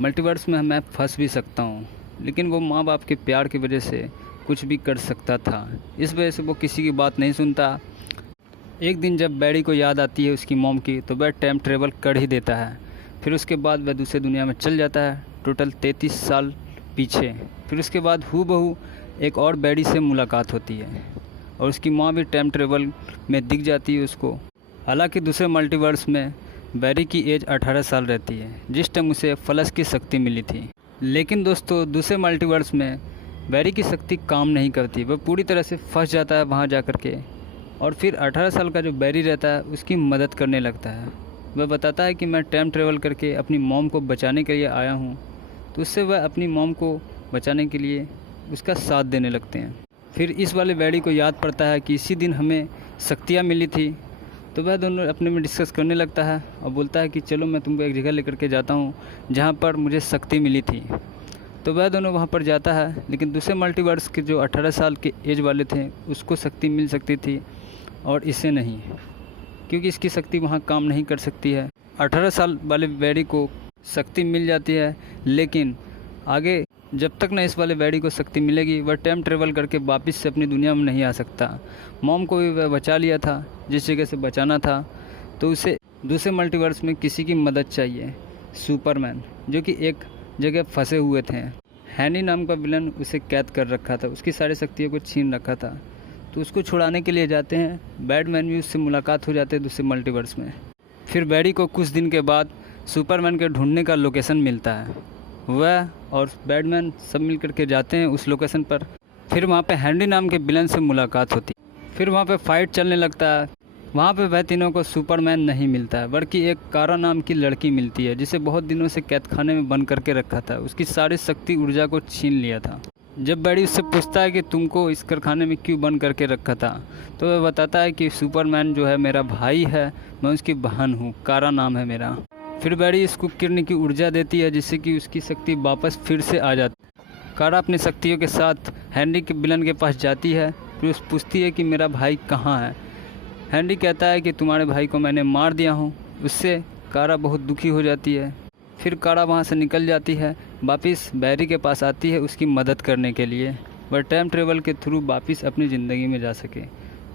मल्टीवर्स में मैं फंस भी सकता हूँ। लेकिन वो माँ बाप के प्यार की वजह से कुछ भी कर सकता था, इस वजह से वो किसी की बात नहीं सुनता। एक दिन जब बैरी को याद आती है उसकी मॉम की तो वह टाइम ट्रेवल कर ही देता है। फिर उसके बाद वह दूसरे दुनिया में चल जाता है, टोटल 33 साल पीछे। फिर उसके बाद हूबहू एक और बैरी से मुलाकात होती है और उसकी माँ भी टाइम ट्रेवल में दिख जाती है उसको। हालांकि दूसरे मल्टीवर्स में बैरी की एज 18 साल रहती है जिस टाइम उसे फ्लश की शक्ति मिली थी। लेकिन दोस्तों दूसरे मल्टीवर्स में बैरी की शक्ति काम नहीं करती, वह पूरी तरह से फंस जाता है वहाँ जा कर के। और फिर 18 साल का जो बैरी रहता है उसकी मदद करने लगता है। वह बताता है कि मैं टाइम ट्रेवल करके अपनी मॉम को बचाने के लिए आया हूँ, तो उससे वह अपनी मॉम को बचाने के लिए उसका साथ देने लगते हैं। फिर इस वाले बैरी को याद पड़ता है कि इसी दिन हमें शक्तियाँ मिली थी, तो वह दोनों अपने में डिस्कस करने लगता है और बोलता है कि चलो मैं तुमको एक जगह लेकर के जाता हूँ जहाँ पर मुझे शक्ति मिली थी। तो वह दोनों वहाँ पर जाता है, लेकिन दूसरे मल्टीवर्स के जो 18 साल के एज वाले थे उसको शक्ति मिल सकती थी और इसे नहीं, क्योंकि इसकी शक्ति वहाँ काम नहीं कर सकती है। 18 साल वाले बैरी को शक्ति मिल जाती है, लेकिन आगे जब तक ना इस वाले बैरी को शक्ति मिलेगी वह टाइम ट्रेवल करके वापस से अपनी दुनिया में नहीं आ सकता। मॉम को भी वह बचा लिया था जिस जगह से बचाना था, तो उसे दूसरे मल्टीवर्स में किसी की मदद चाहिए। सुपरमैन जो कि एक जगह फंसे हुए थे, हैनी नाम का विलन उसे कैद कर रखा था, उसकी सारी शक्तियों को छीन रखा था, तो उसको छुड़ाने के लिए जाते हैं। बैटमैन भी उससे मुलाकात हो जाते हैं दूसरे मल्टीवर्स में। फिर बैरी को कुछ दिन के बाद सुपरमैन के ढूंढने का लोकेशन मिलता है, वह और बैटमैन सब मिल कर के जाते हैं उस लोकेशन पर। फिर वहाँ पे हैंडी नाम के विलन से मुलाकात होती है। फिर वहाँ पे फाइट चलने लगता है। वहाँ पे वह तीनों को सुपरमैन नहीं मिलता है, बल्कि एक कारा नाम की लड़की मिलती है जिसे बहुत दिनों से कैदखाने में बंद करके रखा था, उसकी सारी शक्ति ऊर्जा को छीन लिया था। जब बैरी उससे पूछता है कि तुमको इस कारखाने में क्यों बंद करके रखा था, तो वह बताता है कि सुपरमैन जो है मेरा भाई है, मैं उसकी बहन हूँ, कारा नाम है मेरा। फिर बैरी इसको किरण की ऊर्जा देती है जिससे कि उसकी शक्ति वापस फिर से आ जाती है। कारा अपनी शक्तियों के साथ हैंडी के विलन के पास जाती है। फिर उस पूछती है कि मेरा भाई कहाँ है। हैंडी कहता है कि तुम्हारे भाई को मैंने मार दिया हूँ। उससे कारा बहुत दुखी हो जाती है। फिर कारा वहाँ से निकल जाती है, वापस बैरी के पास आती है उसकी मदद करने के लिए, वह टाइम ट्रेवल के थ्रू वापस अपनी ज़िंदगी में जा सके।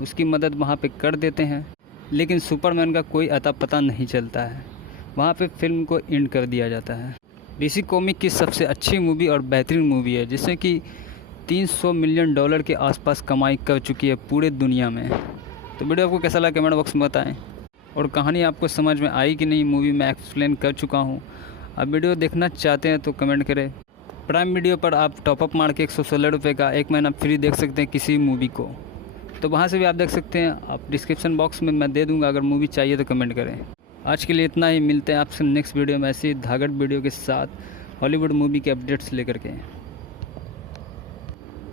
उसकी मदद वहाँ पे कर देते हैं, लेकिन सुपरमैन का कोई अता पता नहीं चलता है। वहाँ पे फिल्म को एंड कर दिया जाता है। डीसी कॉमिक की सबसे अच्छी मूवी और बेहतरीन मूवी है, जिससे कि $300 मिलियन के आसपास कमाई कर चुकी है पूरे दुनिया में। तो वीडियो आपको कैसा लगा कमेंट बॉक्स में बताएं, और कहानी आपको समझ में आई कि नहीं मूवी में एक्सप्लेन कर चुका हूँ। आप वीडियो देखना चाहते हैं तो कमेंट करें। प्राइम वीडियो पर आप टॉपअप मार के 116 रुपये का 1 महीना फ्री देख सकते हैं किसी मूवी को, तो वहाँ से भी आप देख सकते हैं। आप डिस्क्रिप्शन बॉक्स में मैं दे दूँगा, अगर मूवी चाहिए तो कमेंट करें। आज के लिए इतना ही, मिलते हैं आपसे नेक्स्ट वीडियो में ऐसी धागड़ वीडियो के साथ हॉलीवुड मूवी के अपडेट्स लेकर के।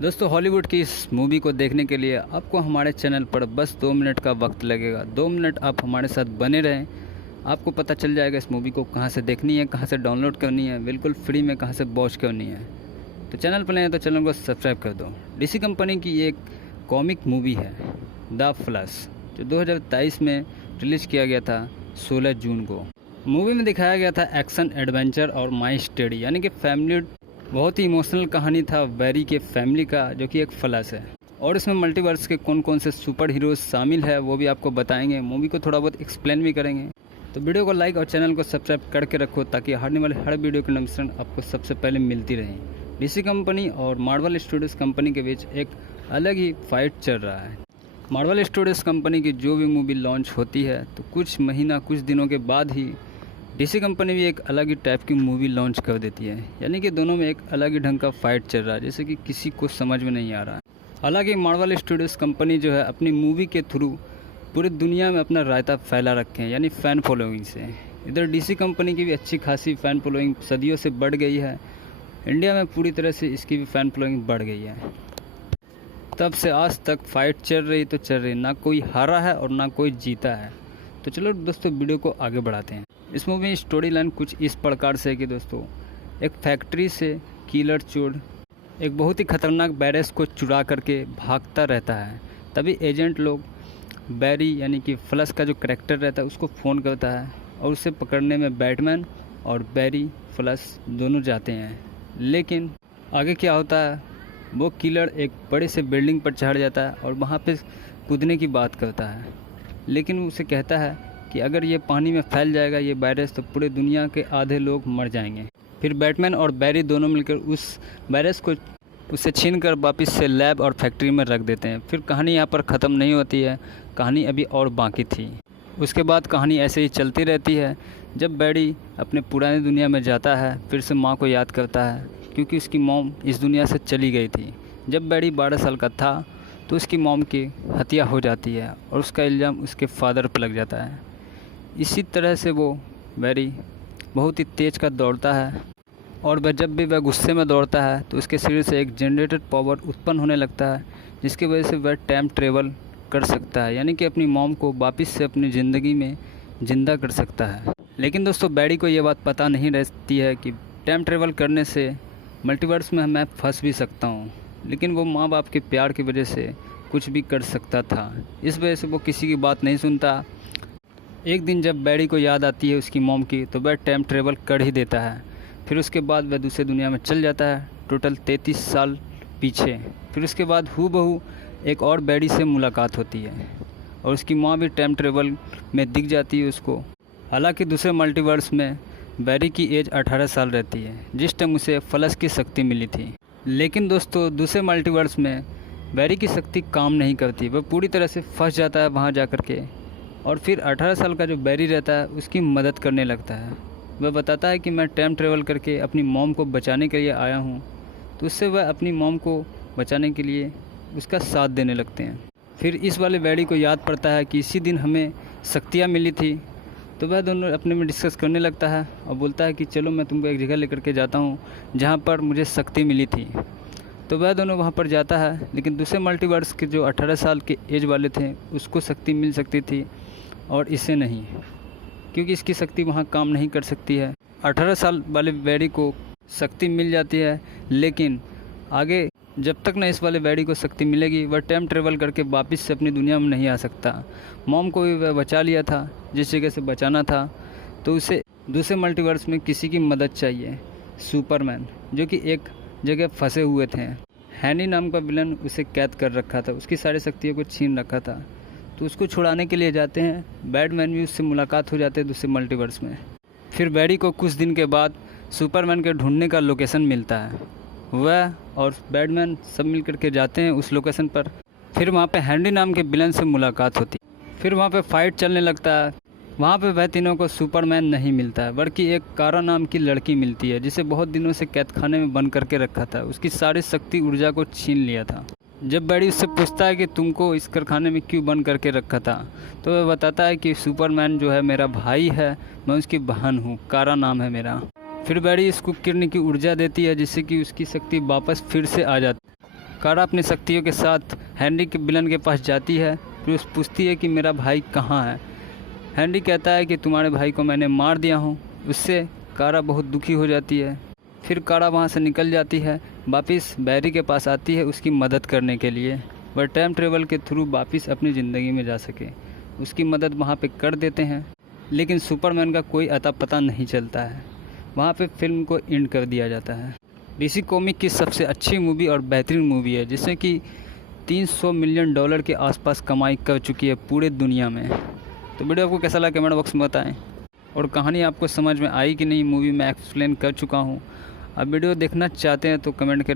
दोस्तों हॉलीवुड की इस मूवी को देखने के लिए आपको हमारे चैनल पर बस 2 मिनट का वक्त लगेगा। 2 मिनट आप हमारे साथ बने रहें, आपको पता चल जाएगा इस मूवी को कहाँ से देखनी है, कहाँ से डाउनलोड करनी है, बिल्कुल फ्री में कहाँ से वॉच करनी है। तो चैनल पर नए हैं तो चैनल को सब्सक्राइब कर दो। डीसी कंपनी की एक कॉमिक मूवी है द फ्लैश, जो 2023 में रिलीज़ किया गया था 16 जून को। मूवी में दिखाया गया था एक्शन, एडवेंचर और माई स्टडी, यानी कि फैमिली, बहुत ही इमोशनल कहानी था बैरी के फैमिली का, जो कि एक फ्लैश है। और इसमें मल्टीवर्स के कौन कौन से सुपर हीरोज शामिल है वो भी आपको बताएंगे, मूवी को थोड़ा बहुत एक्सप्लेन भी करेंगे। तो वीडियो को लाइक और चैनल को सब्सक्राइब करके रखो ताकि आने वाले हर वीडियो की नोटिफिकेशन आपको सबसे पहले मिलती रहे। डीसी कंपनी और मार्वल स्टूडियोज़ कंपनी के बीच एक अलग ही फाइट चल रहा है। मार्वल स्टूडियोज़ कंपनी की जो भी मूवी लॉन्च होती है तो कुछ दिनों के बाद ही डीसी कंपनी भी एक अलग ही टाइप की मूवी लॉन्च कर देती है, यानी कि दोनों में एक अलग ही ढंग का फाइट चल रहा है, जैसे कि किसी को समझ में नहीं आ रहा है। हालांकि मार्वल स्टूडियोज़ कंपनी जो है अपनी मूवी के थ्रू पूरी दुनिया में अपना रायता फैला रखे हैं, यानी फ़ैन फॉलोइंग से। इधर डीसी कंपनी की भी अच्छी खासी फ़ैन फॉलोइंग सदियों से बढ़ गई है। इंडिया में पूरी तरह से इसकी भी फ़ैन फॉलोइंग बढ़ गई है। तब से आज तक फाइट चल रही तो चल रही, ना कोई हारा है और ना कोई जीता है। तो चलो दोस्तों वीडियो को आगे बढ़ाते हैं। इस मूवी में स्टोरी लाइन कुछ इस प्रकार से है कि दोस्तों, एक फैक्ट्री से किलर चोर एक बहुत ही खतरनाक बैरस को चुरा करके भागता रहता है। तभी एजेंट लोग बैरी यानी कि फ्लैश का जो करैक्टर रहता है उसको फ़ोन करता है और उसे पकड़ने में बैटमैन और बैरी फ्लैश दोनों जाते हैं। लेकिन आगे क्या होता है, वो किलर एक बड़े से बिल्डिंग पर चढ़ जाता है और वहाँ पे कूदने की बात करता है, लेकिन वो उसे कहता है कि अगर ये पानी में फैल जाएगा ये वायरस तो पूरे दुनिया के आधे लोग मर जाएंगे। फिर बैटमैन और बैरी दोनों मिलकर उस वायरस को उससे छीन कर वापस से लैब और फैक्ट्री में रख देते हैं। फिर कहानी यहाँ पर ख़त्म नहीं होती है, कहानी अभी और बाकी थी। उसके बाद कहानी ऐसे ही चलती रहती है। जब बैरी अपने पुरानी दुनिया में जाता है, फिर से माँ को याद करता है, क्योंकि उसकी मॉम इस दुनिया से चली गई थी। जब बैरी 12 साल का था तो उसकी मॉम की हत्या हो जाती है और उसका इल्ज़ाम उसके फादर पर लग जाता है। इसी तरह से वो बैरी बहुत ही तेज़ का दौड़ता है और जब भी वह गुस्से में दौड़ता है तो उसके शरीर से एक जनरेटेड पावर उत्पन्न होने लगता है, जिसकी वजह से वह टाइम ट्रेवल कर सकता है, यानी कि अपनी मॉम को वापस से अपनी ज़िंदगी में ज़िंदा कर सकता है। लेकिन दोस्तों बैरी को ये बात पता नहीं रहती है कि टाइम ट्रेवल करने से मल्टीवर्स में मैं फंस भी सकता हूँ, लेकिन वो माँ बाप के प्यार की वजह से कुछ भी कर सकता था। इस वजह से वो किसी की बात नहीं सुनता। एक दिन जब बैरी को याद आती है उसकी मॉम की, तो वह टाइम ट्रेवल कर ही देता है। फिर उसके बाद वह दूसरे दुनिया में चल जाता है, टोटल 33 साल पीछे। फिर उसके बाद हूबहू एक और बैरी से मुलाकात होती है और उसकी माँ भी टाइम ट्रेवल में दिख जाती है उसको। हालांकि दूसरे मल्टीवर्स में बैरी की एज 18 साल रहती है, जिस टाइम उसे फ्लैश की शक्ति मिली थी। लेकिन दोस्तों दूसरे मल्टीवर्स में बैरी की शक्ति काम नहीं करती, वह पूरी तरह से फंस जाता है वहाँ जा कर के। और फिर 18 साल का जो बैरी रहता है उसकी मदद करने लगता है। वह बताता है कि मैं टाइम ट्रेवल करके अपनी मॉम को बचाने के लिए आया हूँ, तो उससे वह अपनी मॉम को बचाने के लिए उसका साथ देने लगते हैं। फिर इस वाले बैरी को याद पड़ता है कि इसी दिन हमें शक्तियाँ मिली थी, तो वह दोनों अपने में डिस्कस करने लगता है और बोलता है कि चलो मैं तुमको एक जगह लेकर के जाता हूँ जहाँ पर मुझे शक्ति मिली थी। तो वह दोनों वहाँ पर जाता है, लेकिन दूसरे मल्टीवर्स के जो 18 साल के एज वाले थे उसको शक्ति मिल सकती थी और इसे नहीं, क्योंकि इसकी शक्ति वहाँ काम नहीं कर सकती है। 18 साल वाले बैरी को शक्ति मिल जाती है, लेकिन आगे जब तक न इस वाले बैरी को शक्ति मिलेगी वह टाइम ट्रेवल करके वापस से अपनी दुनिया में नहीं आ सकता। मॉम को भी वह बचा लिया था जिस जगह से बचाना था, तो उसे दूसरे मल्टीवर्स में किसी की मदद चाहिए। सुपरमैन जो कि एक जगह फंसे हुए थे, हैनी नाम का विलन उसे कैद कर रखा था, उसकी सारी शक्तियों को छीन रखा था, तो उसको छुड़ाने के लिए जाते हैं। बैटमैन भी उससे मुलाकात हो जाते हैं दूसरे मल्टीवर्स में। फिर बैरी को कुछ दिन के बाद सुपरमैन के ढूंढने का लोकेशन मिलता है, वह और बैटमैन सब मिल कर के जाते हैं उस लोकेशन पर। फिर वहाँ पे हैंडी नाम के विलन से मुलाकात होती है। फिर वहाँ पे फाइट चलने लगता है। वहाँ पे वह तीनों को सुपरमैन नहीं मिलता है, बल्कि एक कारा नाम की लड़की मिलती है, जिसे बहुत दिनों से कैद खाने में बंद करके रखा था, उसकी सारी शक्ति ऊर्जा को छीन लिया था। जब बैरी उससे पूछता है कि तुमको इस कारखाने में क्यों बंद करके रखा था, तो वह बताता है कि सुपरमैन जो है मेरा भाई है, मैं उसकी बहन हूँ, कारा नाम है मेरा। फिर बैरी इसको किरण की ऊर्जा देती है, जिससे कि उसकी शक्ति वापस फिर से आ जाती है। कारा अपनी शक्तियों के साथ हैंडी के विलन के पास जाती है, फिर उस पूछती है कि मेरा भाई कहाँ है। हैंडी कहता है कि तुम्हारे भाई को मैंने मार दिया हूँ। उससे कारा बहुत दुखी हो जाती है। फिर कारा वहाँ से निकल जाती है, वापस बैरी के पास आती है उसकी मदद करने के लिए, वह टाइम ट्रेवल के थ्रू वापस अपनी ज़िंदगी में जा सके। उसकी मदद वहाँ पे कर देते हैं, लेकिन सुपरमैन का कोई अता पता नहीं चलता है। वहाँ पे फिल्म को एंड कर दिया जाता है। डीसी कॉमिक की सबसे अच्छी मूवी और बेहतरीन मूवी है, जिससे कि $300 मिलियन के आसपास कमाई कर चुकी है पूरे दुनिया में। तो वीडियो आपको कैसा लगा कमेंट बॉक्स में बताएं, और कहानी आपको समझ में आई कि नहीं, मूवी में एक्सप्लेन कर चुका हूँ। आप वीडियो देखना चाहते हैं तो कमेंट करें।